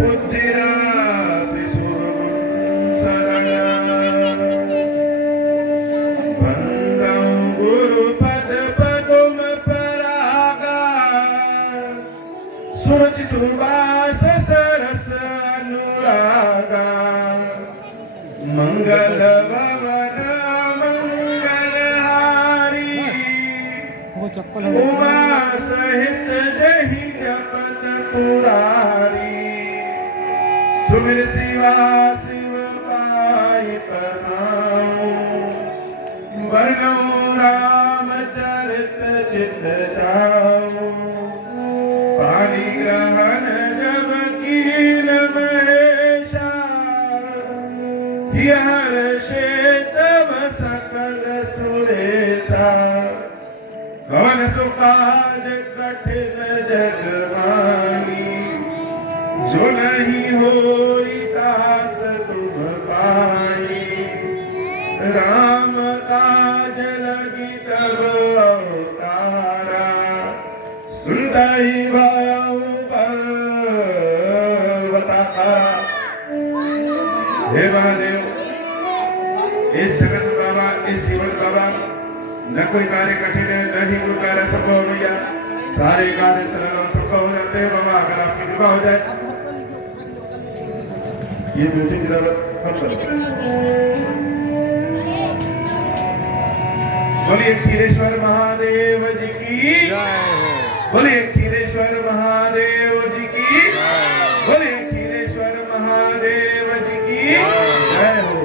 बुद्धिरा शिशुरं वंदं गुरुपद पदुम परागा सुरुचि सुवास सरस अनुरागा मंगल भवन मंगलहारी उमा सहित जहि जपत पुरारी सुमिर शिवा शिव पाय प्रसाऊ वर्णौ रामचरित चित जाऊ पानी ग्रहण जब कीन महेशा हर्षे तब सकल सुरेशा कवन सुकाज कठिन जग मानी जो नहीं होई तात तुम पाई राम काज लगी तब अवतारा सुनता ही भाऊ बताता हे महादेव इस जगत बाबा इस जीवन बाबा न कोई कार्य कठिन है न ही कोई कार्य संभव भैया सारे कार्य सरल और संभव हो जाते हैं बाबा अगर आपकी कृपा हो जाए ये म्यूजिक जरा कम करो बोलिए खीरेश्वर महादेव जी की बोलिए खीरेश्वर महादेव जी की बोलिए खीरेश्वर महादेव जी की जय हो।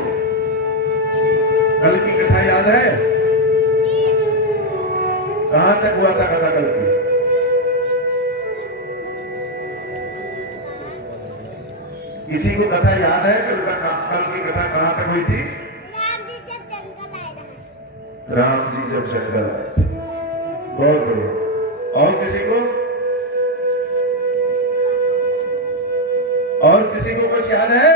कल की कथा याद है कहां तक हुआ था कथा कल की किसी को कथा याद है कल की कथा कहां तक हुई थी राम जी जब जंगल आए बहुत बढ़िया और किसी को कुछ याद है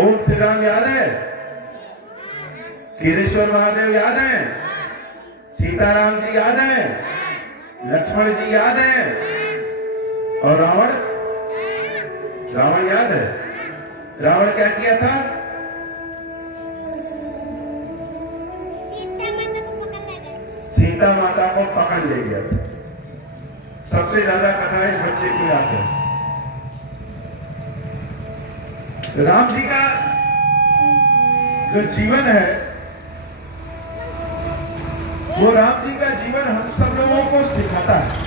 ओम श्री राम याद है खीरेश्वर महादेव याद है सीताराम जी याद है लक्ष्मण जी याद है और रावण याद है रावण क्या किया था सीता माता को पकड़ ले गया था सबसे ज्यादा कथा इस बच्चे की याद है राम जी का जो जीवन है वो राम जी का जीवन हम सब लोगों को सिखाता है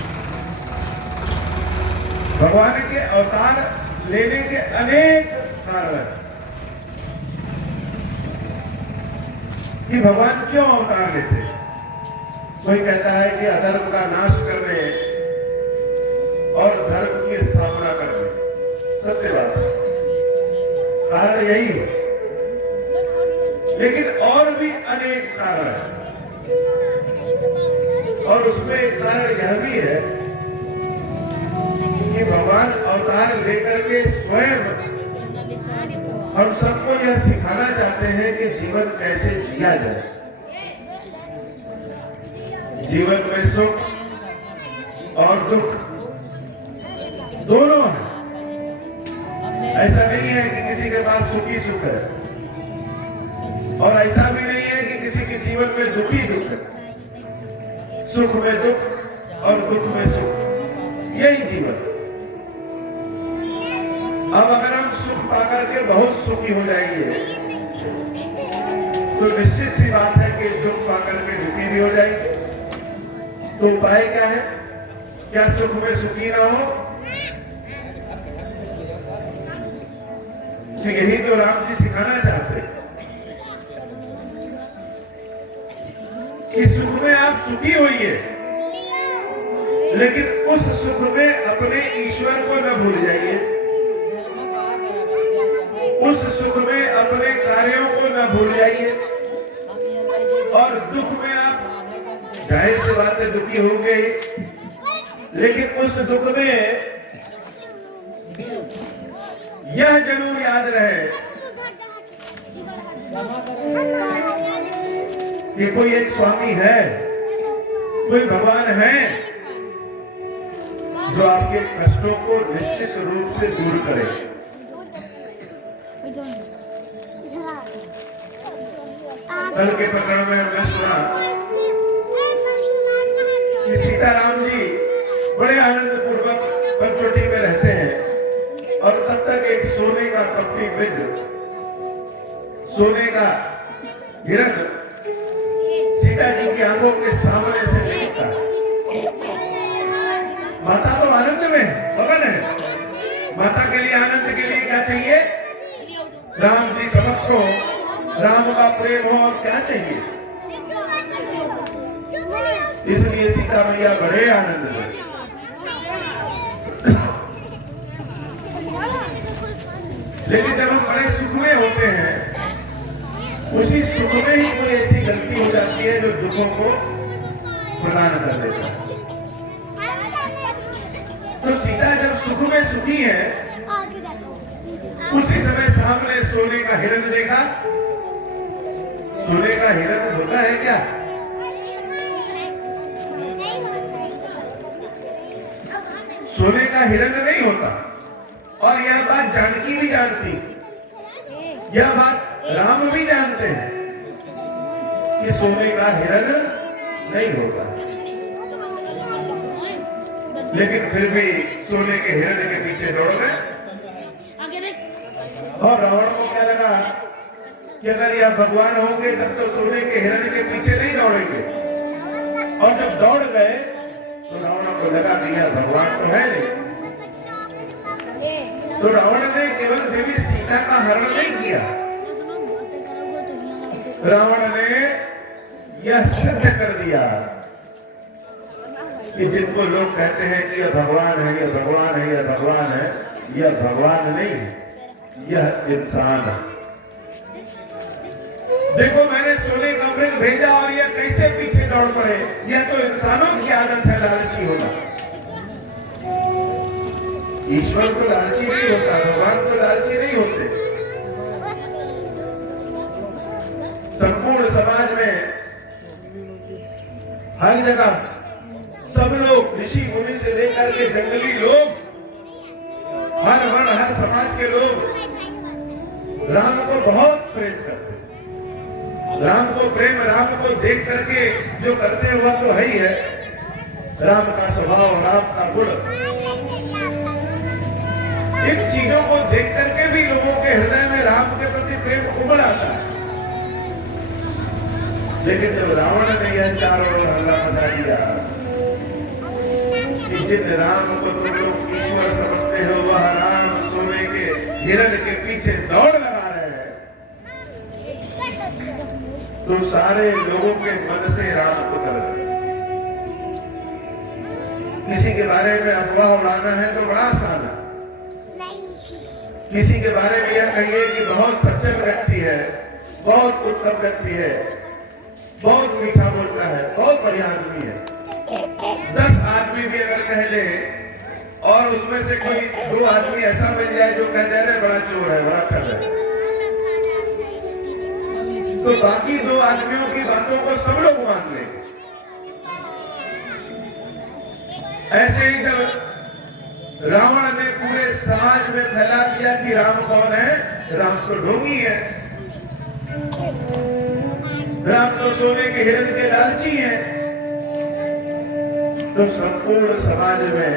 भगवान के अवतार लेने के अनेक कारण है कि भगवान क्यों अवतार लेते कोई कहता है कि अधर्म का नाश करने और धर्म की स्थापना करने सत्य बात कारण यही हो लेकिन और भी अनेक कारण है और उसमें एक कारण यह भी है कि भगवान अवतार लेकर के स्वयं हम सबको यह सिखाना चाहते हैं कि जीवन कैसे जिया जाए जीवन में सुख और दुख दोनों है ऐसा नहीं है कि किसी के पास सुखी सुख है और ऐसा भी नहीं है कि किसी के जीवन में दुखी दुख है सुख में दुख और दुख में सुख यही जीवन। अब अगर हम सुख पाकर के बहुत सुखी हो जाएंगे तो निश्चित सी बात है कि दुख पाकर के दुखी भी हो जाएंगे तो उपाय क्या है क्या सुख में सुखी ना हो यही तो राम जी सिखाना चाहते हैं कि सुख में आप सुखी होइए लेकिन उस सुख में अपने ईश्वर को न भूल जाइए उस सुख में अपने कार्यों को न भूल जाइए और दुख में आप जाहिर सी बात है दुखी होंगे लेकिन उस दुख में यह जरूर याद रहे कि कोई एक स्वामी है कोई भगवान है जो आपके कष्टों को निश्चित रूप से दूर करे। कल के प्रकरण में हमने सुना कि सीताराम जी बड़े आनंद पूर्वक पंचवटी में रहते हैं और तब तक एक सोने का कपटी वृद्ध, सोने का हिरण सीता जी की आंखों के सामने से निकलता है। माता तो आनंद में मगन है। माता के लिए आनंद के लिए क्या चाहिए? राम जी समक्ष हो, राम का प्रेम हो, और क्या चाहिए? इसलिए सीता मैया बड़े आनंद में। लेकिन जब हम बड़े सुख में होते हैं, उसी सुख में ही कोई ऐसी गलती हो जाती है जो दुखों को प्रदान कर देता है। तो सीता जब सुख में सुखी है, उसी समय सामने सोने का हिरण देखा। सोने का हिरण होता है क्या? सोने का हिरण नहीं होता। और यह बात जानकी भी जानती, यह बात राम भी जानते हैं कि सोने का हिरण नहीं होगा। लेकिन फिर भी सोने के हिरण के पीछे दौड़ गए। और रावण को क्या लगा कि अगर यह भगवान होंगे तब तो सोने के हिरण के पीछे नहीं दौड़ेंगे। और जब दौड़ गए तो रावण को लगा कि यह भगवान तो है नहीं। तो रावण ने केवल देवी सीता का हरण नहीं किया, रावण ने यह सिद्ध कर दिया कि जिनको लोग कहते हैं कि यह भगवान है, यह भगवान है, यह भगवान है, यह भगवान नहीं, यह इंसान है। देखो मैंने सोने का मृग भेजा और यह कैसे पीछे दौड़ पड़े। यह तो इंसानों की आदत है लालची होना। ईश्वर तो लालची नहीं होता, भगवान तो लालची नहीं होते। संपूर्ण समाज में हर जगह सब लोग, ऋषि मुनि से लेकर के जंगली लोग, हर वर्ण हर समाज के लोग राम को बहुत प्रेम करते। राम को प्रेम, राम को देख करके जो करते हुआ तो है ही है। राम का स्वभाव, राम का गुण, इन चीजों को देख करके भी लोगों के हृदय में राम के प्रति प्रेम उमड़ आता है। लेकिन जब रावण ने यह चारों ओर हल्ला मचा दिया कि जिन राम को तुम लोग ईश्वर समझते हो, वह राम सोने के हिरण के पीछे दौड़ लगा रहे हैं, तो सारे लोगों के मन से राम को चल गए। किसी के बारे में अफवाह उड़ाना है तो बड़ा आसान है। किसी के बारे में यह कहिए कि बहुत सज्जन व्यक्ति है, बहुत उत्तम व्यक्ति है, बहुत मीठा बोलता है, बहुत बढ़िया आदमी है। 10 आदमी भी अगर कह दे और उसमें से कोई 2 आदमी ऐसा मिल जाए जो कह दे बड़ा चोर है, बड़ा ठग है, तो बाकी 2 आदमियों की बातों को सब लोग मान ले। ऐसे ही जब रावण ने पूरे समाज में फैला दिया कि राम कौन है, राम तो ढोंगी है, राम तो सोने के हिरण के लालची हैं, तो संपूर्ण समाज में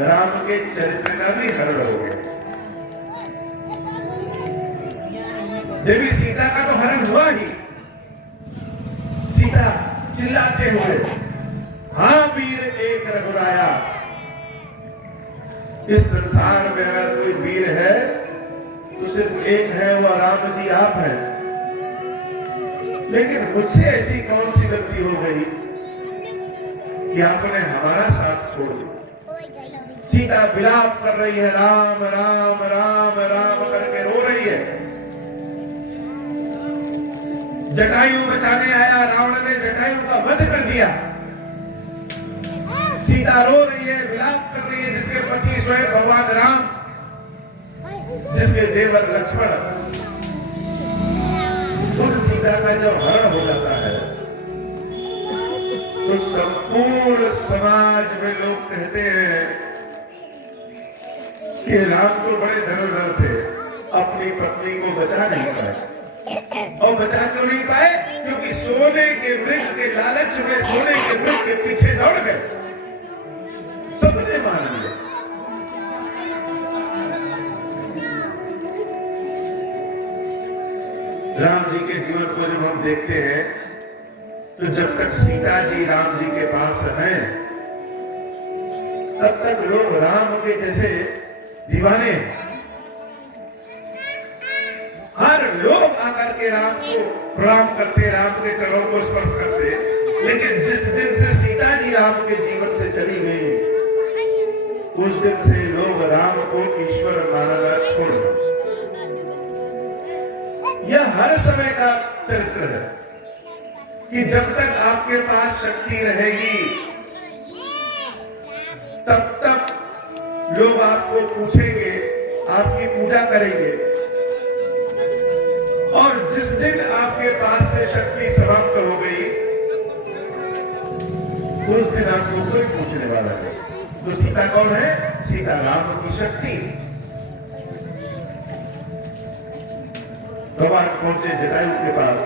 राम के चरित्र का भी हरण हो गया। देवी सीता का तो हरण हुआ ही। सीता चिल्लाते हुए, हाँ वीर एक रघुराया, इस संसार में अगर कोई वीर है तो सिर्फ एक है, वह राम जी आप हैं। लेकिन मुझसे ऐसी कौन सी गलती हो गई कि आपने हमारा साथ छोड़ दिया। सीता विलाप कर रही है, राम राम राम राम करके रो रही है। जटायु बचाने आया, रावण ने जटायु का वध कर दिया। सीता रो रही है, विलाप कर रही है, जिसके पति स्वयं भगवान राम, जिसके देवर लक्ष्मण, उन सीता का जब हरण हो जाता है तो संपूर्ण समाज में लोग कहते हैं कि राम तो बड़े धनुर्धर थे, अपनी पत्नी को बचा नहीं पाए। और बचा क्यों नहीं पाए? क्योंकि सोने के वृक्ष के लालच में सोने के वृक्ष के पीछे दौड़ गए, सबने मान लिया। राम जी के जीवन को जब हम देखते हैं तो जब तक सीता जी राम जी के पास हैं तब तक लोग राम के जैसे दीवाने, हर लोग आकर के राम को प्रणाम करते, राम के चरणों को स्पर्श करते। लेकिन जिस दिन से सीता जी राम के जीवन से चली गई उस दिन से लोग राम को ईश्वर मानना छोड़ गए। यह हर समय का चरित्र है कि जब तक आपके पास शक्ति रहेगी तब तक लोग आपको पूछेंगे, आपकी पूजा करेंगे। और जिस दिन आपके पास से शक्ति समाप्त हो गई उस दिन आपको कोई पूछने वाला नहीं। तो सीता कौन है? सीता राम की शक्ति। भगवान पहुंचे जटायु के पास।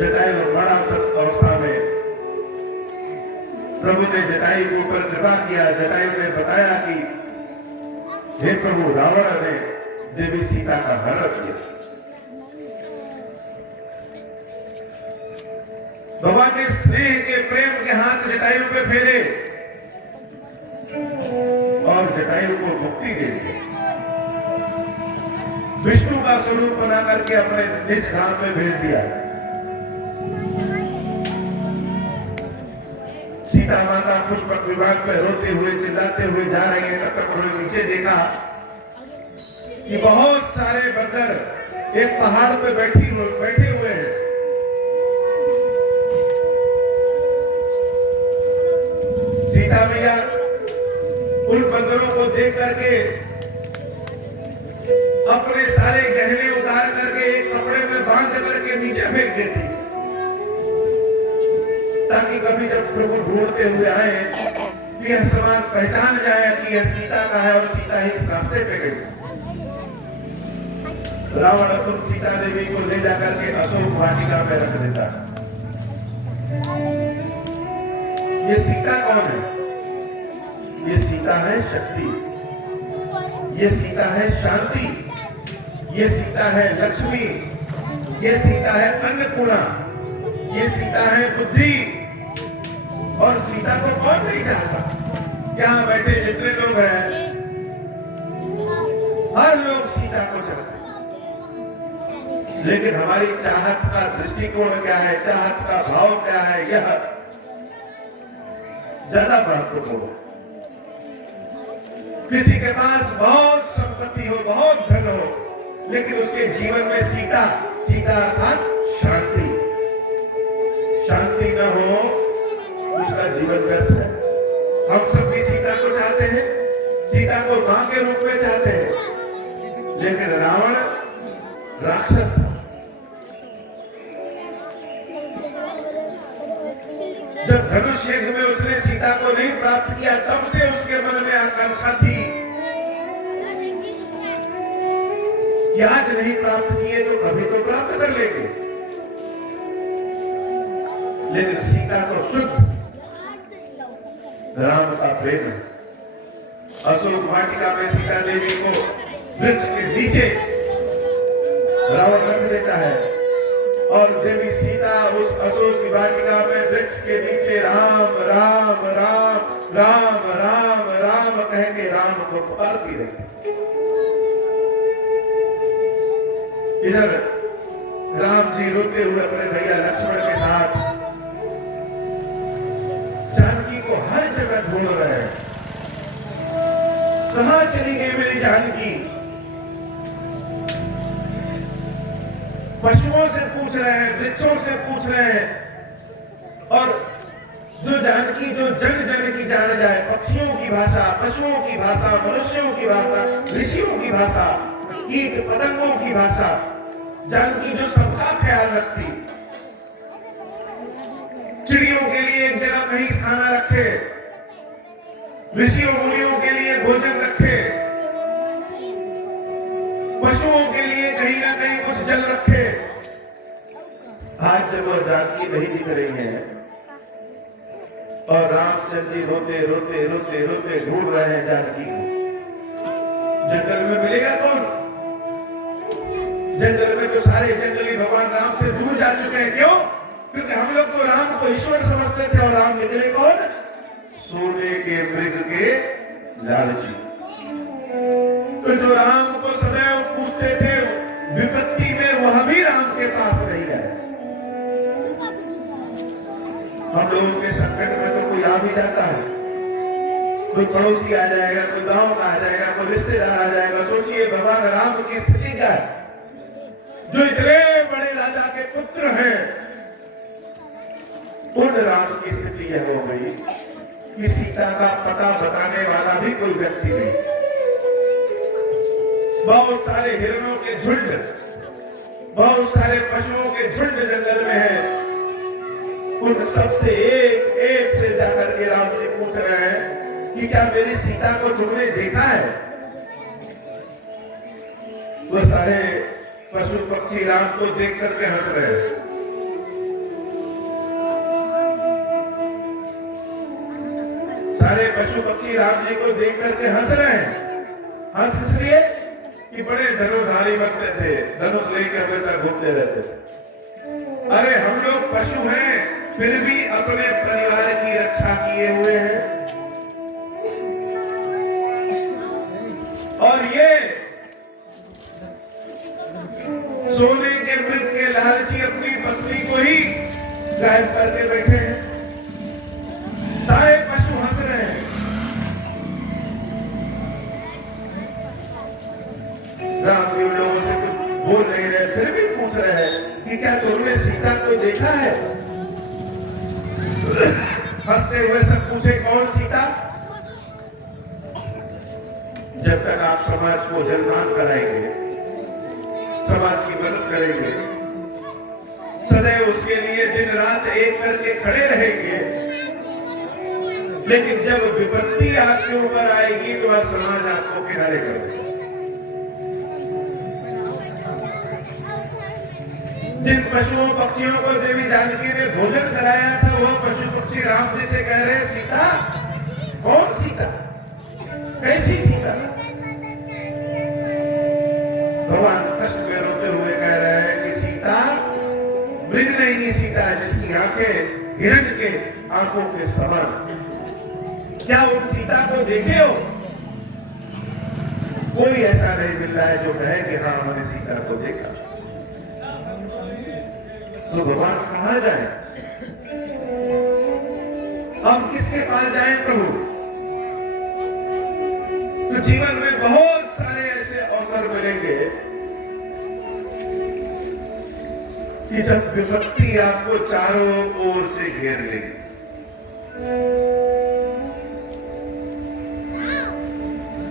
जटायु मरणासन्न अवस्था में प्रभु ने जटायु के ऊपर कृपा किया। जटायु ने बताया कि हे प्रभु, रावण ने देवी सीता का हरण किया। भगवान ने स्नेह के प्रेम के हाथ जटायु पे फेरे और जटायु को मुक्ति दे दी। विष्णु का स्वरूप बना करके अपने निज धाम में भेज दिया। सीता माता पुष्पक विमान पर रोते हुए चिल्लाते हुए जा रही है। तब तक उन्होंने नीचे देखा कि बहुत सारे बंदर एक पहाड़ पे बैठे हुए हैं। सीता मैया उन बंदरों को देख करके अपने सारे गहने उतार करके एक कपड़े में बांध करके नीचे फेंक देती, ताकि कभी जब प्रभु ढूंढते हुए आए कि यह समान पहचान जाए कि यह सीता का है और सीता ही इस रास्ते पे गई। रावण अपन सीता देवी को ले जाकर के अशोक वाटिका में रख देता। ये सीता कौन है? ये सीता है शक्ति, ये सीता है शांति, ये सीता है लक्ष्मी, ये सीता है अन्नपूर्णा, ये सीता है बुद्धि। और सीता को कौन नहीं चाहता? यहाँ बैठे जितने लोग हैं हर लोग सीता को चाहते हैं। लेकिन हमारी चाहत का दृष्टिकोण क्या है, चाहत का भाव क्या है, यह ज्यादा महत्वपूर्ण। किसी के पास बहुत संपत्ति हो, बहुत धन हो, लेकिन उसके जीवन में सीता अर्थात शांति न हो, उसका जीवन व्यर्थ है। हम सब भी सीता को चाहते हैं, सीता को मां के रूप में चाहते हैं। लेकिन रावण राक्षस था। जब धनुष युद्ध में उसने सीता को नहीं प्राप्त किया तब से उसके मन में आकांक्षा थी कि आज नहीं प्राप्त किए तो कभी तो प्राप्त कर लेंगे। लेकिन सीता को शुद्ध राम का प्रेम है। अशोक वाटिका में सीता देवी को वृक्ष के नीचे रावण रख देता है और देवी सीता उस अशोक वाटिका में वृक्ष के नीचे राम राम राम राम राम राम कह के राम को पुकारती रही। इधर राम जी रोते हुए अपने भैया लक्ष्मण के साथ जानकी को हर जगह ढूंढ रहे हैं। कहां चली गई मेरी जानकी? पशुओं से पूछ रहे हैं, वृक्षों से पूछ रहे हैं। और जो जानकी जो जन जन की जान जाए, पक्षियों की भाषा, पशुओं की भाषा, मनुष्यों की भाषा, ऋषियों की भाषा, कीट पतंगों की भाषा, जानकी जो सबका ख्याल रखती। चिड़ियों के लिए एक जगह कहीं खाना रखे, ऋषियों मुनियों के लिए भोजन रखे, जल रखे। आज जब वह जानकी नहीं दिख रही है और रामचंद्र जी रोते रोते रोते रोते ढूंढ रहे हैं जानकी को। जंगल में मिलेगा कौन? जंगल में तो सारे जंगली भगवान राम से दूर जा चुके हैं। क्यों? क्योंकि हम लोग तो राम को ईश्वर समझते थे और राम निकले कौन? सोने के मृग के लालची। तो जो राम को सदैव पूछते थे विपत्ति में, वह भी राम के पास नहीं है। हम लोगों के संकट में तो कोई आ भी जाता है, कोई पड़ोसी आ जाएगा, कोई गांव का आ जाएगा, कोई रिश्तेदार आ जाएगा। सोचिए भगवान राम की स्थिति क्या है, जो इतने बड़े राजा के पुत्र हैं, उन राम की स्थिति यह हो गई कि सीता का पता बताने वाला भी कोई व्यक्ति नहीं। बहुत सारे हिरणों के झुंड, बहुत सारे पशुओं के झुंड जंगल में है। उन सबसे एक एक से जाकर के राम जी पूछ रहे हैं कि क्या मेरी सीता को तुमने देखा है? वो सारे पशु पक्षी राम को देख करके हंस रहे हैं। सारे पशु पक्षी राम जी को देख करके हंस रहे हैं। हंस इसलिए कि बड़े धनुर्धारी बनते थे, धनुष लेकर हमेशा घूमते रहते थे। अरे हम लोग पशु हैं, फिर भी अपने परिवार की रक्षा किए हुए हैं। और ये सोने के मृग के लालची अपनी पत्नी को ही गायब करके बैठे हैं। सारे पशु हंस रहे हैं। राम जी लोगों से कुछ बोल नहीं रहे, फिर भी पूछ रहे हैं कि क्या तुमने सीता को देखा है? हंसते हुए सब पूछे कौन सीता? जब तक आप समाज को जलमान कराएंगे, समाज की मदद करेंगे, सदैव उसके लिए दिन रात एक करके खड़े रहेंगे, लेकिन जब विपत्ति आपके ऊपर आएगी तो वह समाज आपको किनारे कर देगा। जिन पशुओं पक्षियों को देवी जानकी ने भोजन कराया था, वह पशु पक्षी राम जी से कह रहे, सीता कौन सीता? कैसी सीता? भगवान कष्ट में रोते हुए कह रहे हैं कि सीता मृग नहीं, सीता जिसकी आंखें हिरण के आंखों के समान। क्या उन सीता को देखे हो? कोई ऐसा नहीं मिल रहा है जो कहे कि हाँ हमने सीता को देखा। तो भगवान कहां जाए? हम किसके पास जाएं प्रभु? तो जीवन में बहुत सारे ऐसे अवसर मिलेंगे कि जब विपत्ति आपको चारों ओर से घेर लेगी।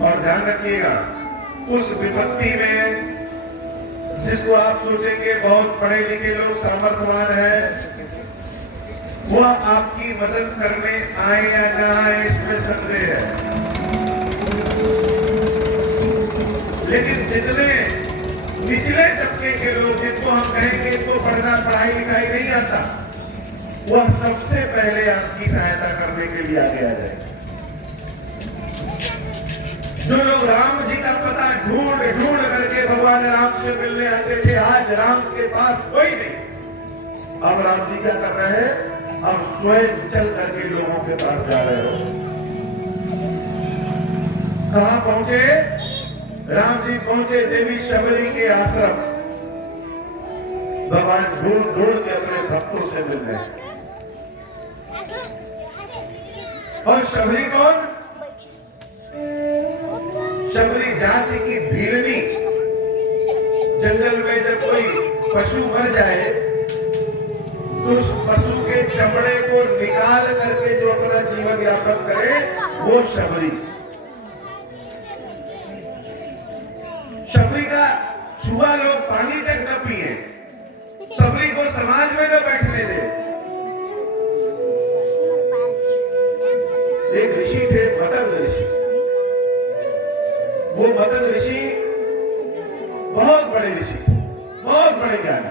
और ध्यान रखिएगा, उस विपत्ति में जिसको आप सोचेंगे बहुत पढ़े लिखे लोग सामर्थ्यवान है, वह आपकी मदद करने आए या न आए इसमें संदेह है। लेकिन जितने निचले तबके के लोग, जिनको हम कहेंगे इनको पढ़ना पढ़ाई लिखाई नहीं आता, वह सबसे पहले आपकी सहायता करने के लिए आगे आ जाएगा। जो लोग राम जी का पता ढूंढ ढूंढ करके भगवान राम से मिलने आते थे, आज राम के पास कोई नहीं। अब राम जी क्या कर रहे हैं? अब स्वयं चल करके लोगों के पास जा रहे हो। कहां पहुंचे? राम जी पहुंचे देवी शबरी के आश्रम। भगवान ढूंढ ढूंढ के अपने भक्तों से मिल रहे। और शबरी कौन? शबरी जाति की भीलनी। जंगल में जब कोई पशु मर जाए तो उस पशु के चमड़े को निकाल करके जो अपना जीवन यापन करे, वो शबरी। शबरी का छुआ लोग पानी तक न पिए, शबरी को समाज में न बैठने दे। एक ऋषि थे, मतंग ऋषि। वो मतंग ऋषि बहुत बड़े ऋषि, बहुत पड़ जाना।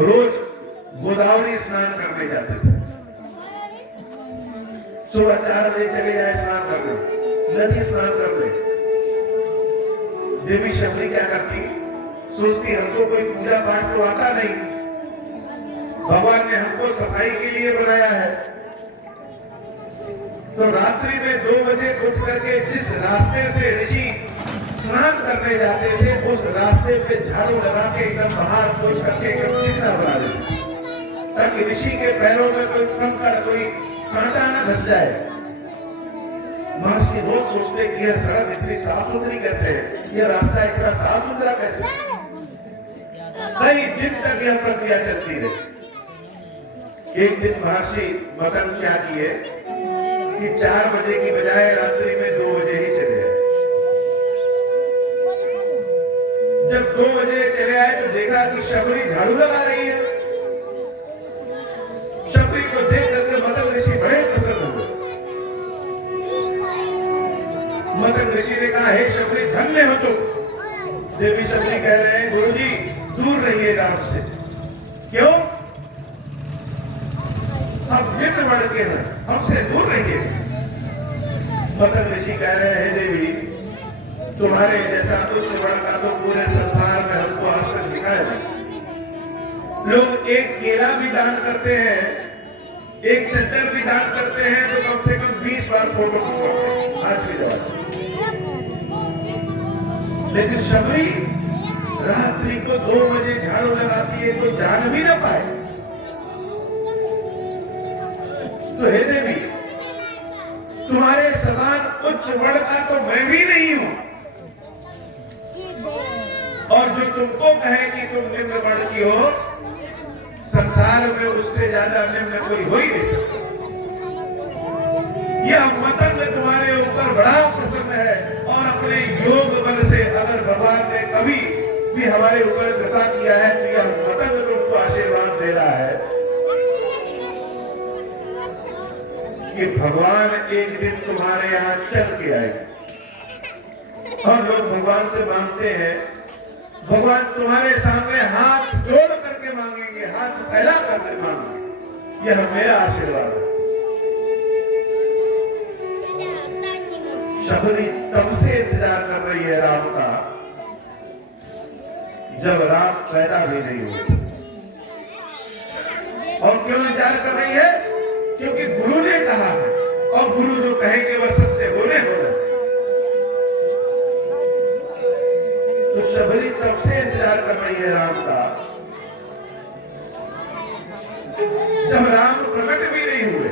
रोज गोदावरी स्नान करने जाते थे। सुबह 4 बजे चले जाए स्नान करने, नदी स्नान करने। देवी शबरी क्या करती, सोचती हमको कोई पूजा पाठ तो आता नहीं, भगवान ने हमको सफाई के लिए बनाया है, तो रात्रि में 2 बजे उठ करके जिस रास्ते से ऋषि स्नान करने जाते थे उस रास्ते पे झाड़ू लगा के एकदम बाहर पोंछ करके एकदम चिकना बना देते, ताकि ऋषि के पैरों में कोई कंकड़ कोई कांटा ना घस जाए। महर्षि रोज सोचते कि यह सड़क इतनी साफ सुथरी कैसे है, यह रास्ता इतना साफ सुथरा कैसे। कई दिन तक यह प्रक्रिया चलती रही। एक दिन महर्षि मदन क्या किए कि 4 बजे की बजाय रात्रि में 2 बजे ही चले आए। जब 2 बजे चले आए तो देखा कि शबरी झाड़ू लगा रही है। शबरी को देख करके मदन ऋषि बड़े प्रसन्न हुए। मदन ऋषि ने कहा, हे शबरी धन्य हो तुम। देवी शबरी कह रहे हैं, गुरुजी दूर रहिएगा हमसे। क्यों? अब मित्र बढ़ के ना हमसे दूर रहिए। मदन ऋषि कह रहे हैं, देवी तुम्हारे जैसा उच्च वर्ण का तो पूरे संसार में हमको आज तक दिखाया नहीं। लोग एक केला भी दान करते हैं, एक चद्दर भी दान करते हैं तो कम से कम 20 बार फोटो खिंचवाते हैं। आज भी जवाब, लेकिन शबरी रात्रि को 2 बजे झाड़ू लगाती है तो जान भी ना पाए। तो हे देवी तुम्हारे समान उच्च वर्ण का तो मैं भी नहीं हूं, और जो तुमको कहे कि तुम निम्न वर्ण की हो, संसार में उससे ज्यादा निम्न कोई हो ही नहीं सकता। यह मदन तुम्हारे ऊपर बड़ा प्रसन्न है, और अपने योग बल से अगर भगवान ने कभी भी हमारे ऊपर कृपा किया है तो यह मदन तुमको आशीर्वाद दे रहा है कि भगवान एक दिन तुम्हारे यहाँ चल के आएगा। और लोग भगवान से मांगते हैं, भगवान तुम्हारे सामने हाथ जोड़ करके मांगेंगे, हाथ फैला करके मांगेंगे। यह मेरा आशीर्वाद है। शबरी तब से इंतजार कर रही है राम का, जब राम पैदा भी नहीं हुए। और क्यों इंतजार कर रही है? क्योंकि गुरु ने कहा है, और गुरु जो कहेंगे वह सत्य होने होगा। तो शबरी तब से इंतजार कर रही है राम का, जब राम प्रकट भी नहीं हुए।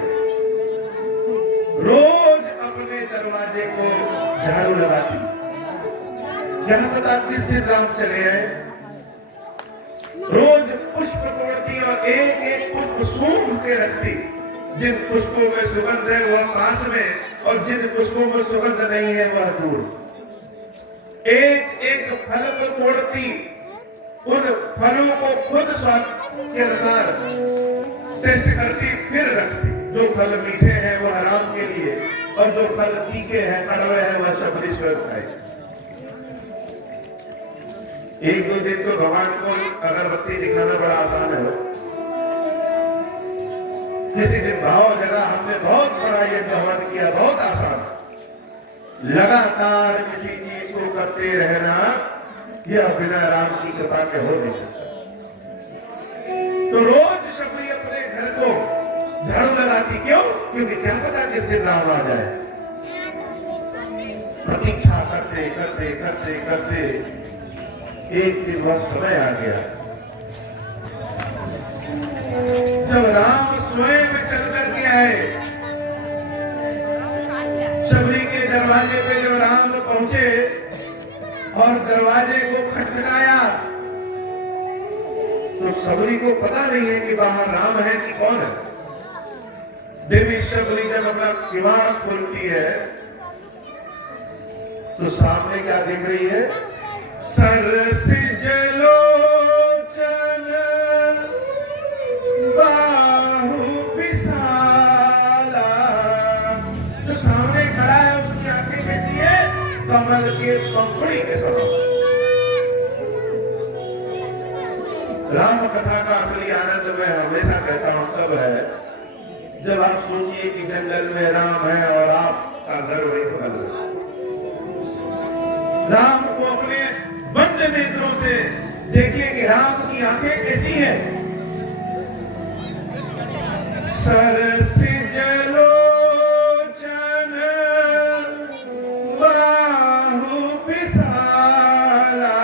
रोज अपने दरवाजे को झाड़ू लगाती, क्या पता किस दिन राम चले आए। रोज पुष्प तोड़ती और एक एक पुष्प सूंघ के रखती। जिन पुष्पों में सुगंध है वह पास में, और जिन पुष्पों में सुगंध नहीं है वह दूर। एक एक फल को तोड़ती, उन फलों को खुद स्वाद के अनुसार टेस्ट करती, फिर रखती। जो फल मीठे हैं वह राम के लिए, और जो फल तीखे हैं, कड़वे हैं, वह शबरी स्वयं खाए। एक दो दिन तो भगवान को अगरबत्ती दिखाना बड़ा आसान है। किसी दिन भाव जगह हमने बहुत बड़ा ये व्यवहार किया, बहुत आसान। लगातार किसी चीज को करते रहना यह बिना राम की कृपा के हो नहीं सकता। तो रोज शबरी अपने घर को झाड़ू लगाती, क्यों? क्योंकि क्या पता किस दिन राम आ जाए। प्रतीक्षा करते करते करते करते एक दिन वह समय आ गया जब राम स्वयं चल करके आए। शबरी के दरवाजे पे जब राम पहुंचे और दरवाजे को खटखटाया, तो शबरी को पता नहीं है कि बाहर राम है कि कौन है। देवी शबरी जब अपना किवाड़ खोलती है तो सामने क्या दिख रही है? सरसिज लोचन बाहु विशाला। जो सामने खड़ा है उसकी आंखें कैसी है? कमल के पंखुड़ी के समान। राम कथा का असली आनंद मैं हमेशा कहता हूं तब है जब आप सोचिए कि जंगल में राम है और आपका घर वही बगल है। राम को अपने बंद नेत्रों से देखिए कि राम की आंखें कैसी हैं। सरसिज लोचन बाहु विशाला,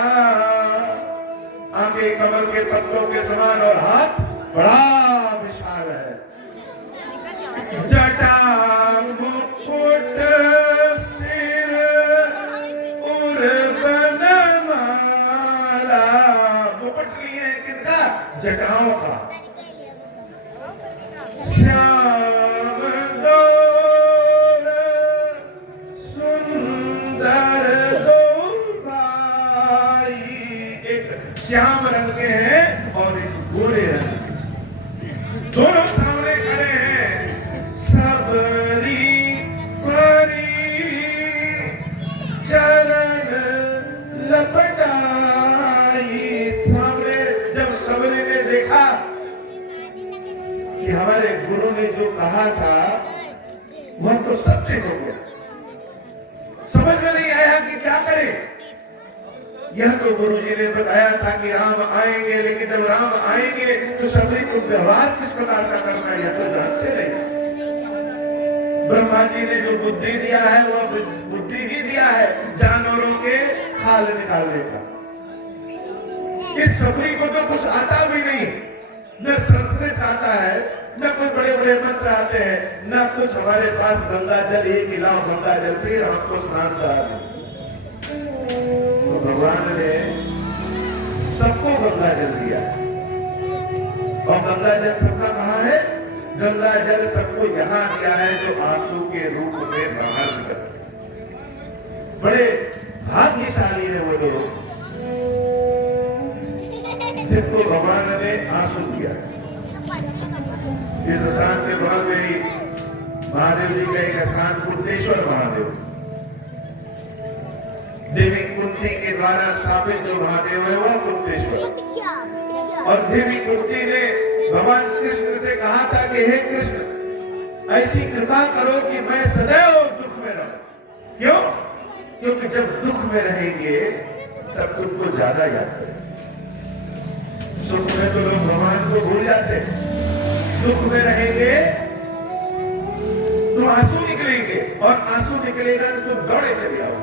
आंखें कमल के पत्तों के समान और हाथ बड़ा विशाल है। जटा मुकुट सिर उर्वन माला, मुकुट लिए किनका? जटाओं का। श्याम गौर सुंदर दो भाई, एक श्याम रंग के हैं और एक गोरे रंग, दोनों सामने खड़े हैं। सबरी परी चरण लपटाई, सामने जब सबरी ने देखा कि हमारे गुरु ने जो कहा था वह तो सत्य हो गया, समझ में नहीं आया कि क्या करें। यह तो गुरु जी ने बताया था कि राम आएंगे, लेकिन जब राम आएंगे तो सबरी को व्यवहार किस प्रकार का करना है यह तो जानते नहीं। ब्रह्मा जी ने जो बुद्धि दिया है वह बुद्धि ही दिया है जानवरों के खाल निकालने का। इस सबरी को तो कुछ आता भी नहीं, न संस्कृत आता है, न कोई बड़े बड़े मंत्र आते हैं, न कुछ। हमारे पास गंगा जल एक गिलाओ गंगा जल से हमको स्नान करा दे। तो भगवान ने सबको गंगा जल दिया और गंगा जल सबका कहाँ है? गंगा जल सबको यहाँ दिया है जो आंसू के रूप में बाहर निकल। बड़े भाग्यशाली है वो लोग जिनको भगवान ने आंसू दिया। इस स्थान के बाद में ही महादेव जी का एक स्थान कुंतेश्वर महादेव, देवी कुंती के द्वारा स्थापित जो महादेव है वह कुंतेश्वर। और देवी कुंती ने भगवान कृष्ण से कहा था कि हे कृष्ण ऐसी कृपा करो कि मैं सदैव दुख में रहूं। क्यों? क्योंकि जब दुख में रहेंगे तब तुमको ज्यादा याद करें। सुख में तो लोग भगवान को भूल जाते, दुख में रहेंगे तो आंसू निकलेंगे और आंसू निकलेगा तो तुम दौड़े चले आओ।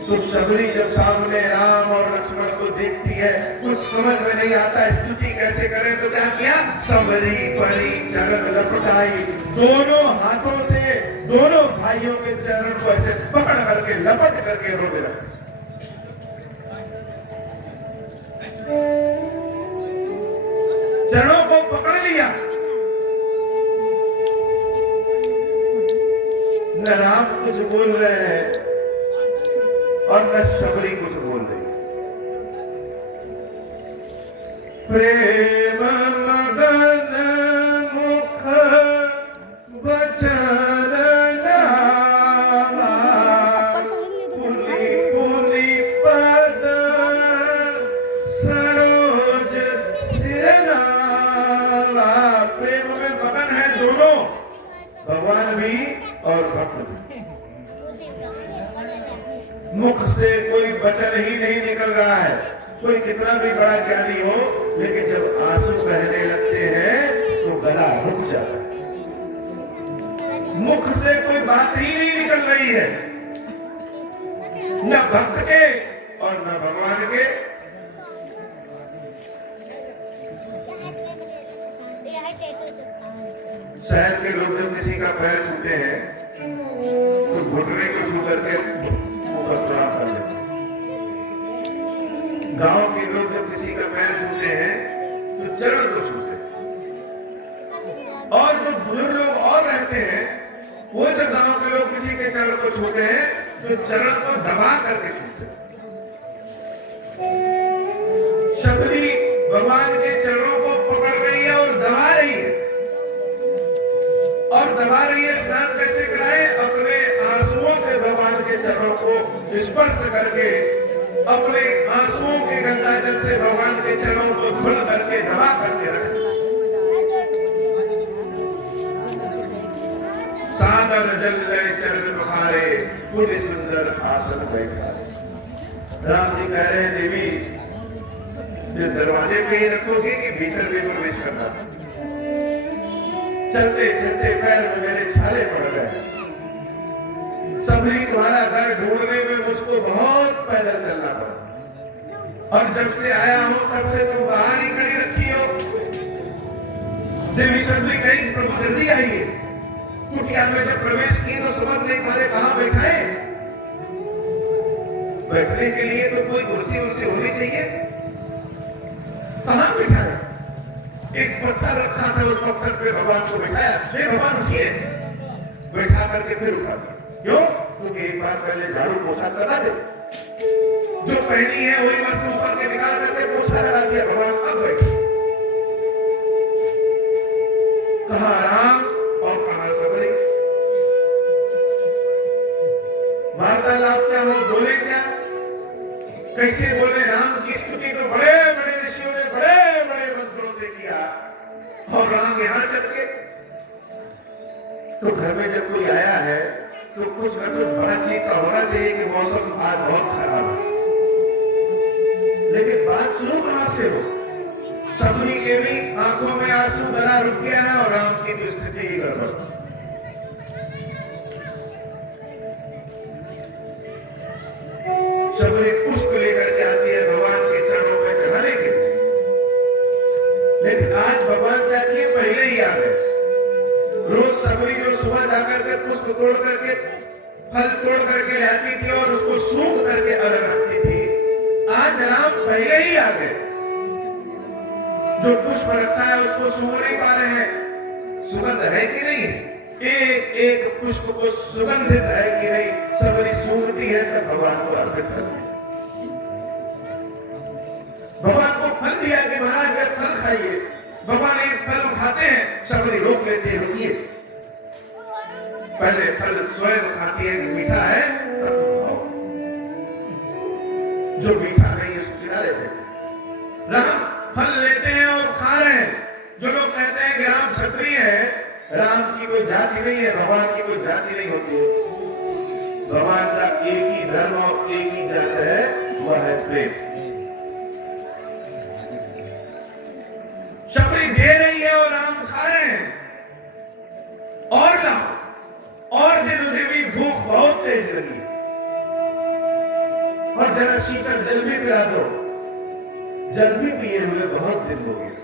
तो सबरी जब सामने राम और लक्ष्मण को देखती है कुछ समझ में नहीं आता स्तुति कैसे करें, तो क्या किया? सबरी परी चरण लपटाई, दोनों हाथों से दोनों भाइयों के चरण को ऐसे पकड़ करके लपट करके रोने लगे। चरणों को पकड़ लिया। न राम कुछ बोल रहे हैं और न सबरी कुछ बोल रही। प्रेम मगन मुख वचन नामा, पुनि पुनि पद सरोज सिरनावा। प्रेम में मगन है दोनों, भगवान भी और भक्त भी। मुख से कोई वचन ही नहीं निकल रहा है। कोई कितना भी बड़ा ज्ञानी हो, लेकिन जब आंसू बहने लगते हैं तो गला रुक जाता है। मुख से कोई बात ही नहीं निकल रही है, न भक्त के और न भगवान के। शहर के लोग जब किसी का पैर छूते हैं तो घुटने को छू करके ऊपर प्रणाम कर लेते हैं। गांव के लोग जब किसी का पैर छूते हैं तो चरण को छूते हैं। और जो बुजुर्ग लोग और रहते हैं वो जब गांव के लोग किसी के चरण को छूते हैं तो चरण को दबा करके छूते हैं। शबरी भगवान के चरणों को पकड़ रही है और दबा रही है, और दबा रही है। स्नान कैसे कराए? अपने आंसुओं से भगवान के चरणों को स्पर्श करके अपने आंसुओं के गंगा जल से भगवान के चरणों को धुल करके दबा करके रखे। सादर जल गए चरण तुम्हारे, कुछ सुंदर आसन बैठाए। राम जी कह रहे हैं देवी जिस दरवाजे पे ही रखोगे कि भीतर भी प्रवेश करना। चलते चलते पैर में मेरे छाले पड़ गए। सबरी तुम्हारा घर ढूंढने में मुझको बहुत पैदल चलना पड़ा, और जब से आया हूं तब से तुम बाहर ही खड़ी रखी हो। देवी सबरी कहीं प्रभु जल्दी आइए। कुटिया में जब प्रवेश किए तो समझ नहीं पा रहे कहां बैठाए। बैठने के लिए तो कोई कुर्सी उर्सी होनी चाहिए, कहां बैठाए। एक पत्थर रखा था, उस पत्थर पे भगवान को बैठाया। नहीं भगवान उठिए, बैठा करके फिर उठा दिया। क्यों? क्योंकि एक बार पहले झाड़ू पोछा करवा दे, जो पहनी है वही वस्तु ऊपर के निकाल करके पोछा लगा दिया। भगवान अब बैठे। कहां राम और कहां सबरी। वार्तालाप क्या हो, बोले क्या, कैसे बोले। राम की स्तुति तो बड़े बड़े ऋषियों ने बड़े बड़े मंत्रों से किया, और राम यहां चल के। तो घर में जब कोई आया है तो कुछ न कुछ बातचीत का होना चाहिए कि मौसम आज बहुत खराब है, लेकिन बात शुरू कहां से हो। सबरी के भी आंखों में आंसू, गला रुक गया है, और राम की तो स्थिति ही गड़बड़। सबरी पुष्प लेकर के आती है भगवान के चरणों में चढ़ाने के लिए, लेकिन आज भगवान क्या किए, पहले ही आ गए। रोज सबरी जो सुबह जाकर के पुष्प तोड़ करके, फल तोड़ करके लाती थी और उसको सूख करके अलग रखती थी, आज राम पहले ही आ गए। जो पुष्प रखा है उसको सूंघ नहीं पा रहे हैं। सुगंध है कि नहीं है, एक एक पुष्प को सुगंधित है कि नहीं, सबरी सूंघती है तब भगवान को अर्पित करती है। भगवान को फल दिया कि महाराज ये फल खाइए। भगवान एक फल उठाते हैं, सबरी रोक लेते हैं, रुकिए। पहले फल स्वयं खाती है कि मीठा है तब खाओ, जो मीठा नहीं उसको खिला लेते हैं। राम फल लेते हैं और खा रहे हैं। जो लोग कहते हैं कि राम क्षत्रिय है, राम की कोई जाति नहीं है, भगवान की कोई जाति नहीं होती है। भगवान का एक ही धर्म और एक ही जात है, वह है प्रेम। सबरी दे रही है और राम खा रहे हैं। और लाओ, और दे दो देवी, भूख बहुत तेज लगी, और जरा शीतल जल भी पिला दो। जल भी पिए हुए बहुत दिन हो गए।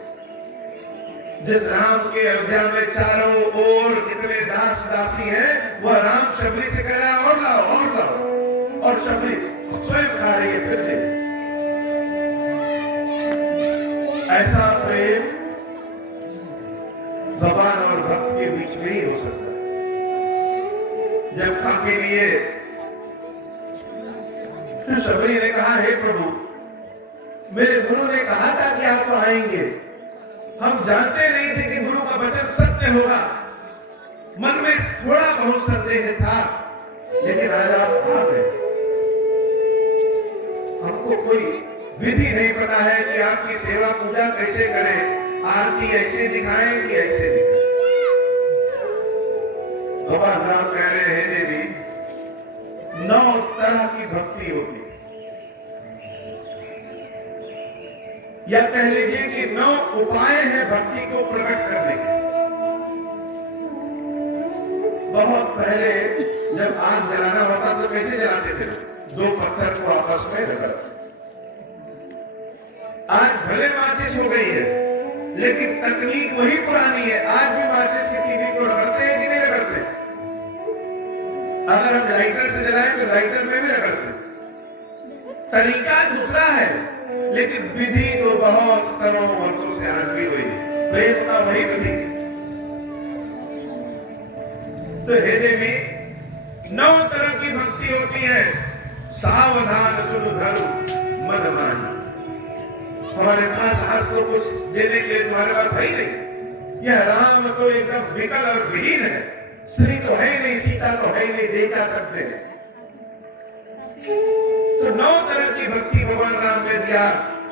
जिस राम के अयोध्या में चारों ओर कितने दास दासी हैं, वह राम सबरी से कह रहा है और लाओ और लाओ, और सबरी स्वयं खा रही है। फिर दे। ऐसा प्रेम भगवान और भक्त के बीच में ही हो सकता है। जब खा के लिए तो सबरी ने कहा, हे प्रभु, मेरे गुरु ने कहा था कि आप तो आएंगे। हम जानते नहीं थे कि गुरु का वचन सत्य होगा। मन में थोड़ा बहुत संदेह था, लेकिन आज आप आ गए। हमको कोई विधि नहीं पता है कि आपकी सेवा पूजा कैसे करें, आरती ऐसे दिखाएं कि ऐसे दिखाएं। भगवान राम कह रहे हैं देवी, 9 तरह की भक्ति होती है, या कह लीजिए कि 9 उपाय हैं भक्ति को प्रकट करने के। बहुत पहले जब आग जलाना होता तो कैसे जलाते थे? 2 पत्थर को आपस में रगड़। आज भले माचिस हो गई है, लेकिन तकनीक वही पुरानी है। आज भी माचिस की तीली को रगड़ते हैं कि नहीं रगड़ते? अगर हम लाइटर से जलाएं तो लाइटर में भी रगड़ते। तरीका दूसरा है, लेकिन विधि तो बहुत करोड़ों वर्षों से आज भी हुई। प्रेम का वही विधि। तो हे देवी, 9 तरह की भक्ति होती है। सावधान सुन धर्म मन मानी। हमारे पास आज तो कुछ देने के लिए तुम्हारे पास है ही नहीं। यह राम तो एकदम विकल और विहीन है। श्री तो है नहीं, सीता तो है नहीं, दे क्या सकते हैं। तो तो 9 तरह की भक्ति भगवान राम ने दिया।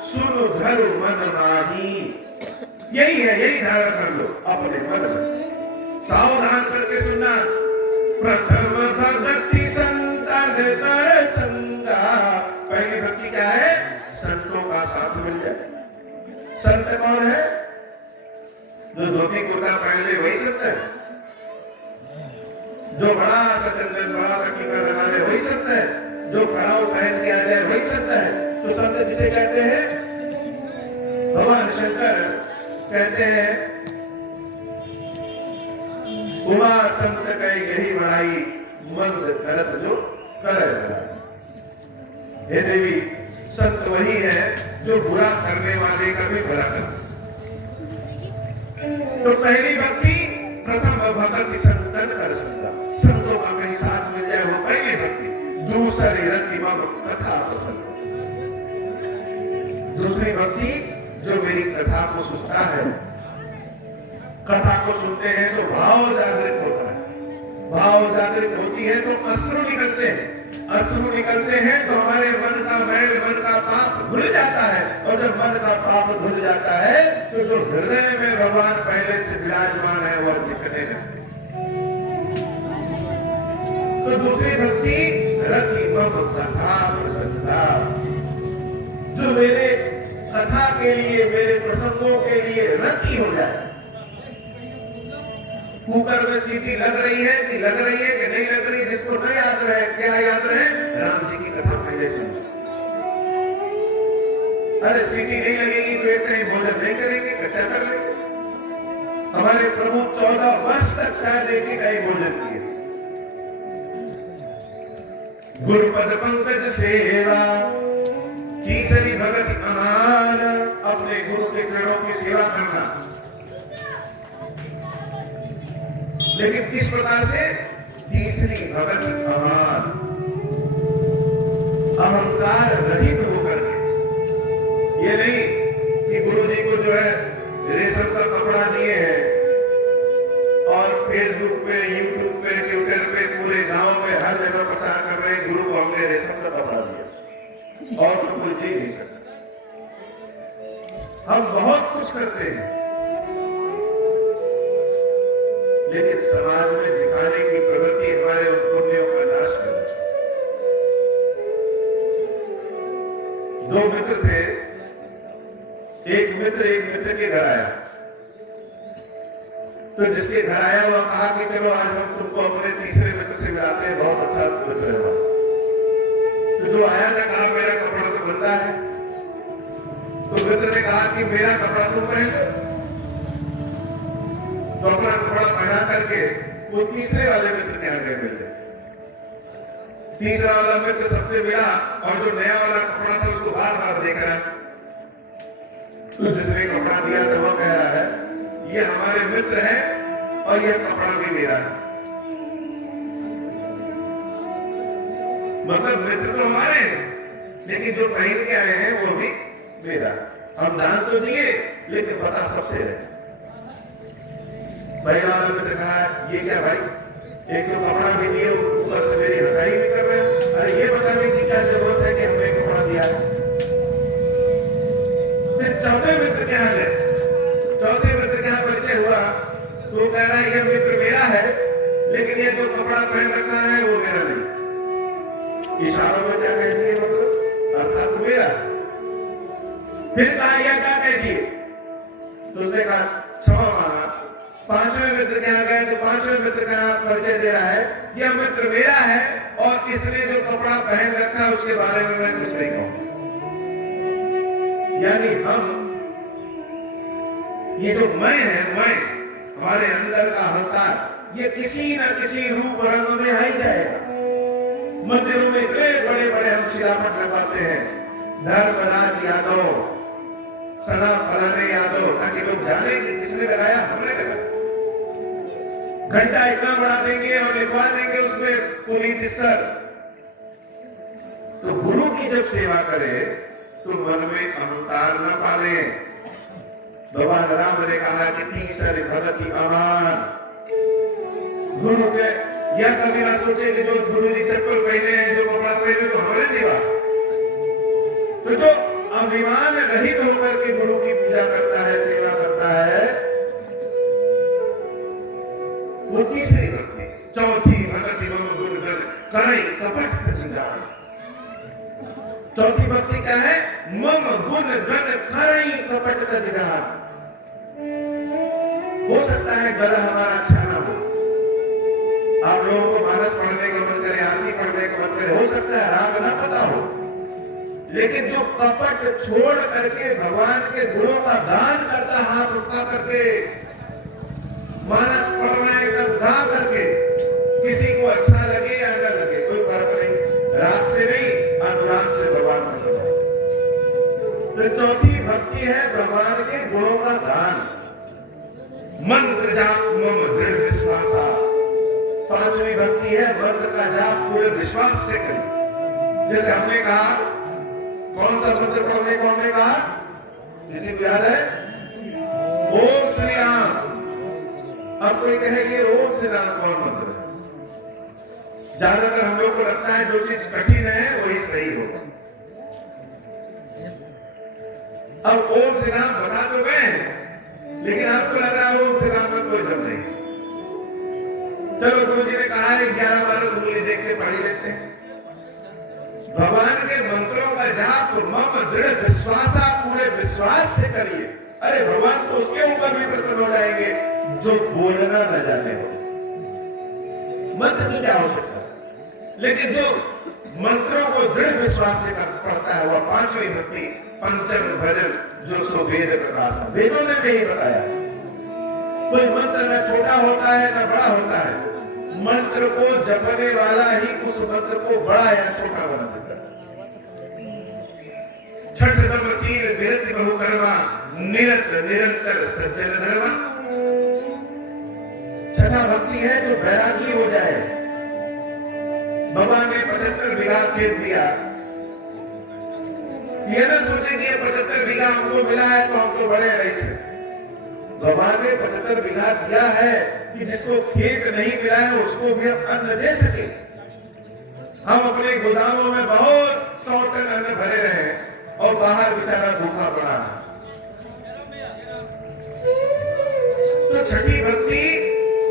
सुनो धरो मन माही, यही है, यही धारण कर लो अपने मन में, सावधान करके सुनना। प्रथम भक्ति संतन कर संगा, पहली भक्ति क्या है? संतों का साथ मिल जाए। संत कौन है? जो धोती कुर्ता पहन ले वही संत है। जो बड़ा सा चंदन, बड़ा सा टीका लगा ले वही संत है। जो खड़ाऊ पहन के आ जाए वही संत है। तो संत जिसे कहते हैं, भगवान शंकर कहते हैं, उमा संत कहे यही बड़ाई, मंद गलत जो करे। हे देवी, संत वही है जो बुरा करने वाले का भी भला करता। तो पहली भक्ति प्रथम भक्ति संतन कर संगा, संतों का कहीं साथ मिल जाए वो पहली भक्ति। दूसरी रति मम कथा पसंद, दूसरी भक्ति जो मेरी कथा को सुनता है। कथा को सुनते हैं तो भाव जागृत होता है, भाव जागृत होती है तो अश्रु निकलते हैं, अश्रु निकलते हैं तो हमारे मन का मैल, मन का पाप धुल जाता है। और जब मन का पाप धुल जाता है तो जो हृदय में भगवान पहले से विराजमान है वो दिखने लगते। तो दूसरी भक्ति रति मम कथा प्रसन्नता, जो मेरे कथा के लिए, मेरे प्रसंगों के लिए रति हो जाए। कुकर में सीटी लग रही है कि लग रही है कि नहीं लग रही, जिसको न याद रहे, क्या याद रहे? राम जी की कथा पहले सुन। अरे सीटी नहीं लगेगी तो एक टाइम भोजन नहीं करेंगे, कच्चा कर लेंगे। हमारे प्रभु 14 वर्ष तक शायद एक ही टाइम भोजन किए। गुरुपद पंकज सेवा, तीसरी भगत अमान, अपने गुरु के चरणों की सेवा करना। लेकिन किस प्रकार से? तीसरी भगत अमान, अहंकार रहित होकर के। ये नहीं कि गुरु जी को जो है रेशम का कपड़ा दिए हैं और फेसबुक पे, यूट्यूब पे, ट्विटर पे, पूरे गांव में हर जगह प्रचार कर रहे हैं, गुरु को हमने रेशम का कपड़ा दिया और तो कोई जी नहीं सकता। हम बहुत कुछ करते हैं लेकिन समाज में दिखाने की प्रवृत्ति हमारे उन पुण्यों का नाश कर देती। 2 मित्र थे, एक मित्र के घर आया। तो जिसके घर आया वह कहा कि चलो आज हम तुमको अपने तीसरे मित्र से मिलाते हैं, बहुत अच्छा मित्र है। तो जो आया था कहा मेरा कपड़ा तो गंदा है। तो मित्र ने कहा कि मेरा कपड़ा तुम पहन लो। तो अपना कपड़ा पहना करके वो तीसरे वाले मित्र के आगे मिले। तीसरा वाला मित्र सबसे मिला और जो नया वाला कपड़ा था उसको बार बार देख रहा। तो जिसने कपड़ा दिया था वो कह रहा है ये हमारे मित्र है और यह कपड़ा भी मेरा है। मतलब मित्र तो हमारे हैं लेकिन जो पहन के आए हैं वो भी मेरा। हम दान तो दिए लेकिन पता सबसे है। पहले वाले मित्र कहा ये क्या भाई, एक तो कपड़ा भी दिए ऊपर से मेरी हंसाई भी कर रहे हैं। अरे ये बताने की क्या जरूरत है कि हमने कपड़ा दिया है। फिर चौथे मित्र के यहाँ गए। चौथे मित्र के यहाँ परिचय हुआ तो कह रहा है ये मित्र मेरा है लेकिन ये जो कपड़ा पहन रखा है वो मेरा नहीं। इशारों में क्या कह दिए, मतलब अर्थात मेरा। फिर कहा यह क्या कह दिए? तो उसने कहा क्षमा मांगा। पांचवें मित्र के यहाँ गए तो पांचवें मित्र का परिचय दे रहा है यह मित्र मेरा है और इसने जो कपड़ा पहन रखा है उसके बारे में मैं कुछ नहीं कहूंगा। यानी हम ये जो मैं है, मैं हमारे अंदर का अहंकार ये किसी न किसी रूप रंग में आ ही जाएगा। मंदिरों में इतने बड़े बड़े हम शिलापट लगाते हैं, धर्मराज यादव, सना फलाने यादव, ताकि लोग जाने कि किसने लगाया, हमने लगाया। घंटा इतना बड़ा देंगे और लिखवा देंगे उसमें पुनीत सर। तो गुरु की जब सेवा करे तो मन में अहंकार न पाले। भगवान राम ने कहा कि तीसर भगति अमान। गुरु के यह कभी ना सोचे कि जो गुरु जी चप्पल पहने हैं, जो कपड़ा पहने तो हमारे देवा। तो जो अभिमान रहित होकर के गुरु की पूजा करता है, सेवा करता है, वो तीसरी भक्ति। चौथी भक्ति मम गुण गण करई कपट तज जान। चौथी भक्ति क्या है? मम गुण गण करई कपट तज जान। हो सकता है गला हमारा अच्छा ना हो, आप लोगों को मानस पढ़ने का मन करे, आरती पढ़ने का मन करे, हो सकता है राग ना पता हो, लेकिन जो कपट छोड़ करके भगवान के गुणों का दान करता, हाथ उठा करके मानस पढ़ रहे हैं तब गा करके, किसी को अच्छा लगे या न लगे कोई फर्क नहीं, राग से नहीं अनुराग से भगवान को समझो। तो चौथी भक्ति है भगवान के गुणों का दान। मंत्र जाप मम दृढ़ विश्वासा। पांचवी भक्ति है मंत्र का जाप पूरे विश्वास से करें। जैसे हमने कहा, कौन सा मंत्र पढ़ने को हमने कहा, किसी को याद है? ओम श्री राम। अब कोई कहेगी ओम श्री राम कौन मंत्र है? ज्यादातर हम लोग को लगता है जो चीज कठिन है वही सही होगा। अब ओम श्री राम बता तो गए, लेकिन आपको लग रहा है ओम श्री राम में कोई दम नहीं। चलो गुरु जी ने कहा है 11-12 उंगली देख के पढ़ लेते हैं। भगवान के मंत्रों का जाप मम दृढ़ विश्वासा, पूरे विश्वास से करिए। अरे भगवान तो उसके ऊपर भी प्रसन्न हो जाएंगे जो बोलना न जाने हो। मंत्र की क्या आवश्यकता है, लेकिन जो मंत्रों को दृढ़ विश्वास से पढ़ता है वह पांचवी भक्ति पंचम भजन जो सो वेद प्रकाश। वेदों ने भी यही बताया, कोई मंत्र न छोटा होता है न बड़ा होता है, मंत्र को जपने वाला ही उस मंत्र को बड़ा या छोटा बना देता है। छठ तमसीर विरति बहुकर्मा निरंतर सज्जन धर्मा। छठा भक्ति है जो बैरागी हो जाए। भगवान ने 75 बीघा खेत दिया, ये ना सोचे कि ये 75 बीघा हमको मिला है तो हम तो बड़े रईस हैं। भगवान ने 75 बीघा दिया है कि जिसको खेत नहीं मिला है उसको भी हम अन्न दे सके। हम अपने गोदामों में बहुत 100 टन अन्न भरे रहे और बाहर बेचारा भूखा पड़ा। तो छठी भक्ति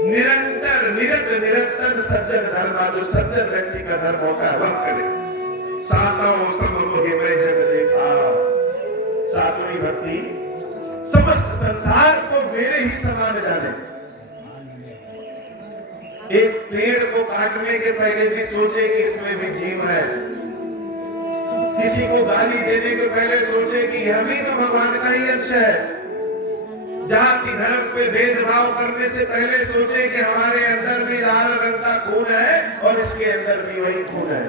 निरंतर सज्जन धर्म, जो सज्जन व्यक्ति का धर्म होता है वह करे। सातों समोहि मैं जग देखा। सातवीं भक्ति समस्त संसार को मेरे ही समान जाने। एक पेड़ को काटने के पहले भी सोचे कि इसमें भी जीव है। किसी को गाली देने के पहले सोचे कि यह भी तो भगवान का ही अंश है। जाति धर्म पे भेदभाव करने से पहले सोचे कि हमारे अंदर भी लाल रंग का खून है और इसके अंदर भी वही खून है।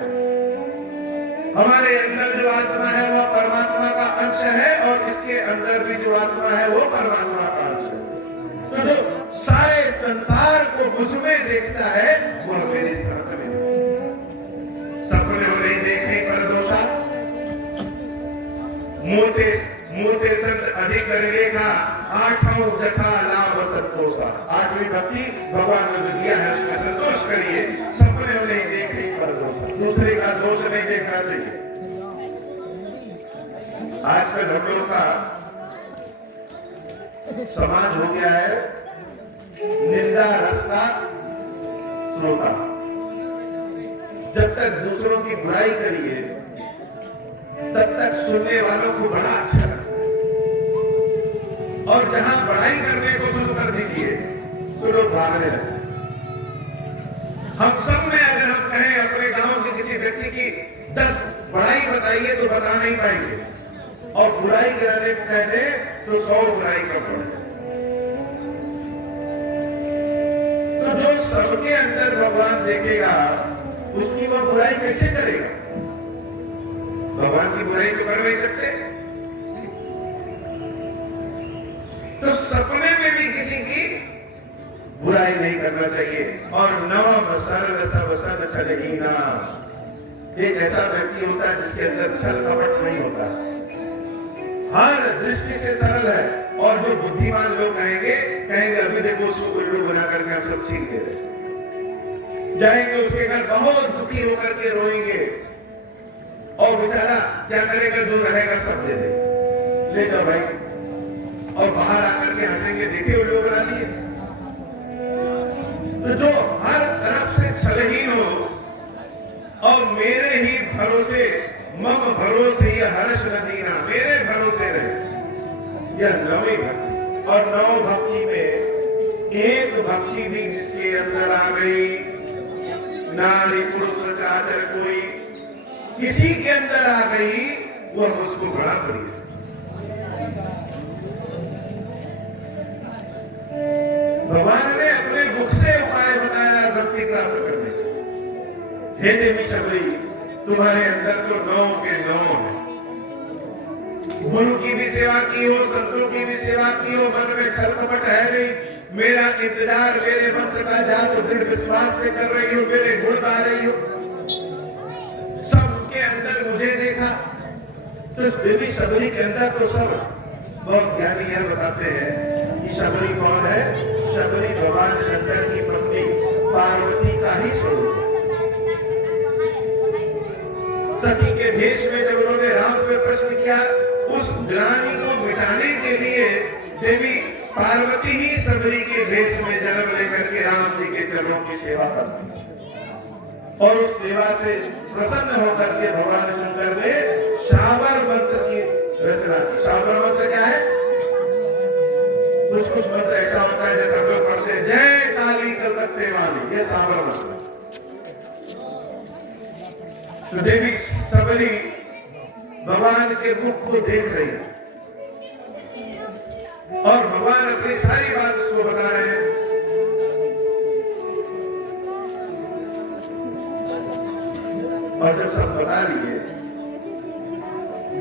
हमारे अंदर जो आत्मा है वह परमात्मा का अंश है और इसके अंदर भी जो आत्मा है वो परमात्मा का अंश है। तो जो सारे संसार को मुझमें देखता है वह मेरे साथ में। सपने में नहीं देखने पर दोषा, मोटे संत अधिक लेखा, आठों जथा लाभ संतोषा। आठवीं भक्ति भगवान ने जो दिया है उसमें संतोष करिए। सपने में नहीं देखने पर दोषा, दूसरे का दोष नहीं देखना चाहिए। आजकल हम लोग का समाज हो गया है निंदा रस्ता श्रोता। जब तक दूसरों की बुराई करिए तब तक सुनने वालों को बड़ा अच्छा लगता है, और जहां बड़ाई करने को शुरू कर दीजिए तो लोग भागने लगते हैं। हम सब में अगर हम कहें अपने गांव के किसी व्यक्ति की 10 बड़ाई बताइए तो बता नहीं पाएंगे, और बुराई कराने को कहते तो 100 बुराई कर पड़े। तो जो सबके अंदर भगवान देखेगा उसकी वो बुराई कैसे करेगा? भगवान की बुराई तो कर नहीं सकते। तो सपने में भी किसी की बुराई नहीं करना चाहिए। और नवम सरल सब सद छलहीना। एक ऐसा व्यक्ति होता है जिसके अंदर छल कपट नहीं होता, हर दृष्टि से सरल है। और जो बुद्धिमान लोग कहेंगे अभी देखो उसको उल्लू बना करके हम सब छीन दे रहे, जाएंगे उसके घर बहुत दुखी होकर के रोएंगे। और बेचारा क्या करेगा, जो रहेगा सब दे दे, ले जाओ भाई। और बाहर आकर के हंसेंगे, देखे वो लोग बना दिए। तो जो हर तरफ से छलहीन हो और मेरे ही भरोसे, मम भरोसे ही हर्ष नदीना, मेरे भरोसे रहे, यह नवी भक्ति। और नौ भक्ति में एक भक्ति भी जिसके अंदर आ गई, नारी पुरुष चाचर कोई किसी के अंदर आ गई, वह मुझको बड़ा प्रिय। भगवान ने अपने मुख से उपाय बताया भक्ति प्राप्त करने से। हे देवी शबरी, तुम्हारे अंदर तो 9 के 9 है। गुरु की भी सेवा की हो, संतों की भी सेवा की हो, मन में छल कपट है नहीं, मेरा इंतजार, मेरे मंत्र का जाप दृढ़ विश्वास से कर रही हो, मेरे गुण गा रही हो, सबके अंदर मुझे देखा। तो देवी शबरी के अंदर तो सब बहुत ज्ञानी है, बताते हैं कि शबरी कौन है। शबरी भगवान शंकर की पत्नी पार्वती का ही स्वरूप। सती के भेष में जब उन्होंने राम पे प्रश्न किया, उस ग्लानि को मिटाने के लिए देवी पार्वती ही शबरी के भेष में जन्म लेकर के राम जी के चरणों की सेवा करती। और उस सेवा से प्रसन्न होकर के भगवान शंकर ने शाबर मंत्र की रचना की। शाबर मंत्र क्या है? कुछ कुछ मंत्र ऐसा होता है जैसा हम पढ़ते हैं, जय काली कलकत्ते वाली, ये शाबर मंत्र। तो देवी शबरी भगवान के मुख को देख रही है और भगवान अपनी सारी बात उसको बता रहे हैं। और जब सब बता रही है,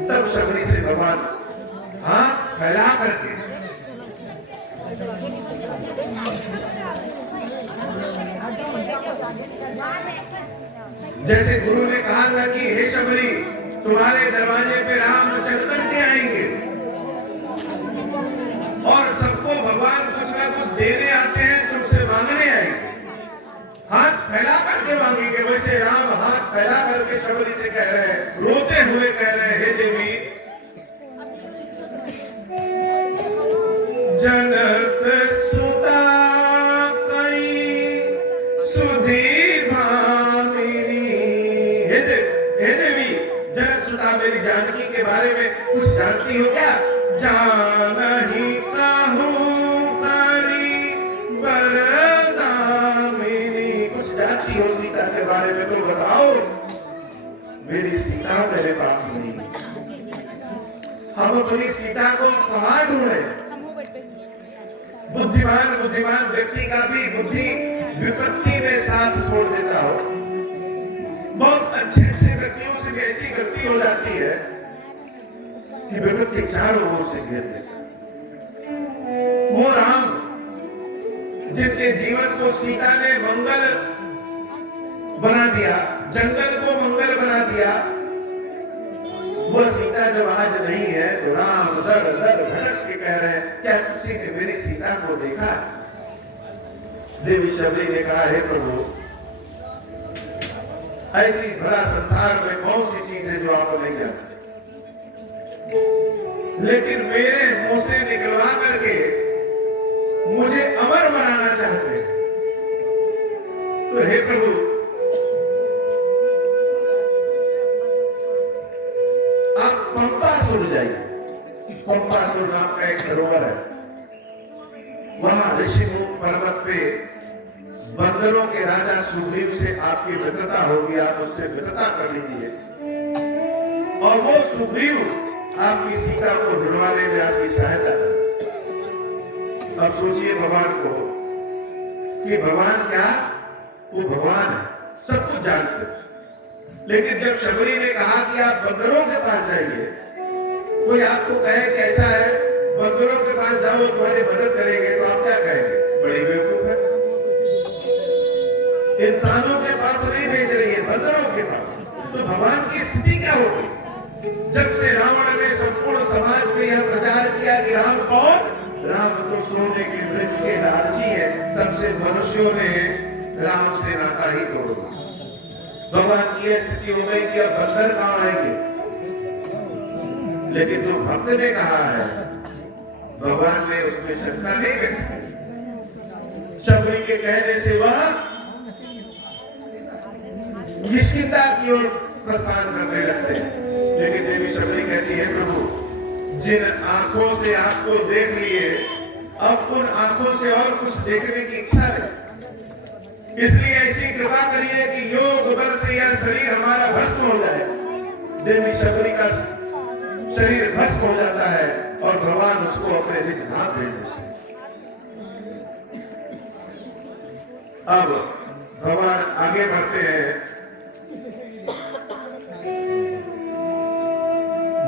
तब शबरी से भगवान हाथ फैला करके जैसे गुरु ने कहा था कि हे शबरी, तुम्हारे दरवाजे पे राम चल करके आएंगे और सबको भगवान कुछ ना कुछ देने आते हैं, तुमसे मांगने आएंगे, हाथ फैला करके मांगेंगे। वैसे राम हाथ फैला करके शबरी से कह रहे हैं, रोते हुए कह रहे हैं, हे देवी, जनक सुता कई सुधी भामिनी। हे देवी, जनक सुता मेरी जानकी के बारे में कुछ जानती हो क्या? जानही कहूं करी बरदामिनी। कुछ जानती हो सीता के बारे में तो बताओ। मेरी सीता मेरे पास नहीं, हम अपनी सीता को कहाँ ढूंढे? बुद्धिमान व्यक्ति का भी बुद्धि विपत्ति में साथ छोड़ देता हो। बहुत अच्छे व्यक्तियों से भी ऐसी गलती हो जाती है कि विपत्ति चारों ओर से घेर देता। वो राम जिनके जीवन को सीता ने मंगल बना दिया, जंगल को मंगल बना दिया, वो सीता जब आज नहीं है तो राम दर दर भटक के कह रहे हैं, क्या किसी ने मेरी सीता को देखा? देवी शबरी ने कहा, हे प्रभु, ऐसी भरा संसार में कौन सी चीज है जो आपको नहीं जानते, लेकिन मेरे मुंह से निकलवा करके मुझे अमर बनाना चाहते हैं। तो हे प्रभु, आप पंपासुर जाइए। पंपासुर नाम का एक सरोवर है, वहां ऋषिमुख पर्वत पे बंदरों के राजा सुग्रीव से आपकी मित्रता होगी, आप उससे मित्रता कर लीजिए और वो सुग्रीव आपकी सीता को ढूंढवाने में आपकी सहायता करें। अब सोचिए भगवान को कि भगवान क्या, वो भगवान है, सब कुछ जानते हैं। लेकिन जब शबरी ने कहा कि आप बंदरों के पास जाइए, कोई आपको कहे कैसा है, बंदरों के पास जाओ तुम्हारी मदद करेंगे, तो आप क्या कहेंगे? बड़ी बेवकूफ है, इंसानों के पास नहीं भेज रही है, बंदरों के पास। तो भगवान की स्थिति क्या होगी? जब से रावण ने संपूर्ण समाज में यह प्रचार किया कि राम कौन, राम तो सोने के वृक्ष के लालची है, तब से मनुष्यों ने राम से नाता ही तोड़ दिया। भगवान की यह स्थिति हो गई कि अब बंदर कहाँ आएंगे, लेकिन जो भक्त ने कहा है भगवान ने उसमें शंका नहीं व्यक्त की। शबरी के कहने से वह किष्किंधा की ओर प्रस्थान करने लगते हैं। लेकिन देवी शबरी कहती है प्रभु जिन आंखों से आपको देख लिए अब उन आंखों से और कुछ देखने की इच्छा है, इसलिए ऐसी कृपा करिए कि योग बल से यह शरीर हमारा भस्म हो जाए। देवी शबरी का शरीर भस्म हो जाता है और भगवान उसको अपने निज हाथ दे देते। अब भगवान आगे बढ़ते हैं।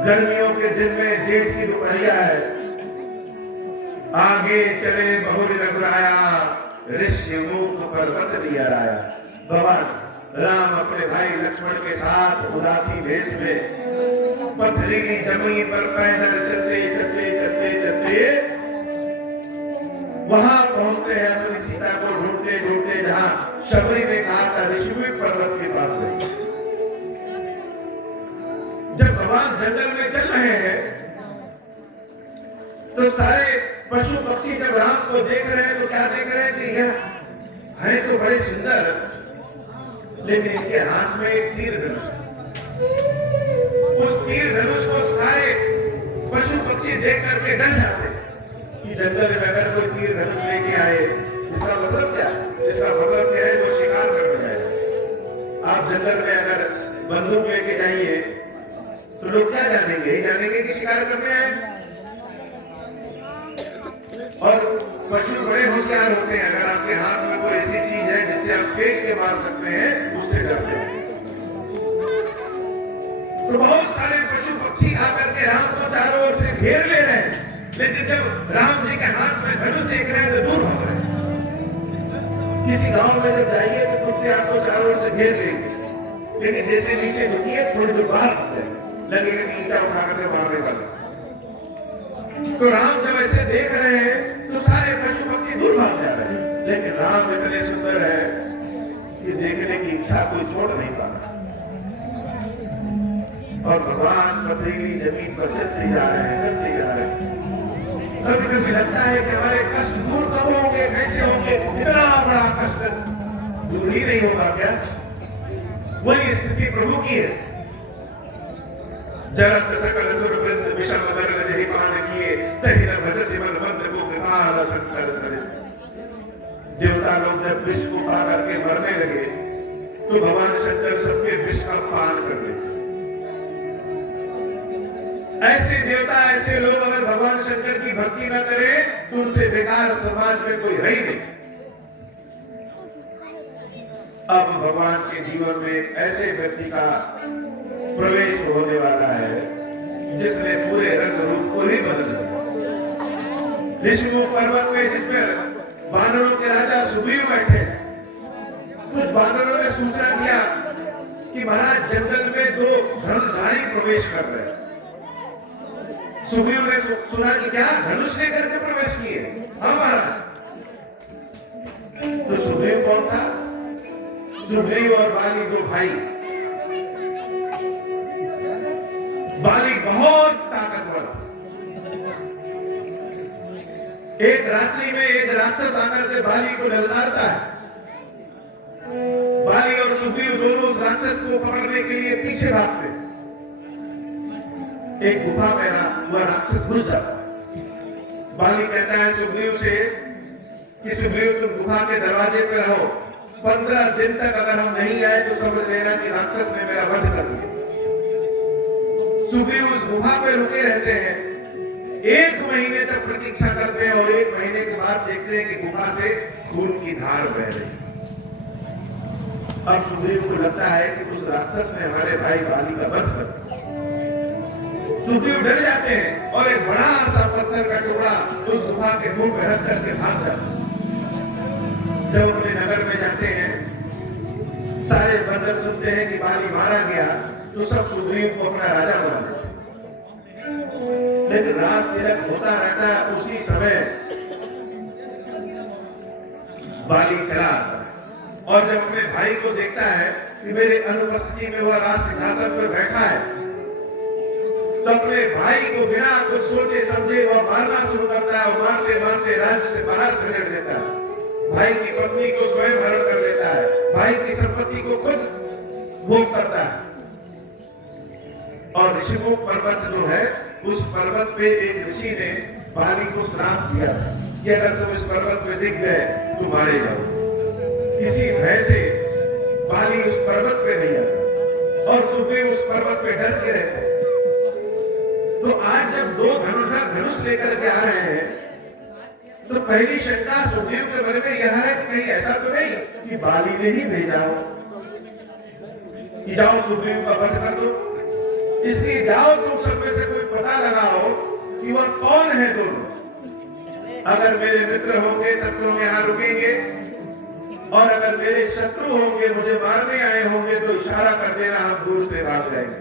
गर्मियों के दिन में जेठ की दोपहरिया है। आगे चले बहुरी रघुराया, ऋषि मुख पर्वत लिया आया। भगवान राम अपने भाई लक्ष्मण के साथ उदासी भेष में पथरीली जमीन पर पैदल चलते चलते चलते चलते वहां पहुंचते हैं। अपनी सीता को ढूंढते ढूंढते जहां शबरी ने कहा था ऋषिमुख पर्वत के पास गए। जब भगवान जंगल में चल रहे हैं तो सारे पशु पक्षी जब राम को देख रहे हैं तो क्या देख रहे हैं कि यह है तो बड़े सुंदर, लेकिन इनके हाथ में एक तीर धनुष। उस तीर धनुष को सारे पशु पक्षी देख करके डर जाते हैं कि जंगल में अगर कोई तीर धनुष लेके आए इसका मतलब क्या? इसका मतलब क्या है वो शिकार करने जाए। आप जंगल में अगर बंदूक लेके जाइए तो लोग क्या जानेंगे? जानेंगे कि शिकार करने आए। और पशु बड़े होशियार होते हैं। अगर आपके हाथ में कोई ऐसी चीज है जिससे आप फेंक के मार सकते हैं, उससे डरते हैं। तो बहुत सारे पशु पक्षी आकर के राम को चारों ओर से घेर ले रहे हैं, लेकिन जब राम जी के हाथ में धनुष देख रहे हैं तो दूर भाग रहे हैं। किसी गांव में जब जाइए तो कुत्ते आपको चारों ओर से घेर लेंगे, लेकिन जैसे नीचे झुकिए थोड़ी दूर बाहर लगेगा कि ईंटा उठा करके मारने वाला। तो राम जब ऐसे देख रहे हैं तो सारे पशु पक्षी दूर भाग जा रहे हैं, लेकिन राम इतने सुंदर है कि देखने की इच्छा कोई छोड़ नहीं पा रहा। और भगवान पथरीली जमीन पर चलते जा रहे हैं, चलते जा रहे हैं। कभी कभी लगता है कि हमारे कष्ट दूर कब होंगे, कैसे होंगे? इतना बड़ा कष्ट दूर ही नहीं होगा क्या? वही स्थिति प्रभु की है। जरत सकल सुर वृंद विषम वर्ग जहि पान किए, तहि न भज सिमल बंद को कृपाल संकर सरिस। देवता लोग जब विष को पा करके मरने लगे तो भगवान शंकर सबके विष का पान कर गए। ऐसे देवता ऐसे लोग अगर भगवान शंकर की भक्ति न करें तो उनसे बेकार समाज में कोई है ही नहीं। अब भगवान के जीवन में ऐसे व्यक्ति का प्रवेश होने वाला है जिसने पूरे रंग रूप को ही बदल दिया। ऋषिमुख पर्वत में जिसमें बानरों के राजा सुग्रीव बैठे, कुछ बानरों ने सूचना दिया कि महाराज जंगल में दो धनुर्धारी प्रवेश कर रहे हैं। सुग्रीव ने सुना कि क्या धनुष लेकर के प्रवेश किए? हाँ महाराज। तो सुग्रीव कौन था? सुग्रीव और बाली दो भाई। बाली बहुत ताकतवर। एक रात्रि में एक राक्षस आकर के बाली को ललकारता है। बाली और सुग्रीव दोनों उस राक्षस को पकड़ने के लिए पीछे भागते। एक गुफा में वह राक्षस घुस जाता है। बाली कहता है सुग्रीव से कि सुग्रीव तुम गुफा के दरवाजे पे रहो, 15 दिन तक अगर हम नहीं आए तो समझ लेना कि राक्षस ने मेरा वध कर दिया। सुग्रीव उस गुफा पे रुके रहते हैं। 1 महीने तक प्रतीक्षा करते हैं और 1 महीने के बाद देखते हैं कि गुफा से खून की धार बह रही। अब सुग्रीव को लगता है कि उस राक्षस ने हमारे भाई बाली का वध कर दिया। सुग्रीव डर जाते हैं और एक बड़ा सा पत्थर का टुकड़ा उस गुफा के मुंह में रख करके भाग जाते हैं। जब अपने नगर में जाते हैं, सारे बंदर सुनते हैं कि बाली मारा गया तो सब सुग्रीव को अपना राजा बना देते। लेकिन राज तिलक होता रहता है, उसी समय बाली चला आता है और जब अपने भाई को देखता है कि मेरे अनुपस्थिति में वह राज सिंहासन पर बैठा है, तो अपने भाई को बिना कुछ सोचे समझे वह मारना शुरू करता है और मारते मारते राज्य से बाहर खदेड़ देता है। भाई की पत्नी को स्वयं हरण कर लेता है, भाई की संपत्ति को खुद भोग करता है। और ऋषिमुख पर्वत जो है, उस पर्वत पे एक ऋषि ने बाली को श्राप दिया कि अगर तुम इस पर्वत पे दिख गए तो मारे जाओ। किसी भय से बाली उस पर्वत पे नहीं आता और सुग्रीव उस पर्वत पे डर के रहते हैं। तो आज जब दो धनुर्धर धनुष लेकर के आ रहे हैं, तो पहली शंका सुग्रीव के मन में यह है कि कहीं ऐसा तो नहीं कि बाली ने ही भेजा हो कि जाओ सुग्रीव का वध कर दो। इसलिए जाओ तुम सब में से कोई पता लगाओ कि वह कौन है दोनों। अगर मेरे मित्र होंगे तब तुम यहाँ रुकेंगे, और अगर मेरे शत्रु होंगे, मुझे मारने आए होंगे, तो इशारा कर देना, हम दूर से भाग जाएंगे।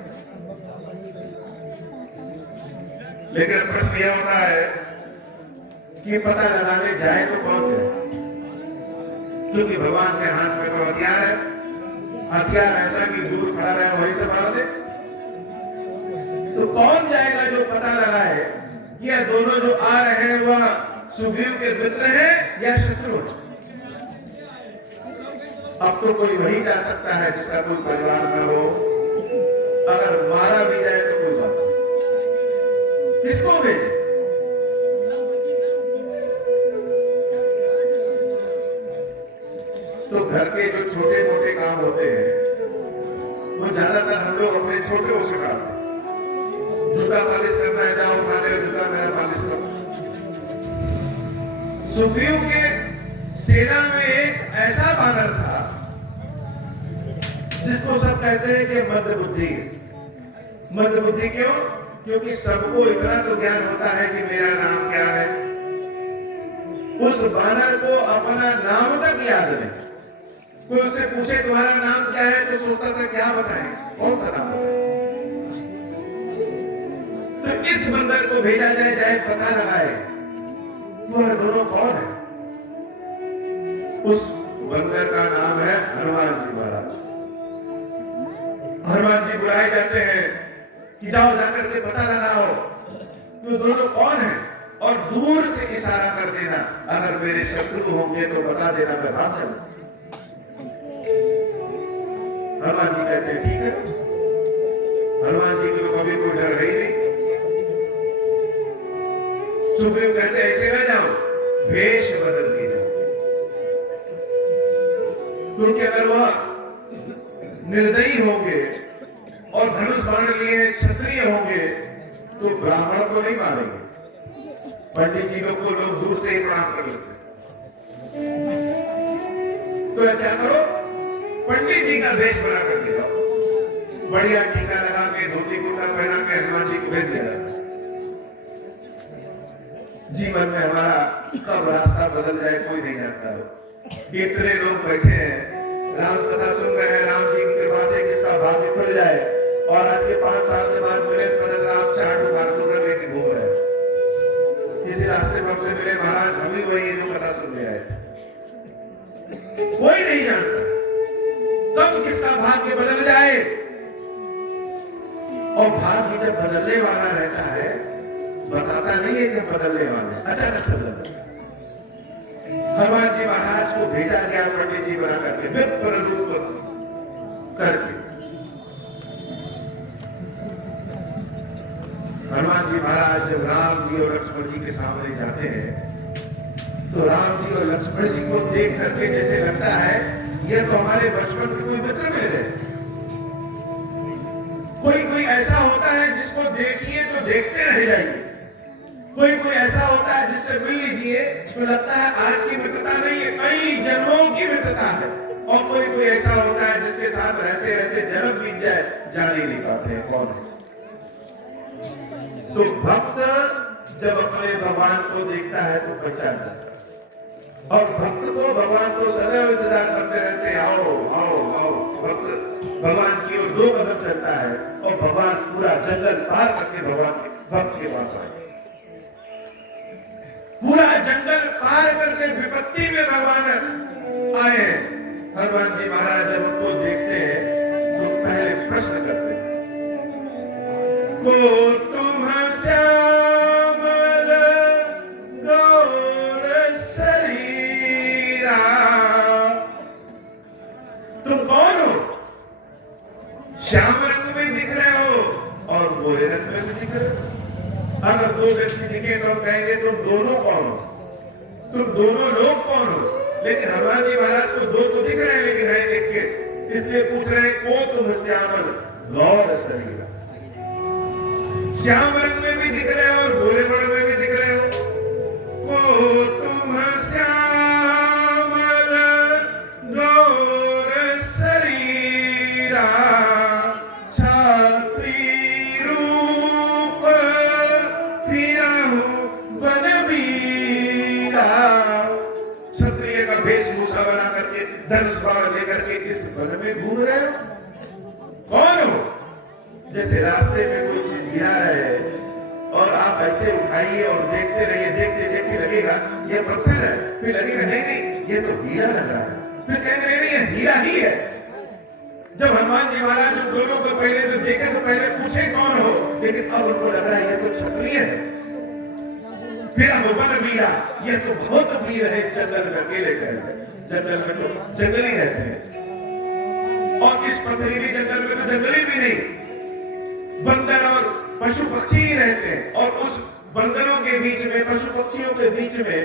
लेकिन प्रश्न यह होता है कि पता लगाने जाए तो कौन जाए, क्योंकि भगवान के हाथ में तो हथियार है, हथियार ऐसा कि दूर खड़ा रहे वही से मार दे। तो कौन जाएगा जो पता लगाए कि यह दोनों जो आ रहे हैं वह सुग्रीव के मित्र हैं या शत्रु हैं। अब तो कोई वही जा सकता है जिसका कोई परिवार न हो, अगर मारा भी जाए तो कोई बात नहीं, किसको भेजे। तो घर के जो छोटे मोटे काम होते हैं वो ज्यादातर हम लोग अपने छोटे से करते हैं। जूता पालिश करना है, जाओ उठा ले जूता, मेरा पालिश करो। सुग्रीव के सेना में एक ऐसा बानर था जिसको सब कहते हैं कि मंदबुद्धि। मंदबुद्धि क्यों? क्योंकि सबको इतना तो ज्ञान होता है कि मेरा नाम क्या है। उस बानर को अपना नाम तक याद नहीं। कोई उससे पूछे तुम्हारा नाम क्या है तो सोचता था क्या बताएं, कौन सा नाम बताएं। तो इस बंदर को भेजा जाए, चाहे पता लगाए वह दोनों कौन है। उस बंदर का नाम है हनुमान जी महाराज। हनुमान जी बुलाए जाते हैं कि जाओ जाकर के पता लगाओ तो दोनों कौन है, और दूर से इशारा कर देना, अगर मेरे शत्रु होंगे तो बता देना, मैं भाग चलूं। हनुमान जी कहते हैं ठीक है। हनुमान जी को कभी कोई डर है ही नहीं। सुग्रीव कहते ऐसे न जाओ, वेश बदल के जाओ, क्योंकि अगर वह निर्दयी होंगे और धनुष बाण लिए क्षत्रिय होंगे तो ब्राह्मण को नहीं मारेंगे। पंडित जी लोग को लोग दूर से ही प्रणाम कर लेते। तो क्या करो, पंडित जी का वेश बना कर ले जाओ, बढ़िया टीका लगा के धोती कुर्ता पहना के हनुमान जी को भेज दिया। जीवन में हमारा कब रास्ता बदल जाए कोई नहीं जानता। इतने लोग बैठे हैं, राम कथा सुन रहे हैं, राम जी की कृपा से किसका भाग्य खुल जाए, और आज के 5 साल के बाद मिले पदक राम चाट उतार लेके घूम रहे हैं। किसी रास्ते में हमसे मिले, महाराज हम ही वही जो कथा सुन रहे हैं। कोई नहीं जानता कब किसका भाग्य बदल जाए, और भाग्य जब बदलने वाला रहता है बताता नहीं है कि बदलने वाले, अचानक से बदल। हनुमान जी महाराज को भेजा गया पंडित जी बना करके, विप्र रूप करके। हनुमान जी महाराज जब राम जी और लक्ष्मण जी के सामने जाते हैं तो राम जी और लक्ष्मण जी को देख करके जैसे लगता है ये तो हमारे बचपन के कोई मित्र मिल रहे। कोई ऐसा होता है जिसको देखिए तो देखते रह जाइए, कोई ऐसा होता है जिससे मिल लीजिए तो लगता है आज की मित्रता नहीं है, कई जन्मों की मित्रता है, और कोई ऐसा होता है जिसके साथ रहते रहते जन्म बीत जाए, जान ही नहीं पाते कौन है। तो भक्त जब अपने भगवान को देखता है तो पहचान जाता है, और भक्त को भगवान को सदैव इंतजार करते रहते, आओ आओ आओ। भक्त भगवान की ओर 2 कदम चलता है और भगवान पूरा जंगल पार करके भगवान भक्त के पास आए। पूरा जंगल पार करके विपत्ति में भगवान आए। हनुमान जी महाराज जब उनको देखते हैं श्याम रंग में दिख रहे हो और गोरे रंग में भी दिख रहे हो। अगर दो व्यक्ति दिखे तो कहेंगे तुम दोनों कौन हो, तुम दोनों लोग कौन हो। लेकिन हनुमान जी महाराज को दो तो दिख रहे हैं लेकिन है देख के, इसलिए पूछ रहे हैं को तुम श्यामल गौर शरीर। श्याम रंग में भी दिख रहे हो और गोरे रंग में भी दिख रहे हो। को तुम श्यामल गौर शरीरा छात्री रूप फिरहु बनबीरा। क्षत्रिय का वेशभूषा बना करके धनुष बाण लेकर के इस वन में घूम रहे हो, कौन हो। जैसे रास्ते में कोई चीज गिरा है और आप ऐसे उठाइए और देखते रहिए, देखते देखते लगेगा ये पत्थर है, फिर लगेगा नहीं नहीं ये तो हीरा लग रहा है, फिर कहेंगे नहीं ये हीरा ही है। जब हनुमान जी महाराज उन दोनों को पहले तो देखे तो पहले पूछे कौन हो, लेकिन अब उनको लग रहा है ये तो क्षत्रिय है। फिर अब वन वीरा, ये तो बहुत वीर है इस जंगल में अकेले गए, जंगल में तो जंगली रहते हैं और इस पथरीली जंगल में तो जंगली भी नहीं, बंदर और पशु पक्षी ही रहते हैं। और उस बंदरों के बीच में, पशु पक्षियों के बीच में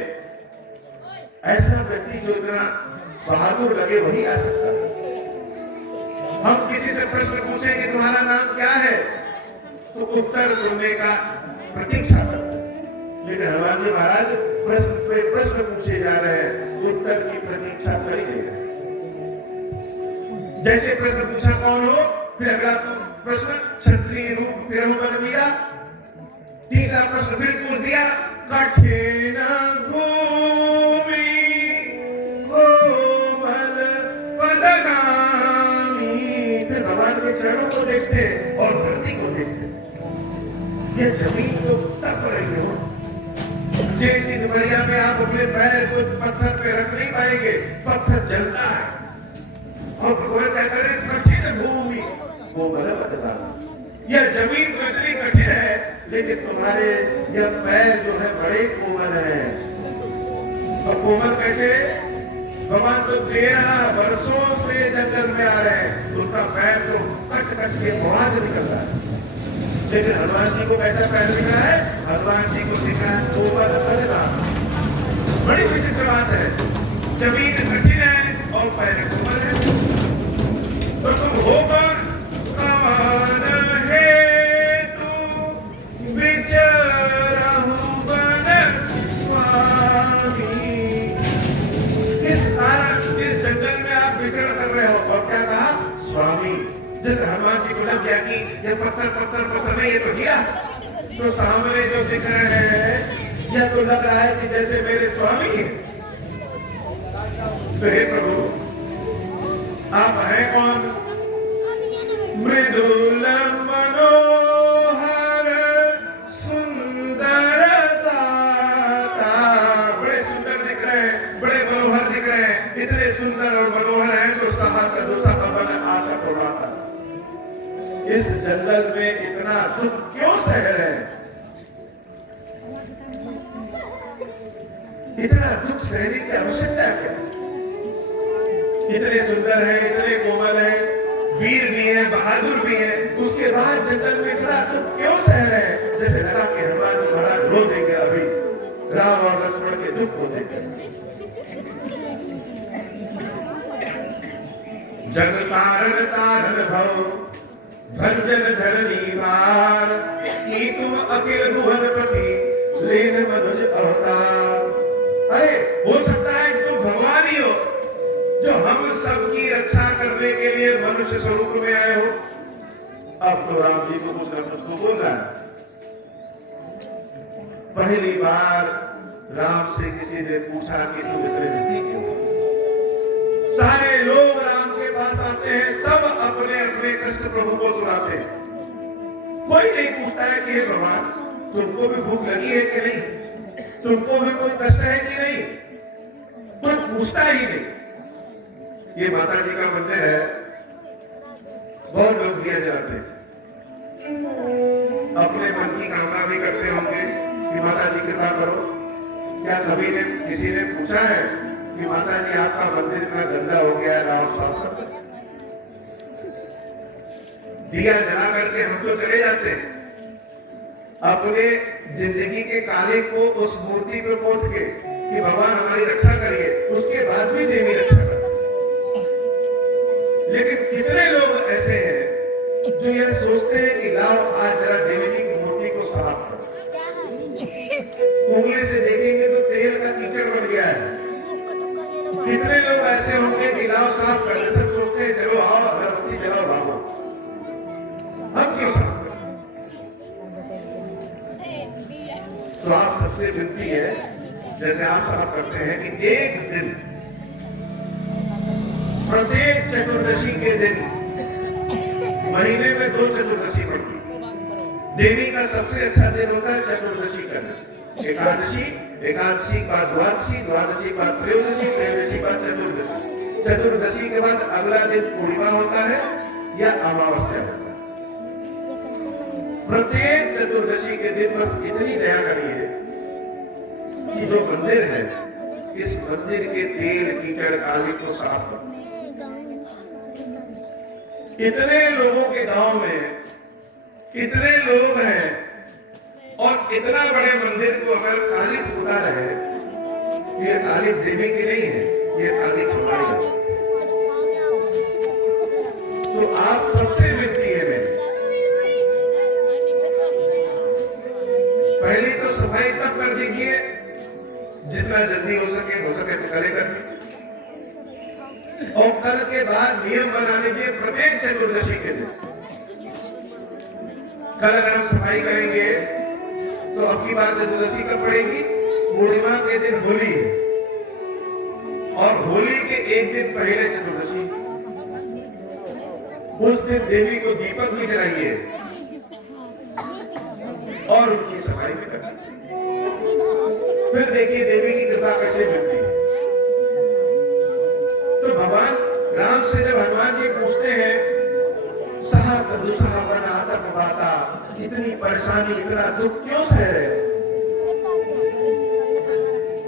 ऐसा व्यक्ति जो इतना बहादुर लगे वही आ सकता है। हम किसी से प्रश्न पूछें कि तुम्हारा नाम क्या है तो उत्तर सुनने का प्रतीक्षा करते हैं, लेकिन हनुमान जी महाराज प्रश्न पे प्रश्न पूछे जा रहे हैं, उत्तर की प्रतीक्षा कर ही नहीं रहे। जैसे प्रश्न पूछा कौन हो, फिर अगला प्रश्न क्षत्रिय रूप फिरहु बनबीरा। तीसरा प्रश्न फिर पूछ दिया कठिन भूमि कोमल पदगामी। फिर भगवान के चरणों को देखते और धरती को देखते, ये जमीन तो तप रही हो। जिन बढ़िया में आप अपने पैर को पत्थर पे रख नहीं पाएंगे, पत्थर जलता है। और भगवान क्या करे, कठिन भूमि कोमल पदगामी। यह जमीन तो इतनी कठिन है लेकिन तुम्हारे यह पैर जो है बड़े कोमल है। और कोमल कैसे, भगवान तो 13 वर्षों से जंगल में आ रहे हैं, उनका पैर तो कट कट के मुहाज निकल रहा है। लेकिन हनुमान जी को कैसा पैर दिख रहा है, हनुमान जी को दिख रहा है कोमल पदगामी। बड़ी विचित्र बात है, जमीन कठिन है और पैर कोमल है। तो तुम हो कौन, कौन है तू विचरहु वन स्वामी। किस कारण इस जंगल में आप विचरण कर रहे हो। और क्या कहा, स्वामी। जैसे हनुमान जी को लग गया कि ये पत्थर पत्थर पत्थर नहीं, ये तो हीरा। तो सामने जो दिख रहे हैं यह तो लग रहा है कि जैसे मेरे स्वामी है। तो हे प्रभु आप हैं कौन, मृदुल मनोहर सुंदरता। बड़े सुंदर दिख रहे हैं, बड़े मनोहर दिख रहे हैं। इतने सुंदर और मनोहर हैं तो सहत दुसहबन आतप वाता। इस जंगल में इतना दुख क्यों सह रहे हैं, इतना दुख सहने की आवश्यकता क्या। इतने सुंदर है, इतने कोमल है, वीर भी है, बहादुर भी है, उसके बाद जंगल में इतना दुख क्यों सह रहे हैं। जैसे लगा कि हनुमान जी महाराज रो देंगे अभी राम और लक्ष्मण के दुख को देखें। जग कारण तारण भव भंजन धरनी भार, की तुम अखिल भुवन प्रति लेन मधुज अवतार। अरे हो सकता है कि तुम भगवान ही हो जो हम सबकी रक्षा करने के लिए मनुष्य स्वरूप में आए हो। अब तो राम जी को कुछ न कुछ तो बोलना है। पहली बार राम से किसी ने पूछा कि तुम इतने दुखी क्यों। सारे लोग राम के पास आते हैं, सब अपने अपने कष्ट प्रभु को सुनाते हैं। कोई नहीं पूछता है कि हे भगवान तुमको भी भूख लगी है कि नहीं, तुमको भी कोई कष्ट है कि नहीं, कोई पूछता ही नहीं। ये माता जी का मंदिर है, बहुत लोग दिया जाते हैं, अपने मन की कामना भी करते होंगे कि माता जी कृपा करो। क्या कभी ने किसी ने पूछा है कि माता जी आपका मंदिर का गंदा हो गया, राम साफ कर। दिया जला करके हम तो चले जाते हैं, अपने जिंदगी के काले को उस मूर्ति पर पोत के कि भगवान हमारी रक्षा करिए, उसके बाद भी देवी रक्षा करते। लेकिन कितने लोग ऐसे हैं जो यह सोचते हैं कि लाओ आज जरा देवी जी की मूर्ति को साफ करो, उंगली से देखेंगे तो तेल का कीचड़ बन गया है। कितने लोग ऐसे होंगे कि लाओ साफ कर, सब सोचते हैं चलो आओ अगरबत्ती जलाओ भागो, हम क्यों साफ करें? तो आप सबसे विनती है, जैसे आप साफ करते हैं कि एक दिन प्रत्येक चतुर्दशी के दिन, महीने में 2 चतुर्दशी पड़ती, देवी का सबसे अच्छा दिन होता है चतुर्दशी का दिन। एकादशी, एकादशी का द्वादशी, द्वादशी का त्रयोदशी, त्रयोदशी का चतुर्दशी, चतुर्दशी के बाद अगला दिन पूर्णिमा होता है या अमावस्या होता है। प्रत्येक चतुर्दशी के दिन बस इतनी दया करिए कि जो मंदिर है, इस मंदिर के तेल कीचड़ काली को साफ करो। इतने लोगों के गांव में इतने लोग हैं और इतना बड़े मंदिर को अगर काली होता रहे, ये काली देवी की नहीं है, ये काली हमारी है। तो आप सबसे विनती है मेरी, पहली तो सफाई तब कर दीजिए जितना जल्दी हो सके तो करे कर, और कल के बाद नियम बना लीजिए प्रत्येक चतुर्दशी के दिन। कल अगर हम सफाई करेंगे तो अब की बार चतुर्दशी कब पड़ेगी? पूर्णिमा के दिन होली है, और होली के एक दिन पहले चतुर्दशी। उस दिन देवी को दीपक भी जलाइए और उनकी सफाई भी करिए। फिर देखिए देवी की कृपा कैसे मिलती है। तो भगवान राम से जब हनुमान जी पूछते हैं बाता, इतनी परेशानी इतना दुख क्यों सह रहे,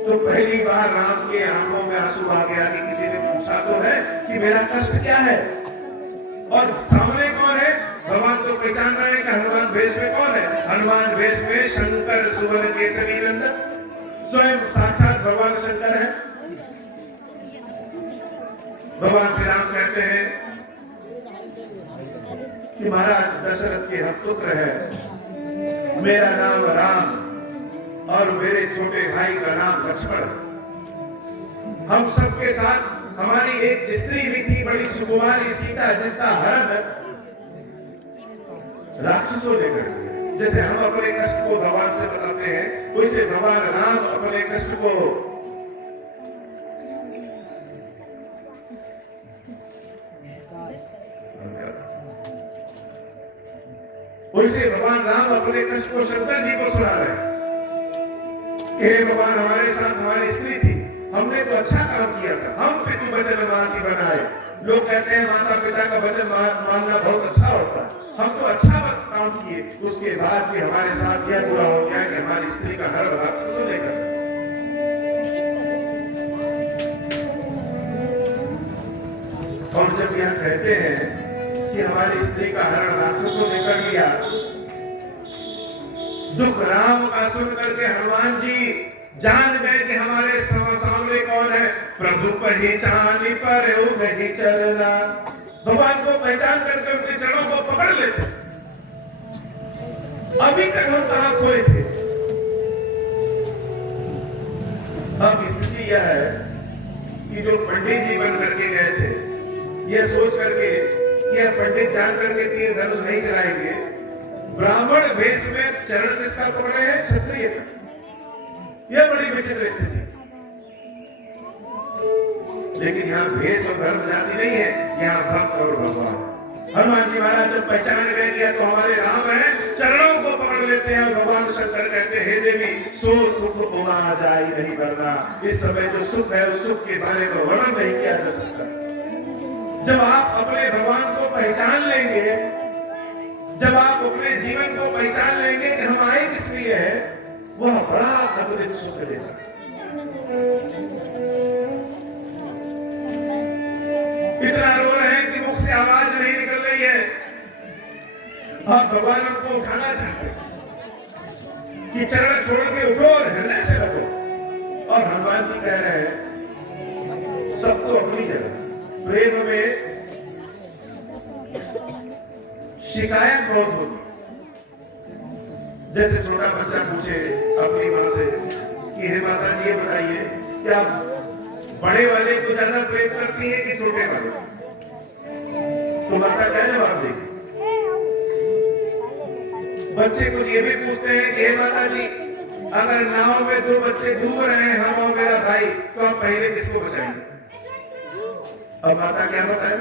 तो पहली बार राम के आंखों में आंसू आ गया कि किसी ने पूछा तो है कि मेरा कष्ट क्या है, और सामने कौन है? भगवान तो पहचान रहे हैं कि हनुमान वेश में कौन है? हनुमान वेश में शंकर सुवर्ण केसरी नंदन, स्वयं साक्षात भगवान शंकर है। भगवान श्री राम कहते हैं कि महाराज दशरथ के हम पुत्र है, मेरा नाम राम और मेरे छोटे भाई का नाम लक्ष्मण। हम सबके साथ हमारी एक स्त्री भी थी बड़ी सुकुमारी सीता, जिसका हरण राक्षसों ने कर दिया। जैसे हम अपने कष्ट को भगवान से बताते हैं, वैसे भगवान राम अपने कष्ट को शंकर जी को सुना रहे हैं। भगवान हमारे साथ हमारी स्त्री थी, हमने तो अच्छा काम किया था, हम पितृ वचन मानती बनाए। लोग कहते हैं माता पिता का वचन मानना बहुत अच्छा होता है, हम तो अच्छा काम किए, उसके बाद भी हमारे साथ यह बुरा हो गया कि हमारी स्त्री का हर राक्षसों ने कर। और जब यह कहते हैं कि हमारी स्त्री का हरण राक्षसों ने कर लिया, दुख राम का सुन करके हनुमान जी जान गए कि हमारे सामने कौन है। प्रभु पहचानी पर उगही चलना, भगवान को पहचान करके उनके चरणों को पकड़ लेते। अभी तक हम कहां खोए थे। अब स्थिति यह है कि जो पंडित जी बन करके गए थे, यह सोच करके कि यह पंडित जान करके तीर धनुष नहीं चलाएंगे, ब्राह्मण वेश में चरण किसका पकड़ रहे हैं? क्षत्रिय का। यह बड़ी विचित्र स्थिति। लेकिन यहाँ भेष और धर्म जाति नहीं है, यहाँ भक्त और भगवान। हनुमान जी महाराज जब पहचान गए कि तो हमारे राम है, चरणों को पकड़ लेते हैं। और भगवान शंकर कहते हैं, हे देवी सो सुख उमा जाई नहीं करना। इस समय जो सुख है उस सुख के बारे में वर्णन नहीं किया जा सकता। जब आप अपने भगवान को पहचान लेंगे, जब आप अपने जीवन को पहचान लेंगे कि हम आए किस लिए है, वह बड़ा अद्भुत सुख देगा। इतना रो रहे हैं कि मुख से आवाज नहीं निकल रही है। आप भगवान हमको उठाना चाहते हैं कि चरण छोड़ के उठो और हृदय से रखो। और हनुमान जी कह रहे हैं सबको अपनी जगह। प्रेम में शिकायत बहुत होती, जैसे छोटा बच्चा पूछे अपनी माँ से कि हे माता जी ये बताइए क्या बड़े वाले को ज्यादा प्रेम करती है कि छोटे वाले? तो माता क्या जवाब देगी? बच्चे कुछ ये भी पूछते हैं कि हे माता जी अगर नाव में दो बच्चे डूब रहे हैं, हम और मेरा भाई, तो आप पहले किसको बचाएंगे? अब माता क्या बताए?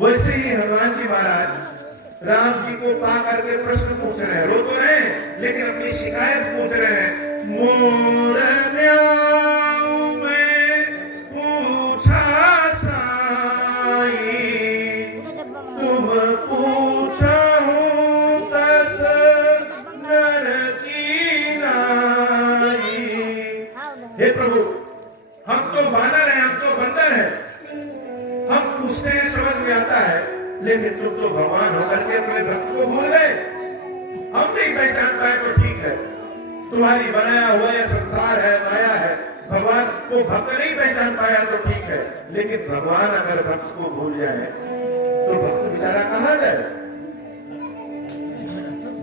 वैसे ही हनुमान जी महाराज राम जी को पा करके प्रश्न पूछ रहे हैं। रो तो रहे हैं लेकिन अपनी शिकायत पूछ रहे हैं। मोर न्याऊ में पूछा साई, तुम पूछा हूँ दस नर की नाई। हे प्रभु हम तो बानर हैं, हम तो बंदर हैं, हम पूछते हैं समझ में आता है, लेकिन तुम तो भगवान होकर के अपने भक्त को भूल गए। हम नहीं पहचान पाए तो ठीक है, तुम्हारी बनाया हुआ यह संसार है, माया है, भगवान को भक्त नहीं पहचान पाया तो ठीक है, लेकिन भगवान अगर भक्त को भूल जाए तो भक्त बेचारा कहाँ जाए?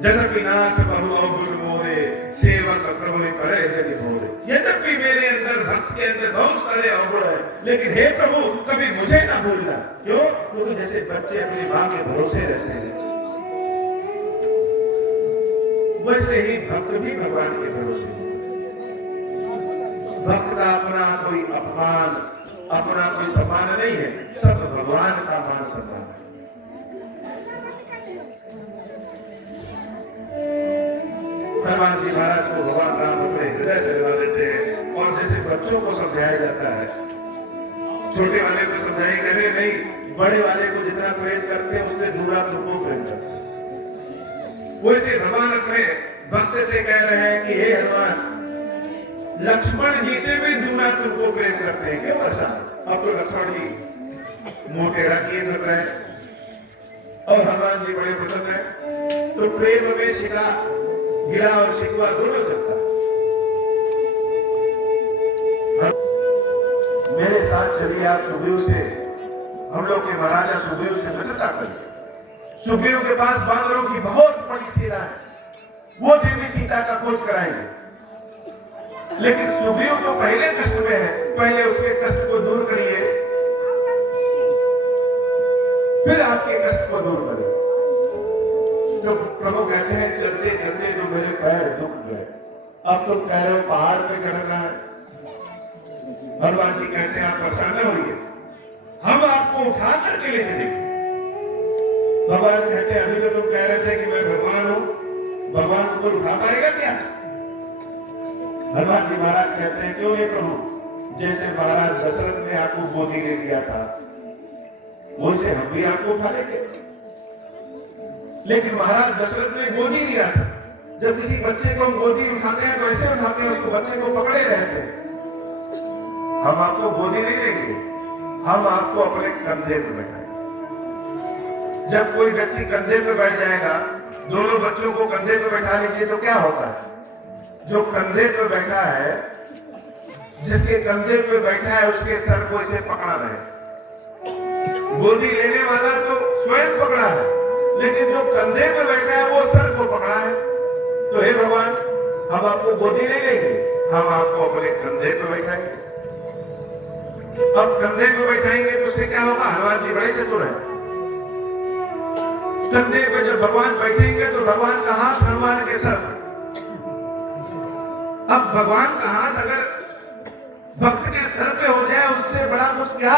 जनक नाथ बहु अवगुण मोरे, सेवक प्रभु करे जनि भोरे। यद्यपि मेरे अंदर भक्त के अंदर बहुत सारे अवगुण है, लेकिन हे प्रभु कभी मुझे ना भूलना। क्यों? क्योंकि जैसे बच्चे अपनी मां के भरोसे रहते हैं, वैसे ही भक्त भी भगवान के भरोसे। भक्त का अपना कोई अपमान, अपना कोई सम्मान नहीं है, सब भगवान का मान सम्मान है। हनुमान जी महाराज को भगवान राम अपने हृदय से लगा देते हैं। और जैसे बच्चों को समझाया जाता है, छोटे वाले को समझाएंगे नहीं, बड़े वाले को जितना प्रेम करते हैं उससे दूरा तुमको प्रेम करते हैं। वैसे भगवान अपने भक्त से कह रहे हैं कि हे हनुमान, लक्ष्मण जी से भी दूना तुमको प्रेम करते हैं क्या वर्षा? अब तो लक्ष्मण जी मोटेरा किए कर रहे हैं और हनुमान जी बड़े पसंद है। तो प्रेम में शिका गिरा और शिकवा दोनों चलता है। मेरे साथ चलिए आप सुग्रीव से, हम लोग के महाराजा सुग्रीव से मित्रता करिए। सुग्रीव के पास बानरों की बहुत बड़ी सेना है, वो देवी सीता का खोज कराएंगे। लेकिन सुग्रीव तो पहले कष्ट में है, पहले उसके कष्ट को दूर करिए, फिर आपके कष्ट को दूर करिए। तो प्रभु कहते हैं चलते चलते जो मेरे पैर दुख गए, अब तुम कह रहे हो पहाड़ पे चढ़ना है। भगवान जी कहते हैं आप परेशान न होइए, हम आपको उठा करके ले चलेंगे। भगवान कहते हैं अभी तो तुम कह रहे थे कि मैं भगवान हूं, भगवान को उठा पाएगा क्या? हनुमान जी महाराज कहते हैं क्यों नहीं प्रभु, जैसे महाराज दशरथ ने आपको गोदी ले लिया था वैसे हम भी आपको उठा लेंगे। लेकिन महाराज दशरथ ने गोदी लिया था, जब किसी बच्चे को हम गोदी उठाते हैं तो ऐसे उठाते हैं उसको, बच्चे को पकड़े रहते हैं। हम आपको गोदी नहीं लेंगे, हम आपको अपने कंधे पर बैठाएंगे। जब कोई व्यक्ति कंधे पर बैठ जाएगा, दोनों बच्चों को कंधे पर बैठा लीजिए तो क्या होता है? जो कंधे पर बैठा है, जिसके कंधे पर बैठा है उसके सर को इसे पकड़ा रहे। गोदी लेने वाला तो स्वयं पकड़ा है, लेकिन जो कंधे पर बैठा है वो सर को पकड़ा है। तो हे भगवान हम आपको गोदी नहीं लेंगे, हम आपको अपने कंधे पर बैठाएंगे। अब कंधे पर बैठाएंगे तो उससे क्या होगा? हनुमान जी बड़े चतुर हैं। कंधे पर जब भगवान बैठेंगे तो भगवान का हाथ हनुमान के सर। अब भगवान का हाथ अगर भक्त के सर पे हो जाए उससे बड़ा कुछ क्या।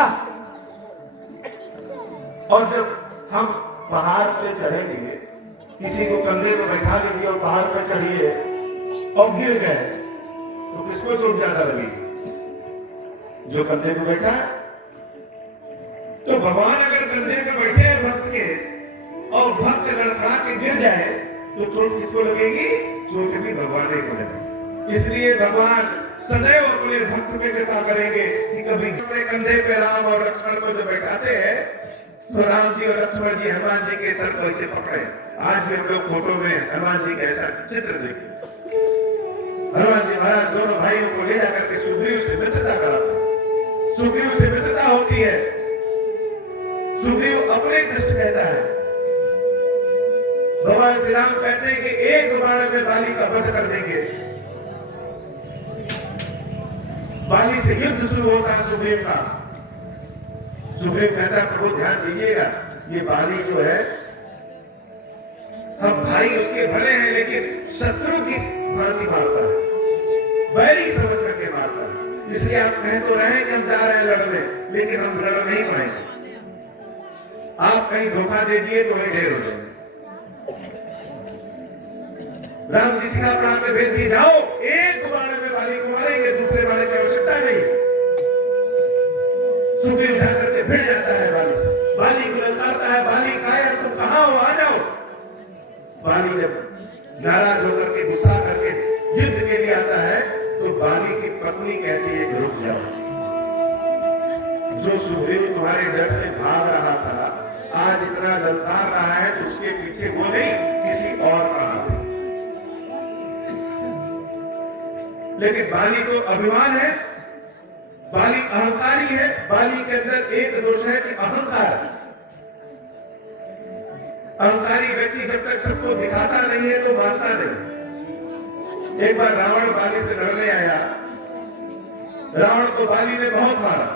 और जब हम पहाड़ पे चढ़ेंगे, किसी को कंधे पे बैठा लीजिए और पहाड़ पे चढ़िए और गिर गए तो किसको चोट ज्यादा लगेगी? जो कंधे पे बैठा है। तो भगवान अगर कंधे पे बैठे हैं भक्त के और भक्त लड़खड़ा के गिर जाए तो चोट किसको लगेगी? चोट भी भगवान को लगेगी। इसलिए भगवान सदैव अपने भक्त पे कृपा करेंगे कि कभी अपने कंधे पे राम और लक्ष्मण को जो बैठाते हैं तो राम जी और लक्ष्मण जी हनुमान जी के सर को ऐसे पकड़े। आज भी हम लोग फोटो में हनुमान जी का ऐसा चित्र देखते। हनुमान जी महाराज दोनों भाइयों को ले जाकर के सुग्रीव से मित्रता कराते। सुग्रीव से मित्रता होती है। सुग्रीव अपने कष्ट कहता है। भगवान श्री राम कहते हैं कि एक बाण में बाली का वध कर देंगे। बाली से युद्ध शुरू होता है सुग्रीव का। सुग्रीव कहता है प्रभु ध्यान दीजिएगा, ये बाली जो है हम भाई उसके भले हैं लेकिन शत्रु की भांति मारता है, बैरी समझ करके मारता है। इसलिए आप कह तो रहे कि हम जा रहे हैं लड़ने, लेकिन हम लड़ नहीं पाएंगे। आप कहीं धोखा दे दिए तो वही ढेर हो जाए। राम जी सिखा प्राण में भेज दिए, जाओ एक बाण में बाली को मारेंगे, दूसरे बाण की आवश्यकता नहीं। सुग्रीव जा करके भिड़ जाता है बाली से, बाली को ललकारता है, बाली कायर तुम कहां हो, आ जाओ। बाली जब नाराज होकर के गुस्सा करके युद्ध के लिए आता है तो बाली की पत्नी कहती है रुक जाओ। जो सुग्रीव तुम्हारे डर से भाग रहा था आज इतना ललकार रहा है तो उसके पीछे वो नहीं किसी और का हाथ है। लेकिन बाली को अभिमान है, बाली अहंकारी है। बाली के अंदर एक दोष है कि अहंकार। अहंकारी व्यक्ति जब तक सबको दिखाता नहीं है तो मानता नहीं। एक बार रावण बाली से लड़ने आया, रावण को बाली ने बहुत मारा।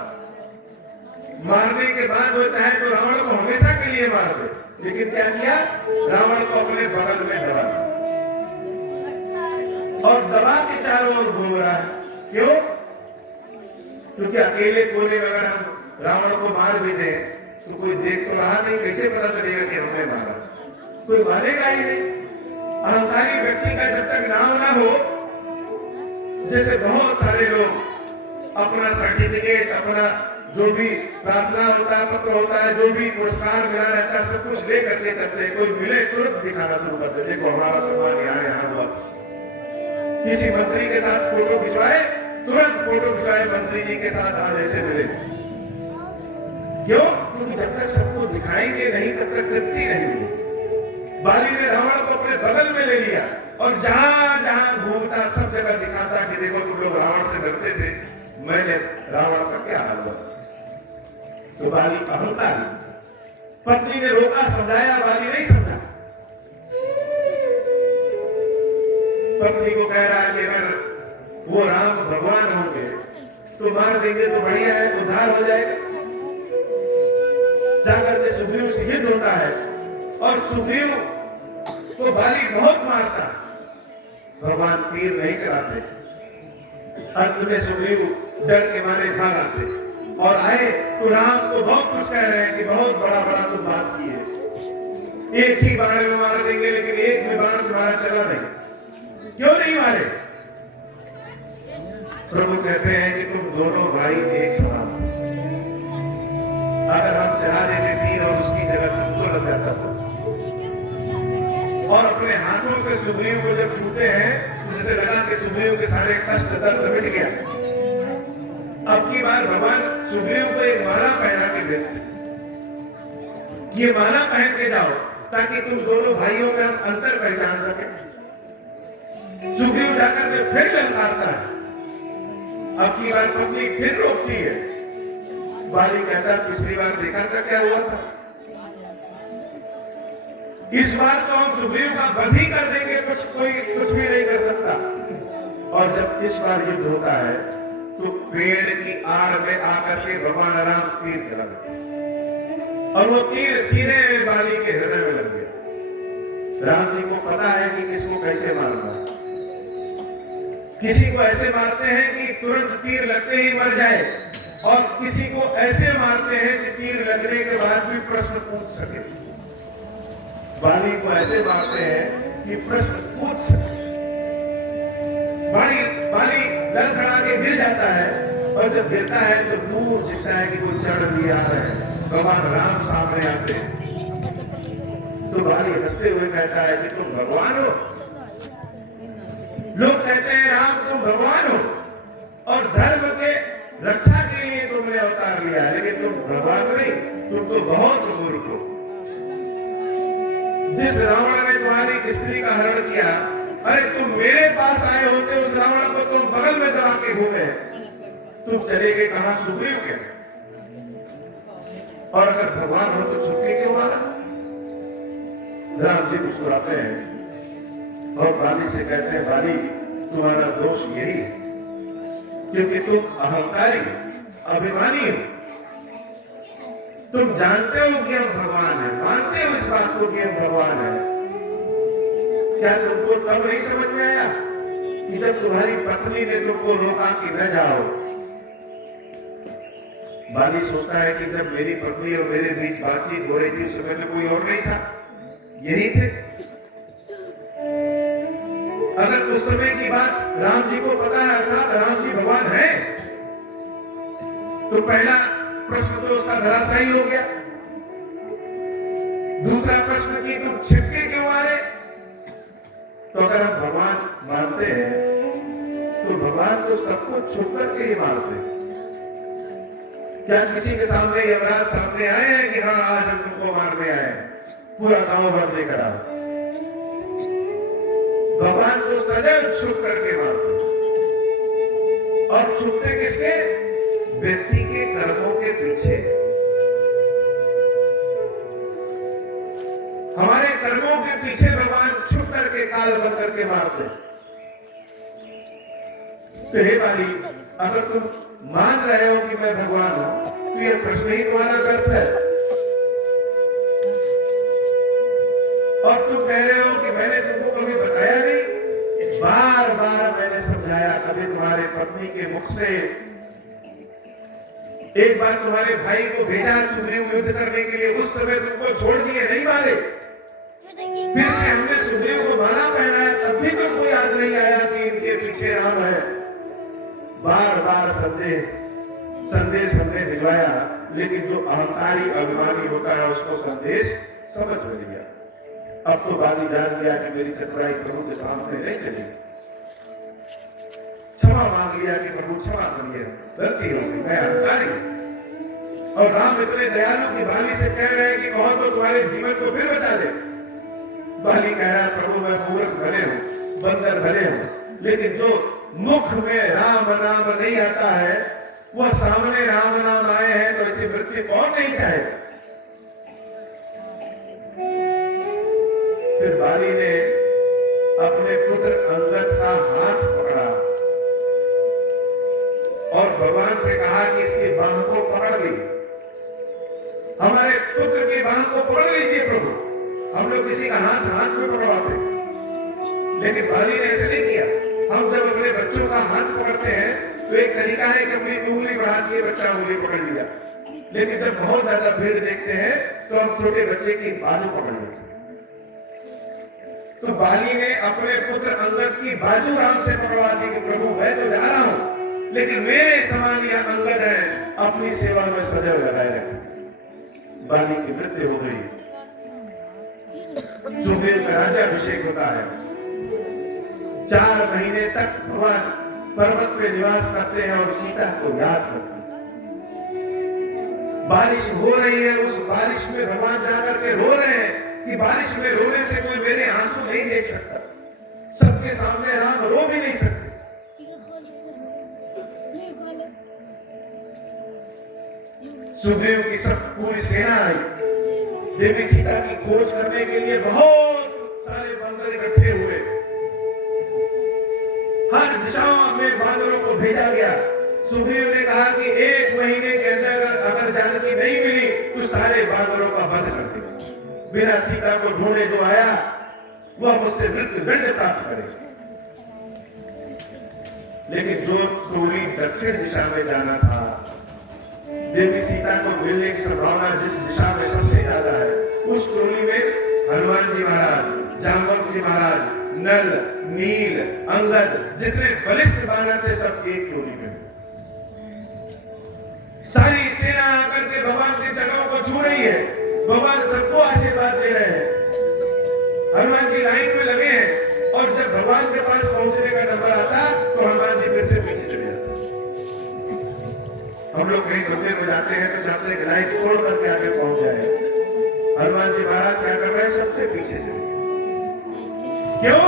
मारने के बाद वो चाहे तो रावण को हमेशा के लिए मार दे, लेकिन क्या किया, रावण को अपने बगल में दबा और दबा के चारों ओर घूम रहा है। क्यों? क्योंकि अकेले कोने में अगर हम रावण को मार भी दें तो कोई देख तो रहा नहीं, कैसे पता चलेगा कि हमने मारा? कोई मानेगा ही नहीं। अहंकारी व्यक्ति का जब तक नाम ना हो, जैसे बहुत सारे लोग अपना सर्टिफिकेट, अपना जो भी प्रार्थना होता है, पत्र होता है, जो भी पुरस्कार मिला रहता है, सब कुछ ले करके चलते हैं। कोई मिले तुरंत दिखाना शुरू करते, देखो हमारा सम्मान यहाँ हुआ। किसी मंत्री के साथ फोटो खिंचवाए, तुरंत फोटो खिंचवाए मंत्री जी के साथ, आज ऐसे मिले। क्यों? क्योंकि जब तक सबको दिखाएंगे नहीं तब तक तृप्ति नहीं मिलेगी। बाली ने रावण को अपने बगल में ले लिया और जहां जहां घूमता सब जगह दिखाता कि देखो तुम लोग रावण से डरते थे, मैंने रावण का क्या हाल हुआ। तो बाली अहंकारी। पत्नी ने रोका, समझाया, बाली नहीं समझा। पत्नी को कह रहा है कि अगर वो राम भगवान होंगे तो मार देंगे तो बढ़िया है, उद्धार हो जाएगा। जाकर के सुग्रीव से युद्ध होता है और सुग्रीव को बाली बहुत मारता, भगवान तीर नहीं चलाते। अंत में सुग्रीव डर के मारे भाग आते और आए तो राम को बहुत कुछ कह रहे हैं कि बहुत बड़ा बड़ा तुम बात की है, एक ही बाण में मार देंगे, लेकिन एक भी बाण तुम्हारा चला नहीं, क्यों नहीं मारे? प्रभु कहते हैं कि तुम दोनों भाई एक समान, अगर हम चला देते तीर और उसकी जगह तुमको लग जाता था। और अपने हाथों से सुग्रीव को जब छूते हैं तो जैसे लगा कि सुग्रीव के सारे कष्ट दर्द मिट गया। अब की बार भगवान सुग्रीव को एक माला पहना के भेजते, ये माला पहन के जाओ ताकि तुम दोनों भाइयों में हम अंतर पहचान सके। सुग्रीव जाकर के फिर ललकारता है। अब की बार पत्नी फिर रोकती है। बाली कहता पिछली बार देखा था क्या हुआ था, इस बार तो हम सुग्रीव का वध ही कर देंगे, कोई कुछ भी नहीं कर सकता। और जब इस बार युद्ध होता है तो पेड़ की आड़ में आकर के भगवान राम तीर चला और वो तीर सीधे बाली के हृदय में लग गया। राम जी को पता है कि किसको कैसे मारना। किसी को ऐसे मारते हैं कि तुरंत तीर लगते ही मर जाए, और किसी को ऐसे मारते हैं कि तीर लगने के बाद भी प्रश्न पूछ सके। बाली को ऐसे मारते हैं कि प्रश्न पूछ सके। बाली लड़खड़ा के गिर जाता है और जब गिरता है तो दूर दिखता है कि कोई चढ़ भी आ रहा है, भगवान राम सामने आते हैं। तो बाली हंसते हुए कहता है कि तुम भगवान हो। लोग कहते हैं राम तुम भगवान हो और धर्म के रक्षा के लिए तुमने अवतार लिया, लेकिन तुम भगवान नहीं, तुम तो बहुत मूर्ख हो। जिस रावण ने तुम्हारी स्त्री का हरण किया, अरे तुम मेरे पास आए होते, उस रावण को तुम बगल में दबा के घूमे, तुम चले गए कहां? सुग्रीव के। और अगर भगवान हो तो छुपके क्यों मारा? राम जी मुस्कुराते हैं और बाली से कहते हैं, बाली तुम्हारा दोष यही है क्योंकि तुम अहंकारी अभिमानी हो। तुम जानते हो कि हम भगवान हैं, मानते हो इस बात को कि हम भगवान हैं। क्या तुमको तब नहीं समझ में आया कि जब तुम्हारी पत्नी ने तुमको रोका कि न जाओ? बाली सोचता है कि जब मेरी पत्नी और मेरे बीच बातचीत हो रही थी, उस समय में कोई और नहीं था, यही थे। अगर उस समय की बात राम जी को पता है, अर्थात राम जी भगवान है, तो पहला प्रश्न तो उसका धराशायी हो गया। दूसरा प्रश्न कि तुम छिपके क्यों मारे? तो अगर हम भगवान मानते हैं तो भगवान तो सबको छुप करके ही मारते हैं। क्या किसी के सामने यमराज सामने आए हैं कि हाँ आज हम तुमको मारने आए, पूरा गांव भर लेकर आओ? भगवान तो सदैव छुप करके मारते। और छुपते किसके? व्यक्ति के कर्मों के पीछे। हमारे कर्मों के पीछे भगवान छुप करके, काल बन करके मारते। तो हे बाली, अगर तुम मान रहे हो कि मैं भगवान हूं, तो यह प्रश्न ही तुम्हारा व्यर्थ है। और तुम कह रहे हो कि मैंने तुमको कभी बताया नहीं। बार बार मैंने समझाया, कभी तुम्हारे पत्नी के मुख से। एक बार तुम्हारे भाई को भेजा सुग्रीव युद्ध करने के लिए, उस समय तुमको छोड़ दिए, नहीं मारे। फिर से हमने सुग्रीव को माला पहनाया, तब भी तुमको याद नहीं आया कि इनके पीछे राम है। बार बार संदेश हमने भिजवाया, लेकिन जो अहंकारी अभिमानी होता है उसको संदेश समझ में नहीं गया। अब तो बाली जान गया कि मेरी चतुराई प्रभु के सामने नहीं चलेगी। क्षमा मांग लिया कि प्रभु क्षमा करिए, गलती हो गई, मैं अहंकारी हूं। और राम इतने दयालु कि बाली से कह रहे हैं कि कहो तो तुम्हारे जीवन को फिर बचा दे। बाली कह रहा है, प्रभु मैं मूर्ख भले हूं, बंदर भले हूं, लेकिन जो मुख में राम नाम नहीं आता है, वह सामने राम नाम आए हैं, तो ऐसी मृत्यु कौन नहीं चाहे? फिर बाली ने अपने पुत्र अंगद का हाथ पकड़ा और भगवान से कहा कि इसकी बाह को पकड़ ली, हमारे पुत्र की बाह को पकड़ लीजिए प्रभु। हम लोग किसी का हाथ में पकड़वाते, लेकिन बाली ने ऐसे नहीं किया। हम जब अपने बच्चों का हाथ पकड़ते हैं तो एक तरीका है कि अपनी उंगली बढ़ा दिए, बच्चा उंगली पकड़ लिया। लेकिन जब बहुत ज्यादा भीड़ देखते हैं तो हम छोटे बच्चे की बाजू पकड़ लेते हैं। तो बाली ने अपने पुत्र अंगद की बाजू राम से पकड़वा दी कि प्रभु मैं तो जा रहा हूं, लेकिन मेरे समान यह अंगद है, अपनी सेवा में सदैव लगाए रखें। बाली की मृत्यु हो गई। सुग्रीव का राज्याभिषेक होता है। 4 महीने तक भगवान पर्वत पे निवास करते हैं और सीता को याद करते हैं। बारिश हो रही है, उस बारिश में भगवान जाकर के रो रहे हैं कि बारिश में रोने से कोई मेरे आंसू नहीं देख सकता। सबके सामने राम रो भी नहीं सकते। सुग्रीव की सब पूरी सेना आई। देवी सीता की खोज करने के लिए बहुत सारे बंदर इकट्ठे हुए। हर दिशाओं में बांदरों को भेजा गया। सुग्रीव ने कहा कि 1 महीने के अंदर अगर जानकी नहीं मिली तो सारे बांदरों का वध कर देगा। बिना सीता को ढूंढे जो आया वह मुझसे मृत्यु दंड प्राप्त करेगा। लेकिन जो टोली दक्षिण दिशा में जाना था, देवी सीता को मिलने की संभावना जिस दिशा में सबसे ज्यादा है, उस टोली में हनुमान जी महाराज, जाम्बवत जी महाराज, नल, नील, अंगद, जितने बलिष्ठ बानर थे सब एक टोली में। सारी सेना आकर के भगवान की जगहों को छू रही है। भगवान सबको आशीर्वाद दे रहे हैं। हनुमान जी लाइन में लगे हैं और जब भगवान के पास पहुंचने का नंबर आता तो हनुमान जी फिर से पीछे चले जाते। हम लोग कहीं मंदिर में जाते हैं तो चाहते हैं कि लाइन तोड़ करके आगे पहुंच जाए। हनुमान जी महाराज क्या कर रहे हैं? सबसे पीछे चले। क्यों?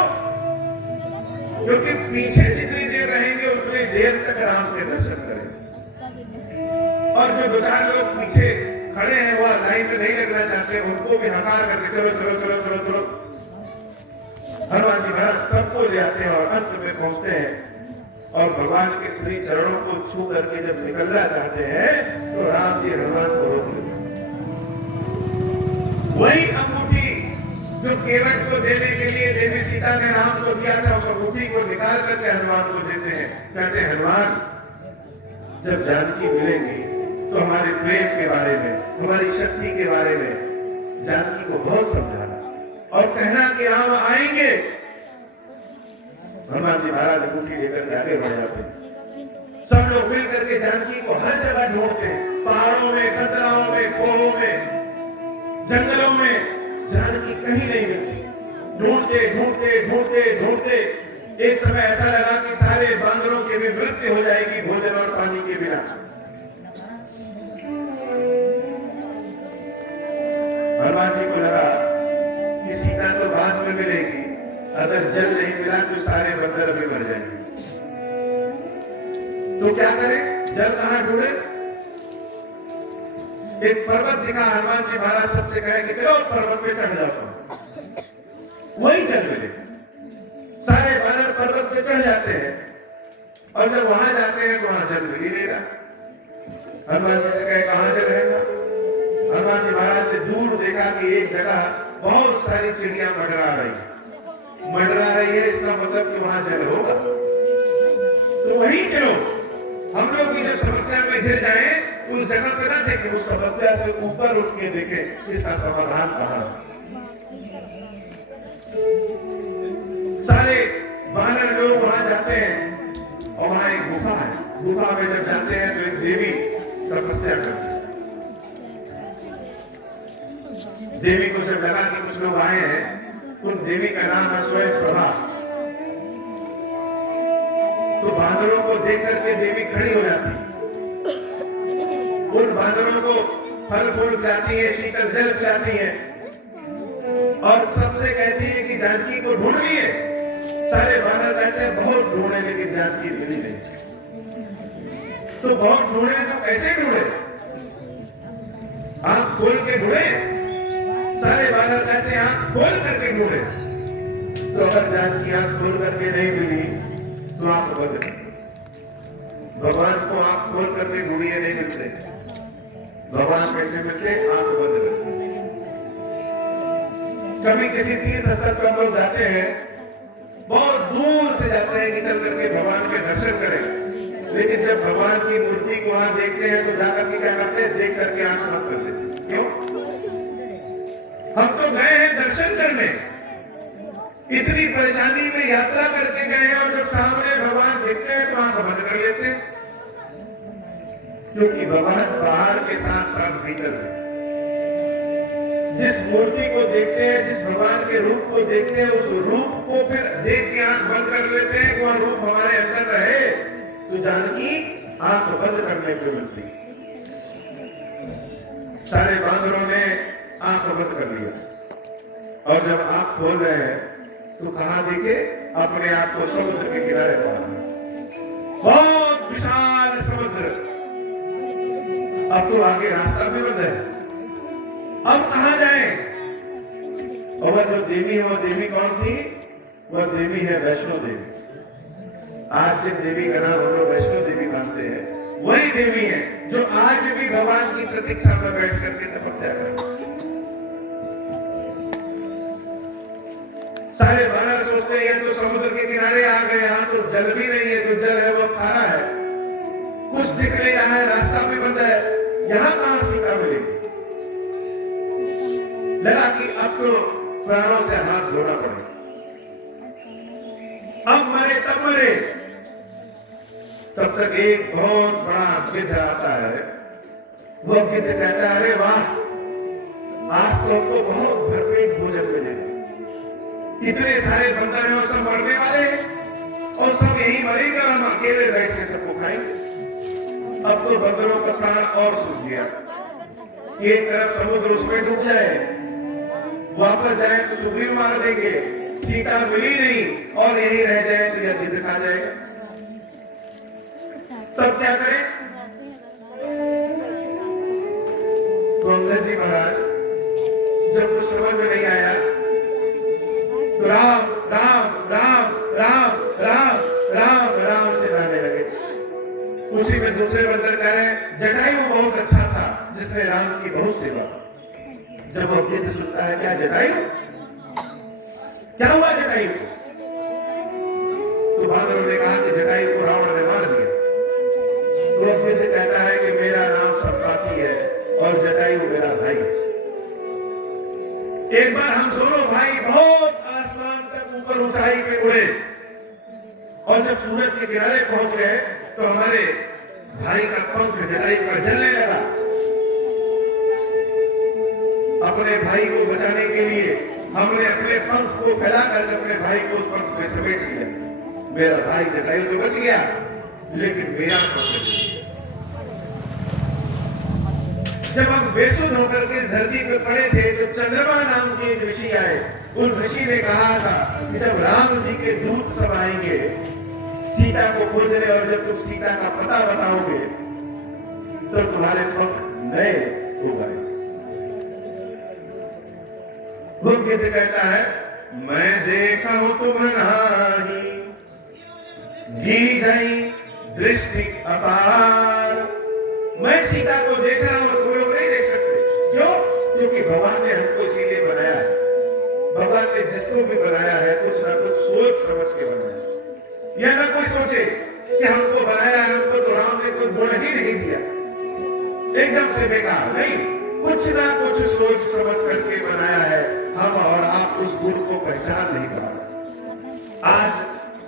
क्योंकि पीछे जितनी देर रहेंगे उतनी देर तक राम के दर्शन करेंगे। और जो दो चार लोग पीछे खड़े हैं वो लाइन में नहीं लगना चाहते, उनको भी हकार करके चलो चलो चलो चलो चलो। हनुमान जी महाराज सबको ले आते हैं और अंत में पहुंचते हैं और भगवान के श्री चरणों को छू करके जब निकलना चाहते हैं तो राम जी हनुमान को रोक लेते। वही अंगूठी जो केवट को देने के लिए देवी सीता ने राम को दिया था, उस अंगूठी को निकाल करके हनुमान को देते हैं। कहते हैं हनुमान, जब जानकी मिलेंगी तो हमारे प्रेम के बारे में, हमारी शक्ति के बारे में जानकी को बहुत समझाना और कहना कि राम आएंगे। हनुमान जी महाराज अंगूठी लेकर के आगे बढ़ जाते हैं। सब लोग मिल करके जानकी को हर जगह ढूंढते हैं, पहाड़ों में, कतराओं में, कोहों में, जंगलों में, जानकी कहीं नहीं मिलती। ढूंढते ढूंढते ढूंढते ढूंढते एक समय ऐसा लगा कि सारे बांदरों की भी मृत्यु हो जाएगी भोजन और पानी के बिना। हनुमान जी को लगा कि सीता तो बाद में मिलेगी, अगर जल नहीं मिला तो सारे बंदर अभी मर जाएंगे। तो क्या करें? जल कहां ढूंढे? एक पर्वत दिखा। हनुमान जी महाराज सबसे कहे कि चलो पर्वत पे चढ़ जाओ, वही जल मिले। सारे बानर पर्वत पे चढ़ जाते हैं और जब वहां जाते हैं तो वहां जल मिल ही नहीं रहा। हनुमान जी से कहे कहां जल है? हनुमान जी महाराज ने दूर देखा कि एक जगह बहुत सारी चिड़िया मंडरा रही है, इसका मतलब कि वहां जल होगा। तो वहीं चलो। हम लोग भी जब समस्या में घिर जाए उस जगह पे ना देखें, उस समस्या से ऊपर उठ के देखें इसका समाधान कहां है। सारे वानर लोग वहां जाते हैं और वहां एक गुफा है। गुफा में जब जाते हैं तो एक देवी तपस्या करती है। देवी को जब लगा कि कुछ लोग आए हैं, उन देवी का नाम है स्वयं प्रभा। तो बांदरों को देख करके देवी खड़ी हो जाती है, उन बांदरों को फल फूल खिलाती है, शीतल जल पिलाती है और सबसे कहती है कि जानकी को ढूंढ लिए। सारे बानर कहते हैं बहुत ढूंढे लेकिन जानकी मिली नहीं। तो बहुत ढूंढे तो कैसे ढूंढे? आंख खोल के ढूंढे? सारे बानर कहते हैं आंख खोल करके ढूंढे। तो अगर जानकी आंख खोल करके नहीं मिली तो आंख बंद कर। भगवान को आंख खोल करके ढूंढिए नहीं मिलते। भगवान कैसे मिलते? आंख बंद करके। कभी किसी तीर्थ स्थल पर लोग जाते हैं, बहुत दूर से जाते हैं कि चल करके भगवान के दर्शन करें, लेकिन जब भगवान की मूर्ति को वहां देखते हैं तो जाकर के क्या करते हैं? देख करके आंख बंद कर देते। क्यों? हम तो गए हैं दर्शन करने, इतनी परेशानी में यात्रा करके गए हैं और जब सामने भगवान देखते हैं तो आंख बंद कर लेते हैं। क्योंकि भगवान बाहर के साथ साथ भीतर है। जिस मूर्ति को देखते हैं, जिस भगवान के रूप को देखते हैं, उस रूप को फिर देख के आंख बंद कर लेते हैं। वह रूप हमारे अंदर रहे तो जानकी आंख बंद करने को मिलती। सारे बांदरों ने आंख बंद कर लिया और जब आंख खोल रहे हैं तो कहां देखे? अपने आप को समुद्र के किनारे पहुंचा। बहुत विशाल समुद्र। अब तो आगे रास्ता भी बंद है, अब कहां जाए? और वह जो देवी है, वह देवी कौन थी? वह देवी है वैष्णो देवी। आज जिस देवी का नाम हम लोग वैष्णो देवी मानते हैं, वही देवी है जो आज भी भगवान की प्रतीक्षा में बैठ करके तपस्या करती है। सारे बानर सोचते हैं तो समुद्र के किनारे आ गए, यहाँ तो जल भी नहीं है, जो जल है वो खारा है, कुछ दिख नहीं रहा है, रास्ता भी बंद है, यहाँ कहां सीता मिलेगी? लगा कि अब तो प्राणों से हाथ धोना पड़ेगा, अब मरे तब मरे। तब तक एक बहुत बड़ा गिद्ध आता है। वो गिद्ध कहता है अरे वाह, आज तो हमको बहुत भरपेट भोजन मिलेगा। इतने सारे बंदर हैं और सब मरने वाले हैं और सब यही मरेंगे और हम अकेले बैठ के सबको खाएंगे। अब तो बंदरों का प्राण और सूख गया। एक तरफ समुद्र उसमें डूब जाए, वापस जाए तो सुग्रीव मार देंगे, सीता मिली नहीं और यही रह जाए तो यह गिद्ध खा जाएगा। तब क्या करें? तो अंगद जी महाराज जब कुछ समझ में नहीं आया तो राम राम राम राम राम राम राम चिल्लाने लगे। उसी में दूसरे बंदर कह रहे हैं जटायु बहुत अच्छा था जिसने राम की बहुत सेवा। जब वो गिद्ध सुनता है क्या जटायु, क्या हुआ जटायु को? तो बांदरों ने कहा कि जटायु को रावण ने मार दिया। तो गिद्ध कहता है कि मेरा नाम संपाति है और जटायु मेरा भाई है। एक बार हम दोनों भाई बहुत आसमान तक ऊपर ऊंचाई पे उड़े और जब सूरज के किनारे पहुंच गए तो हमारे भाई का पंख जटायु पर जलने लगा। अपने भाई को बचाने के लिए हमने अपने पंख को फैलाकर अपने भाई को उस पंख में समेट लिया। मेरा भाई जटायु तो बच गया लेकिन मेरा पंख नहीं। जब हम बेसुध होकर के धरती पर पड़े थे तो चंद्रमा नाम के एक ऋषि आए। उन ऋषि ने कहा था कि जब राम जी के दूत सब आएंगे सीता को खोजने और जब तुम सीता का पता बताओगे तो तुम्हारे पंख नए हो गए। वो गिद्ध कहता है मैं देखा हूं तुम नाही गीधई दृष्टि अपार। मैं सीता को देख रहा हूं, तुम लोग नहीं देख सकते। क्यों? क्योंकि भगवान ने हमको इसीलिए बनाया है। भगवान ने जिसको भी बनाया है कुछ ना कुछ सोच समझ के बनाया है। यह ना कोई सोचे कि हमको बनाया है, हमको तो राम ने कोई गुण ही नहीं दिया एकदम से बेकार। नहीं, कुछ ना कुछ सोच समझ करके बनाया है। हम और आप उस गुण को पहचान नहीं पा रहे। आज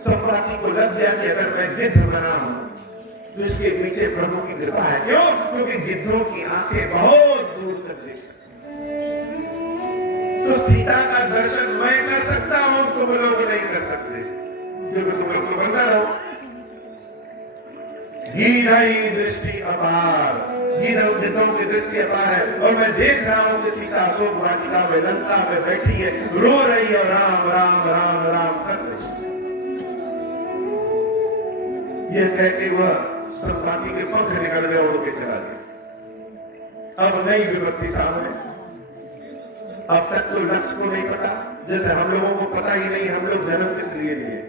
संपाति को लग गया कि अगर मैं गिद्ध बना हूं तो इसके पीछे प्रभु की कृपा है। क्यों? क्योंकि गिद्धों की आंखें बहुत दूर तक देख सकती हैं। तो सीता का दर्शन मैं कर सकता हूं, तुम लोग नहीं कर सकते क्योंकि तुम लोग तो बंदर हो। गीधई दृष्टि अपार, गिद्धों की दृष्टि अपार है। और मैं देख रहा हूं कि सीता अशोक वाटिका में लंका में बैठी है, रो रही है, राम राम राम राम कर रही है। यह कह के वह संपाति के पंख निकल गए, उड़ के चला गया। अब नई विपत्ति सामने। अब तक तो लक्ष्य को नहीं पता, जैसे हम लोगों को पता ही नहीं हम लोग जन्म किस लिए लिए।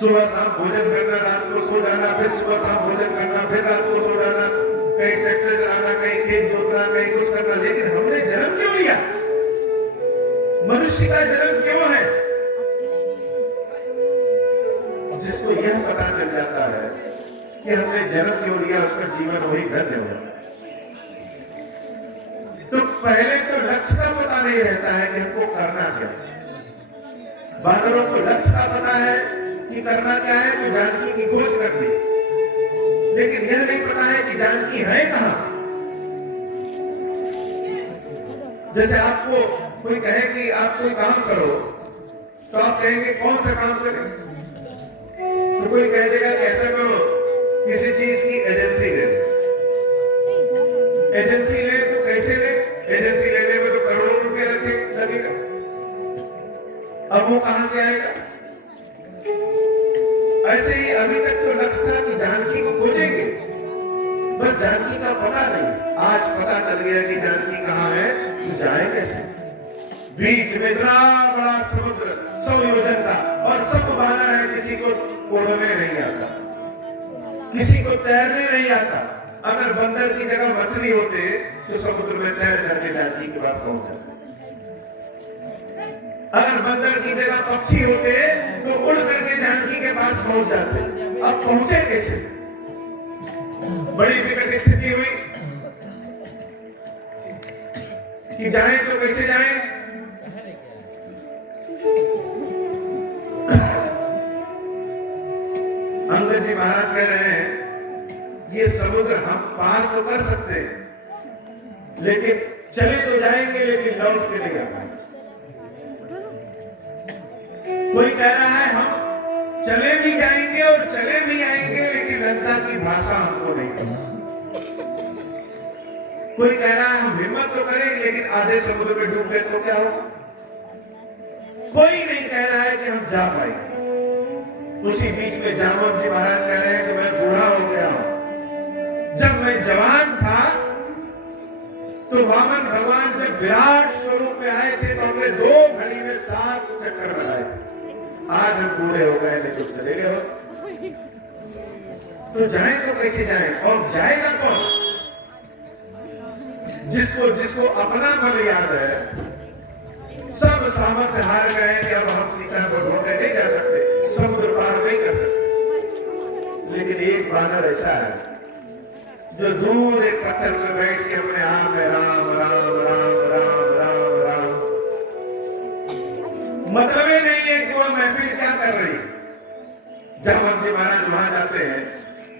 सुबह शाम भोजन करना, रात को सो जाना, फिर सुबह शाम भोजन करना, फिर रात को सो जाना, कहीं ट्रैक्टर चलाना, कहीं खेत जोतना, कहीं कुछ करना। लेकिन हमने जन्म क्यों लिया? मनुष्य का जन्म क्यों है? जिसको यह पता चल जाता है कि हमने जन्म क्यों लिया उसका जीवन वही धन्य होगा। तो पहले तो लक्ष्य का पता नहीं रहता है कि हमको करना क्या। बानरों को लक्ष्य का पता है कि करना क्या है, तो जानकी की खोज कर ली, लेकिन यह नहीं पता है कि जानकी है कहां। जैसे आपको कोई कहे कि आप कोई काम करो तो आप कहेंगे कौन सा काम करें? तो कोई कह देगा कि ऐसा करो, किसी चीज की एजेंसी ले। एजेंसी ले तो कैसे ले? एजेंसी लेने में तो करोड़ों रुपए लगेगा। अब वो कहां से आएगा? ऐसे ही अभी तक तो लक्ष्य था कि जानकी को खोजेंगे, बस जानकी का पता नहीं। आज पता चल गया कि जानकी कहां है, तो जाए कैसे? बीच में इतना बड़ा समुद्र 100 योजन का और सब बहाना है, किसी को उड़ने नहीं आता, किसी को तैरने नहीं आता। अगर बंदर की जगह मछली होते तो समुद्र में तैर करके जानकी के पास पहुंच जाते। अगर बंदर की जगह पक्षी होते तो उड़ करके जानकी के पास पहुंच जाते। अब पहुंचे कैसे? बड़ी विकट स्थिति हुई कि जाए तो कैसे जाए? अंगद जी महाराज कह रहे हैं ये समुद्र हम पार तो कर सकते हैं, लेकिन चले तो जाएंगे लेकिन लौट के नहीं आ पाएंगे। कोई कह रहा है हम चले भी जाएंगे और चले भी आएंगे, लेकिन लंका की भाषा हमको नहीं पता। कोई कह रहा है हम हिम्मत तो करें लेकिन आधे समुद्र में डूब गए तो क्या हो। कोई नहीं कह रहा है कि हम जा पाएंगे। उसी बीच में जामवंत जी महाराज कह रहे हैं कि मैं बूढ़ा हो गया हूं। जब मैं जवान था तो वामन भगवान जब विराट स्वरूप में आए थे तो हमने 2 घड़ी में 7 चक्कर लगाए थे। आज हम बूढ़े हो गए लेकिन चले गए हो। तो जाए तो कैसे जाए और जाएगा कौन? जिसको अपना बल याद है, सब सामर्थ्य हार गए कि अब हम सीता को ढूंढने नहीं जा सकते, समुद्र पार नहीं कर सकते। लेकिन एक बानर ऐसा है जो दूर एक पत्थर पर बैठ के अपने आप में राम राम राम राम राम राम, मतलब ही नहीं है कि वह महफिल क्या कर रही है। जामवंत जी महाराज वहां जाते हैं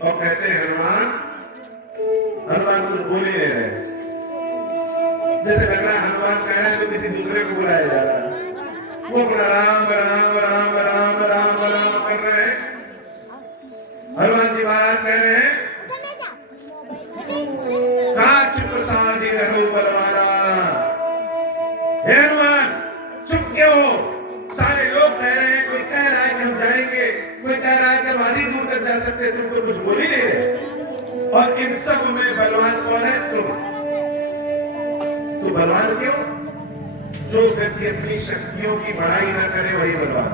और कहते हैं हनुमान कुछ बोल ही नहीं रहे, जैसे लग रहा है हनुमान कह रहे हैं तो किसी दूसरे को बुलाया जा रहा है। वो अपना राम राम राम राम राम राम कर रहे हैं। हनुमान जी महाराज कह रहे हैं काच प्रसाद बलवाना, हे हनुमान चुप क्यों हो? सारे लोग कह रहे हैं, कोई कह रहा है कि हम जाएंगे, कोई कह रहा है कि हम आधी दूर तक जा सकते हैं, तुम तो कुछ बोल ही नहीं रहे। और इन सब में बलवान कौन है? तुम। तो बलवान क्यों? जो व्यक्ति अपनी शक्तियों की बढ़ाई न करे वही बलवान।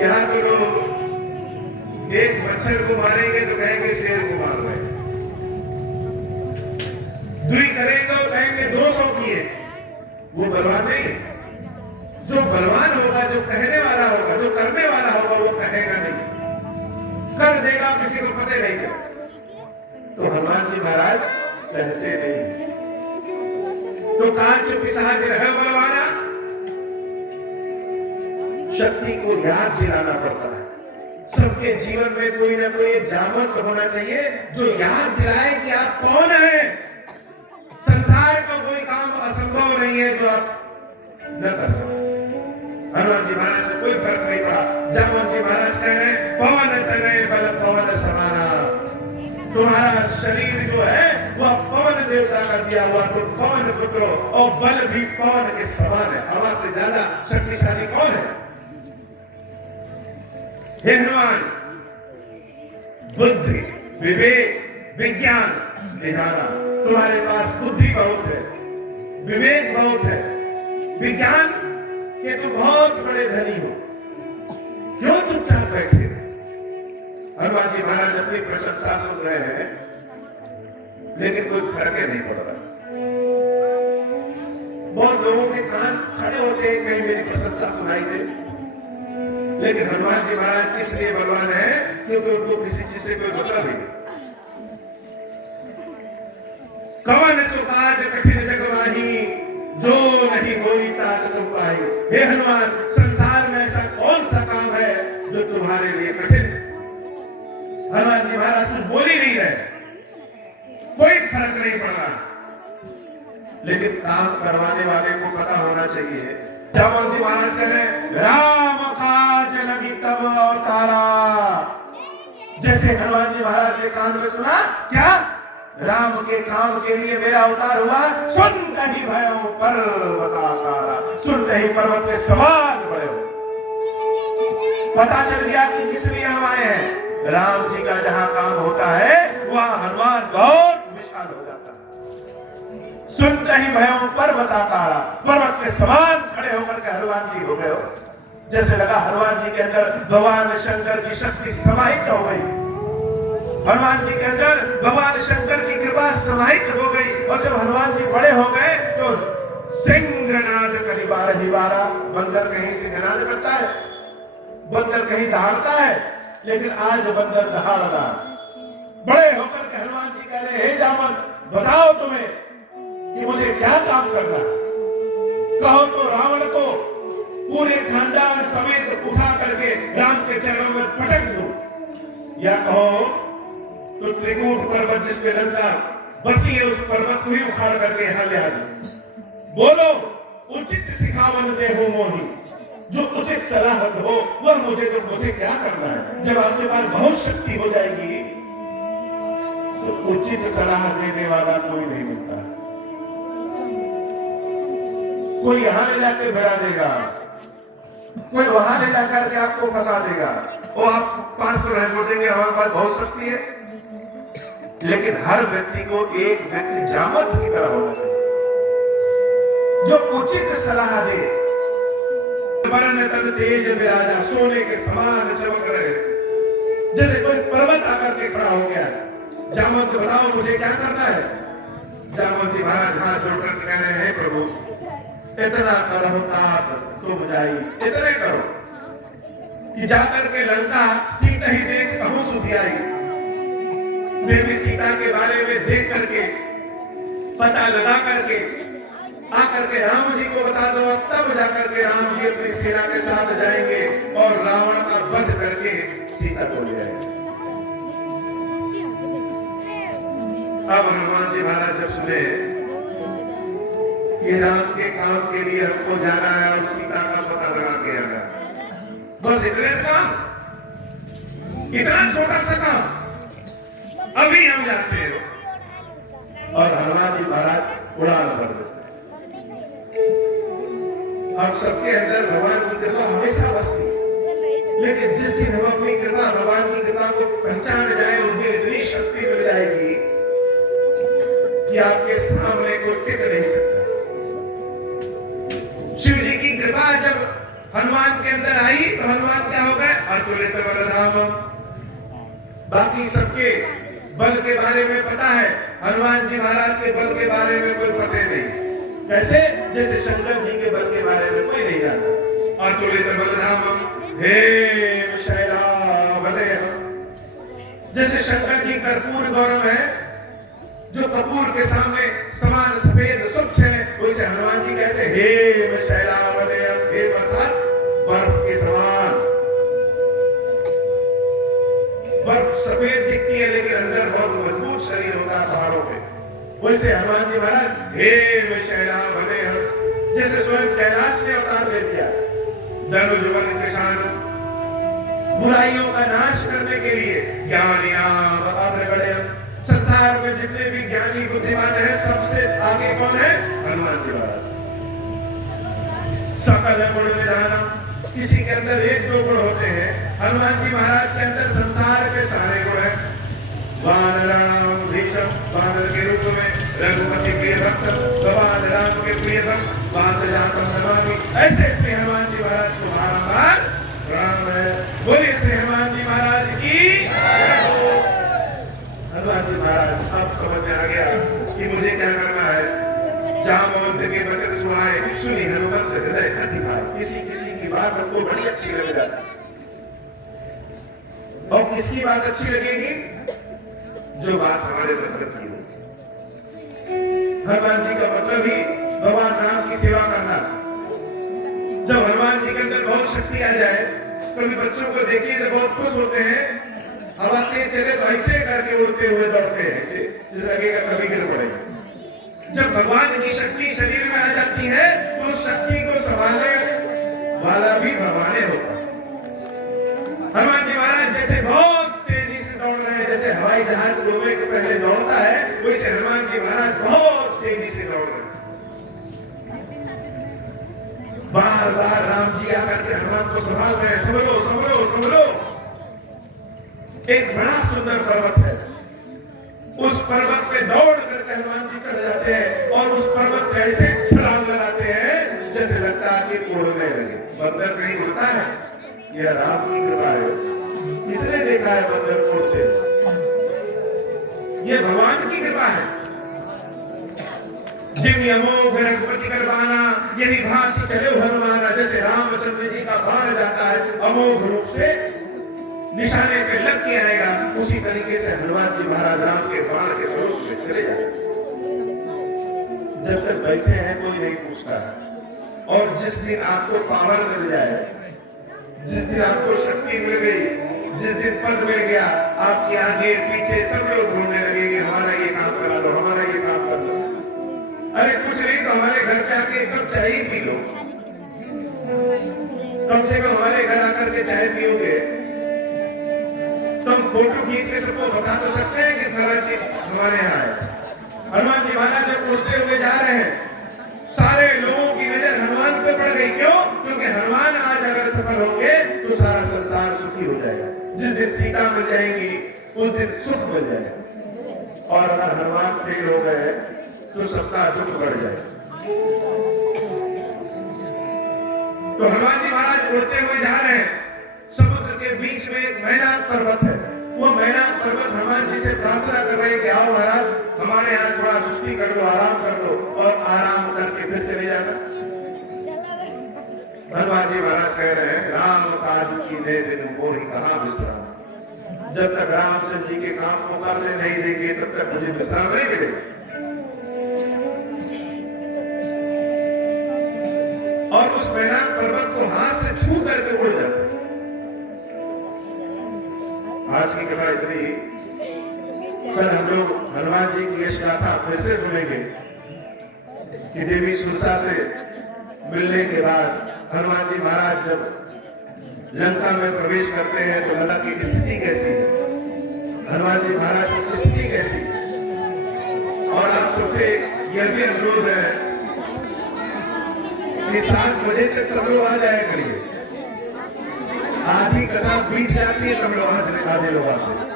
यहाँ तो लोग एक मच्छर को मारेंगे तो कहेंगे शेर को मार रहे, दुई करेंगे और कहेंगे 200 किए। वो बलवान नहीं है। जो बलवान होगा, जो कहने वाला होगा, जो करने वाला होगा, वो कहेगा नहीं, कर देगा, किसी को पता नहीं चलेगा। तो हनुमान जी महाराज कहते नहीं। तो कांच पिशाच रह बलवाना, शक्ति को याद दिलाना पड़ता है। सबके जीवन में कोई ना कोई जागरूक होना चाहिए जो याद दिलाए कि आप कौन हैं। संसार का कोई काम असंभव नहीं है जो आप न कर सकते। हनुमान जी महाराज को कोई फर्क नहीं पड़ा। जामवंत जी महाराज कह रहे हैं पवन तनय बल पवन समाना, तुम्हारा शरीर जो है वह पवन देवता का दिया हुआ, तो पवन पुत्र और बल भी पवन के समान है। हवा से ज्यादा शक्तिशाली कौन है? हे हनुमान, बुद्धि विवेक विज्ञान निधाना, तुम्हारे पास बुद्धि बहुत है, विवेक बहुत है, विज्ञान के तुम बहुत बड़े धनी हो, क्यों चुपचाप बैठे? हनुमान जी महाराज अपनी प्रशंसा सुन रहे हैं लेकिन कोई फर्क नहीं पड़ रहा। बहुत लोगों के कान खड़े होते हैं कहीं मेरी प्रशंसा सुनाई दे, लेकिन हनुमान जी महाराज किस लिए बलवान है? क्योंकि उनको किसी चीज से कोई मतलब नहीं। कवन सुकाज कठिन जग माही, जो नहीं होई तात तुम पाई। हे हनुमान, संसार में ऐसा कौन सा काम है जो तुम्हारे लिए कठिन? हनुमान जी महाराज कुछ बोल ही नहीं रहे, कोई फर्क नहीं पड़ रहा, लेकिन काम करवाने वाले को पता होना चाहिए। जामवंत जी महाराज कह रहे राम काज लगी तब अवतारा। जैसे हनुमान जी महाराज के कान में सुना, क्या राम के काम के लिए मेरा अवतार हुआ, सुनते ही भयो पर्वताकारा, सुनते ही पर्वत के समान बड़े हो। पता चल गया कि किस लिए हम आए हैं। राम जी का जहां काम होता है वहां हनुमान बहुत विशाल हो जाता है। सुनते ही भयो पर्वताकारा, पर्वत के समान खड़े होकर के हनुमान जी हो गए हो। जैसे लगा हनुमान जी के अंदर भगवान शंकर की शक्ति समाहित हो गई, हनुमान जी के अंदर भगवान शंकर की कृपा समाहित हो गई। और जब हनुमान जी बड़े हो गए तो सिंहनाद करी बारह बारह। बंदर कहीं सिंहनाद करता है, बंदर कहीं दहाड़ता है, लेकिन आज बंदर दहाड़ रहा। बड़े होकर के हनुमान जी कह रहे हे जामवंत, बताओ तुम्हें कि मुझे क्या काम करना है। कहो तो रावण को पूरे खानदान समेत उठा करके राम के चरणों में पटक दो, या कहो तो त्रिकूट पर्वत जिस पे लंका बसी है उस पर्वत को ही उखाड़ करके यहां ले आ दो। बोलो उचित सिखावन देहु मोही, जो उचित सलाह दो वह मुझे क्या करना है। जब आपके पास बहुत शक्ति हो जाएगी तो उचित सलाह देने वाला कोई नहीं मिलता। कोई यहां ले जाकर भिड़ा देगा, कोई वहां ले जाकर के आपको फंसा देगा। और आप पास तो रह सोचेंगे हमारे पास बहुत शक्ति है, लेकिन हर व्यक्ति को एक व्यक्ति जामत की तरह होना चाहिए जो उचित सलाह दे। वरन तन तेज विराजा सोने के समान चमक रहे। जैसे कोई पर्वत आकर के खड़ा हो गया, जामवंत बताओ मुझे क्या करना है। जामवंत महाराज हाथ जोड़कर कह रहे हैं प्रभु इतना करो ताप तो बुझाई, इतने करो कि जाकर के लंका सीता ही देख अहू सुधियाई। देवी सीता के बारे में देख करके पता लगा करके आकर के राम जी को बता दो, तब जाकर के राम जी अपनी सेना के साथ जाएंगे और रावण का वध करके सीता को ले आएंगे। अब हनुमान जी महाराज जब सुने कि राम के काम के लिए हमको जाना है और सीता का पता लगा के आना है, बस इतने काम, इतना छोटा सा काम, अभी हम जाते हैं। और हनुमान जी महाराज उड़ान भर देते। हम सबके अंदर भगवान की कृपा हमेशा बसती है, लेकिन जिस दिन हम अपनी कृपा भगवान की कृपा को पहचान जाए उस दिन इतनी शक्ति मिल जाएगी कि आपके सामने कुछ टिक नहीं सकता। शिव जी की कृपा जब हनुमान के अंदर आई तो हनुमान क्या हो गए, अतुलित बलधामम। बाकी सबके बल के बारे में पता है, हनुमान जी महाराज के बल के बारे में कोई पता नहीं। कैसे? जैसे शंकर जी के बल के बारे में कोई नहीं जानता। अतुलित बलधामम हे शैलावलय। जैसे शंकर जी कर्पूर गौरव है, जो कपूर के सामने समान सफेद स्वच्छ है, वैसे हनुमान जी कैसे हे शैलावलय, हे अर्थात बर्फ के समान। बर्फ सफेद दिखती है लेकिन अंदर बहुत मजबूत शरीर होता है पहाड़ों पे, वैसे हनुमान जी महाराज हे शैलावलय। जैसे स्वयं कैलाश ने अवतार ले लिया, धनुष बल किसान, बुराइयों का नाश करने के लिए। ज्ञानी संसार में जितने भी ज्ञानी बुद्धिमान है सबसे आगे कौन है? हनुमान जी महाराज। सकल गुण निधानम, किसी के अंदर एक दो गुण होते हैं, हनुमान जी महाराज के अंदर संसार के सारे गुण हैं। वानराणाम धीशम, वानर के रूप में रघुपति के भक्त, भगवान राम के प्रिय भक्त, बात जातम नमामि। ऐसे श्री हनुमान जी महाराज को बारंबार प्रणाम है। बोलिए श्री हनुमान जी महाराज की जय हो। हनुमान जी महाराज अब समझ में आ गया कि मुझे क्या करना है। जामवंत के वचन सुहाए सुनी हनुमंत हृदय अति भाई। किसी किसी की बात हमको बड़ी अच्छी लग जाती है, और किसकी बात अच्छी लगेगी? जो बात हमारे मतलब की हो। हनुमान जी का मतलब ही भगवान राम की सेवा करना। जब हनुमान जी के अंदर बहुत शक्ति आ जाए, कभी बच्चों को देखिए तो बहुत खुश होते हैं, हवा तेज चले तो ऐसे करके उड़ते हुए दौड़ते हैं, ऐसे जैसे लगेगा कभी गिर पड़ेगा। जब भगवान की शक्ति शरीर में आ जाती है तो उस शक्ति को संभालने वाला भी भगवान होता है। हनुमान जी महाराज जैसे बहुत तेजी से दौड़ रहे हैं, जैसे हवाई जहाज उड़ने के पहले दौड़ता है, वैसे हनुमान जी महाराज बहुत तेजी से दौड़ रहे हैं। बार बार राम जी आकर के हनुमान को संभाल रहे हैं, संभलो संभलो संभलो। एक बड़ा सुंदर पर्वत है, उस पर्वत पे दौड़ करके हनुमान जी चढ़ जाते हैं और उस पर्वत से ऐसे छलांग लगाते हैं जैसे लगता है कि उड़ने लगे। बंदर कहीं उड़ता है? यह राम की कृपा है। किसने देखा है बंदर उड़ते? यह भगवान की कृपा है। जिन अमोघ रघुपति करवाना, यही भांति चले हनुमाना। जैसे रामचंद्र जी का बाण जाता है अमोघ रूप से निशाने पे लग के आएगा, उसी तरीके से हनुमान जी महाराज राम के बाण के स्वरूप में चले जाते। जब तक बैठे हैं कोई नहीं पूछता है, और जिस दिन आपको पावर मिल जाए, जिस दिन आपको शक्ति मिल गई, जिस दिन पद मिल गया, आपके आगे पीछे सब लोग ढूंढने लगेंगे हमारा ये काम करा लो, हमारा ये काम कर लो। अरे कुछ नहीं तो हमारे घर पे आके एक कप चाय पी लो, कम से कम हमारे घर आकर के चाय पियोगे तो हम फोटो खींच के सबको बता तो सकते हैं कि फला चीज हमारे यहाँ है। हनुमान जी महाराज जब उड़ते हुए जा रहे हैं सारे लोगों की नजर हनुमान पे पड़ गई। क्यों? क्योंकि हनुमान आज अगर सफल होंगे तो सारा संसार सुखी हो जाएगा। जिस दिन सीता मिल जाएगी उस दिन सुख मिल जाएगा, और अगर हनुमान फेल हो गए तो सबका दुख बढ़ जाएगा। तो हनुमान जी महाराज उड़ते हुए जा रहे हैं, समुद्र के बीच में एक मैनाक पर्वत है। वो मैनाक पर्वत हनुमान जी से प्रार्थना कर रहे हैं कि आओ महाराज हमारे यहाँ थोड़ा सुस्ती कर लो, आराम कर लो, और आराम करके फिर चले जाना। हनुमान जी महाराज कह रहे हैं राम काज की दे दिन वो ही कहाँ विश्राम। जब तक रामचंद्र जी के काम को करने नहीं देंगे तब तक मुझे विश्राम नहीं मिलेगा। और उस मैनाक पर्वत को हाथ से छू करके उड़ जाते। आज की कथा इतनी। कल हम लोग हनुमान जी की यश गाथा फिर से सुनेंगे कि देवी सुरसा से मिलने के बाद हनुमान जी महाराज जब लंका में प्रवेश करते हैं तो लंका की स्थिति कैसी है, हनुमान जी महाराज की स्थिति कैसी। और आप सबसे यह भी अनुरोध है कि 7 बजे तक सब लोग आ जाया करिए। आधी कथा बीत जाती है तब लोग आधे लोग आते हैं।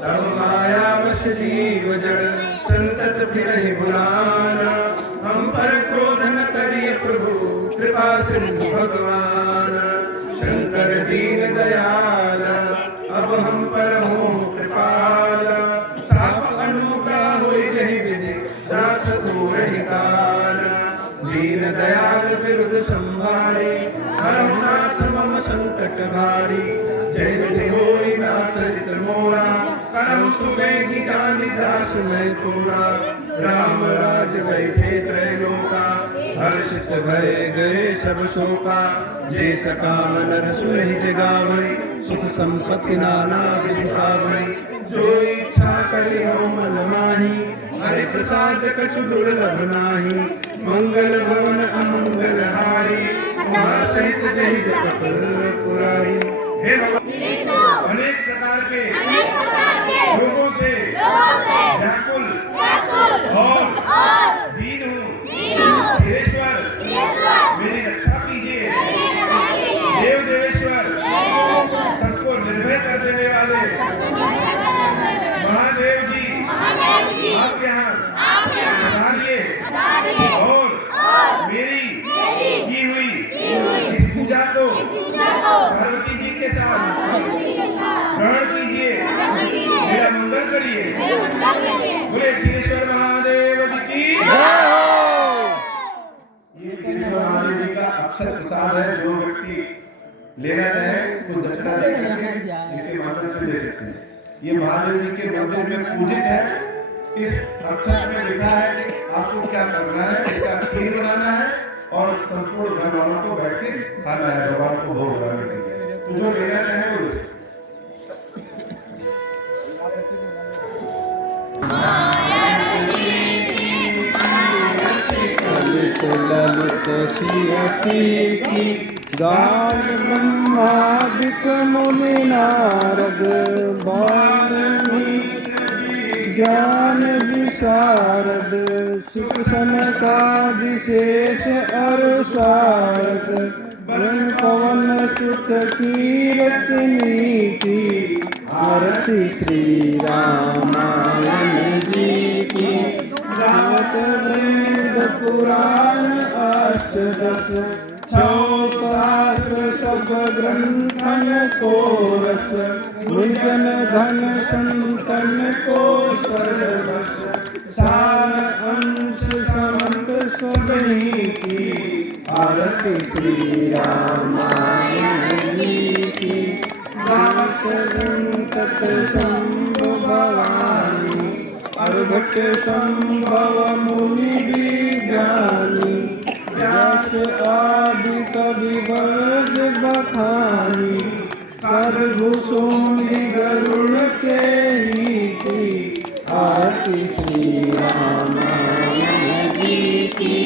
तब माया वश जीव जड़ संतत फिरहि बुलाना। हम पर क्रोध न करिए प्रभु कृपा सिंधु भगवान। शंकर दीन दयाल अब हम पर हो कृपाल। साप अनुग्रह होई रही विधि रात को रही काल। दीन दयाल विरुद्ध संभारी हरनाथ मम संकट भारी। जय जय होई नाथ जित मोरा करम सुबेगी जानी दास मैं तोरा। राम राज बैठे त्रैलोका हर्षित भय गए सब शोका। जे सकाम नर सुरहि जगावई सुख संपत्ति नाना विधि सावई। जो इच्छा करे हो मन माही हरि प्रसाद कछु दुर्लभ नाही। मंगल भवन अमंगल हारी उमा सहित जय जगत पुरारी। हे भगवान अनेक प्रकार के लोगों से व्याकुल और दीन हूँ। धीरेश्वर मेरी रक्षा कीजिए। देव देवेश्वर सबको निर्भय कर देने वाले महादेव जी आप यहाँ पधारिए और मेरी की हुई इस पूजा को पार्वती जी के साथ ग्रहण कीजिए, मेरा मंगल करिए। बोले खीरेश्वर महादेव जी की जय हो। ये खीरेश्वर महादेव जी का अक्षर प्रसाद है। जो व्यक्ति लेना चाहे वो दक्षिणा इसके माध्यम से ले सकते हैं। ये महादेव जी के मंदिर में पूजित है। इस अक्षर में लिखा है कि आपको क्या करना है। इसका खीर बनाना है और संपूर्ण घर वालों को बैठ के खाना है, भगवान को भोग लगाने के लिए। तो जो लेना चाहे वो ले सकते। ललित सियति की गान ब्रह्मादिक मुनि नारद वाल्मीकि ज्ञान विशारद। सुख सनकादिशेष अर सारद ब्रह्म पवन सुत कीरतनी की। आरती श्री रामायण जी की। गावत वेद पुराण अष्टदश छौ शास्त्र सब ग्रंथन को रस। गुंजन धन संतन को सर्वस। सार अंश समंत स्वदही की। आरती श्री रामायण जी की। गावत तत् शंभु भवानी अर्घट संभव मुनि विज्ञानी। व्यास आदि कवि वर्ज बखानी। कर भूषोणि गरुड़ के रीति। आरती श्री रामायण जी की।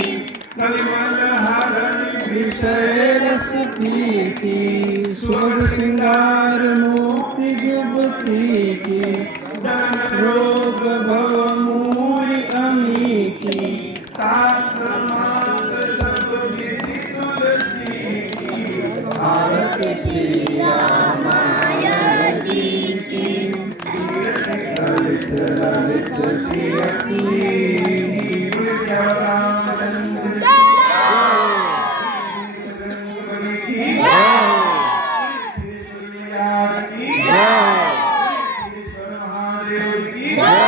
कलिमल हरण विषय रस पीती सुर श्रृंगार मुक्ति जुबती की रोग भव मूल अमी की तात मात सब विधि तुलसी की आरती श्री रामाया जी की ललित ललित रामचंद्र महादेव की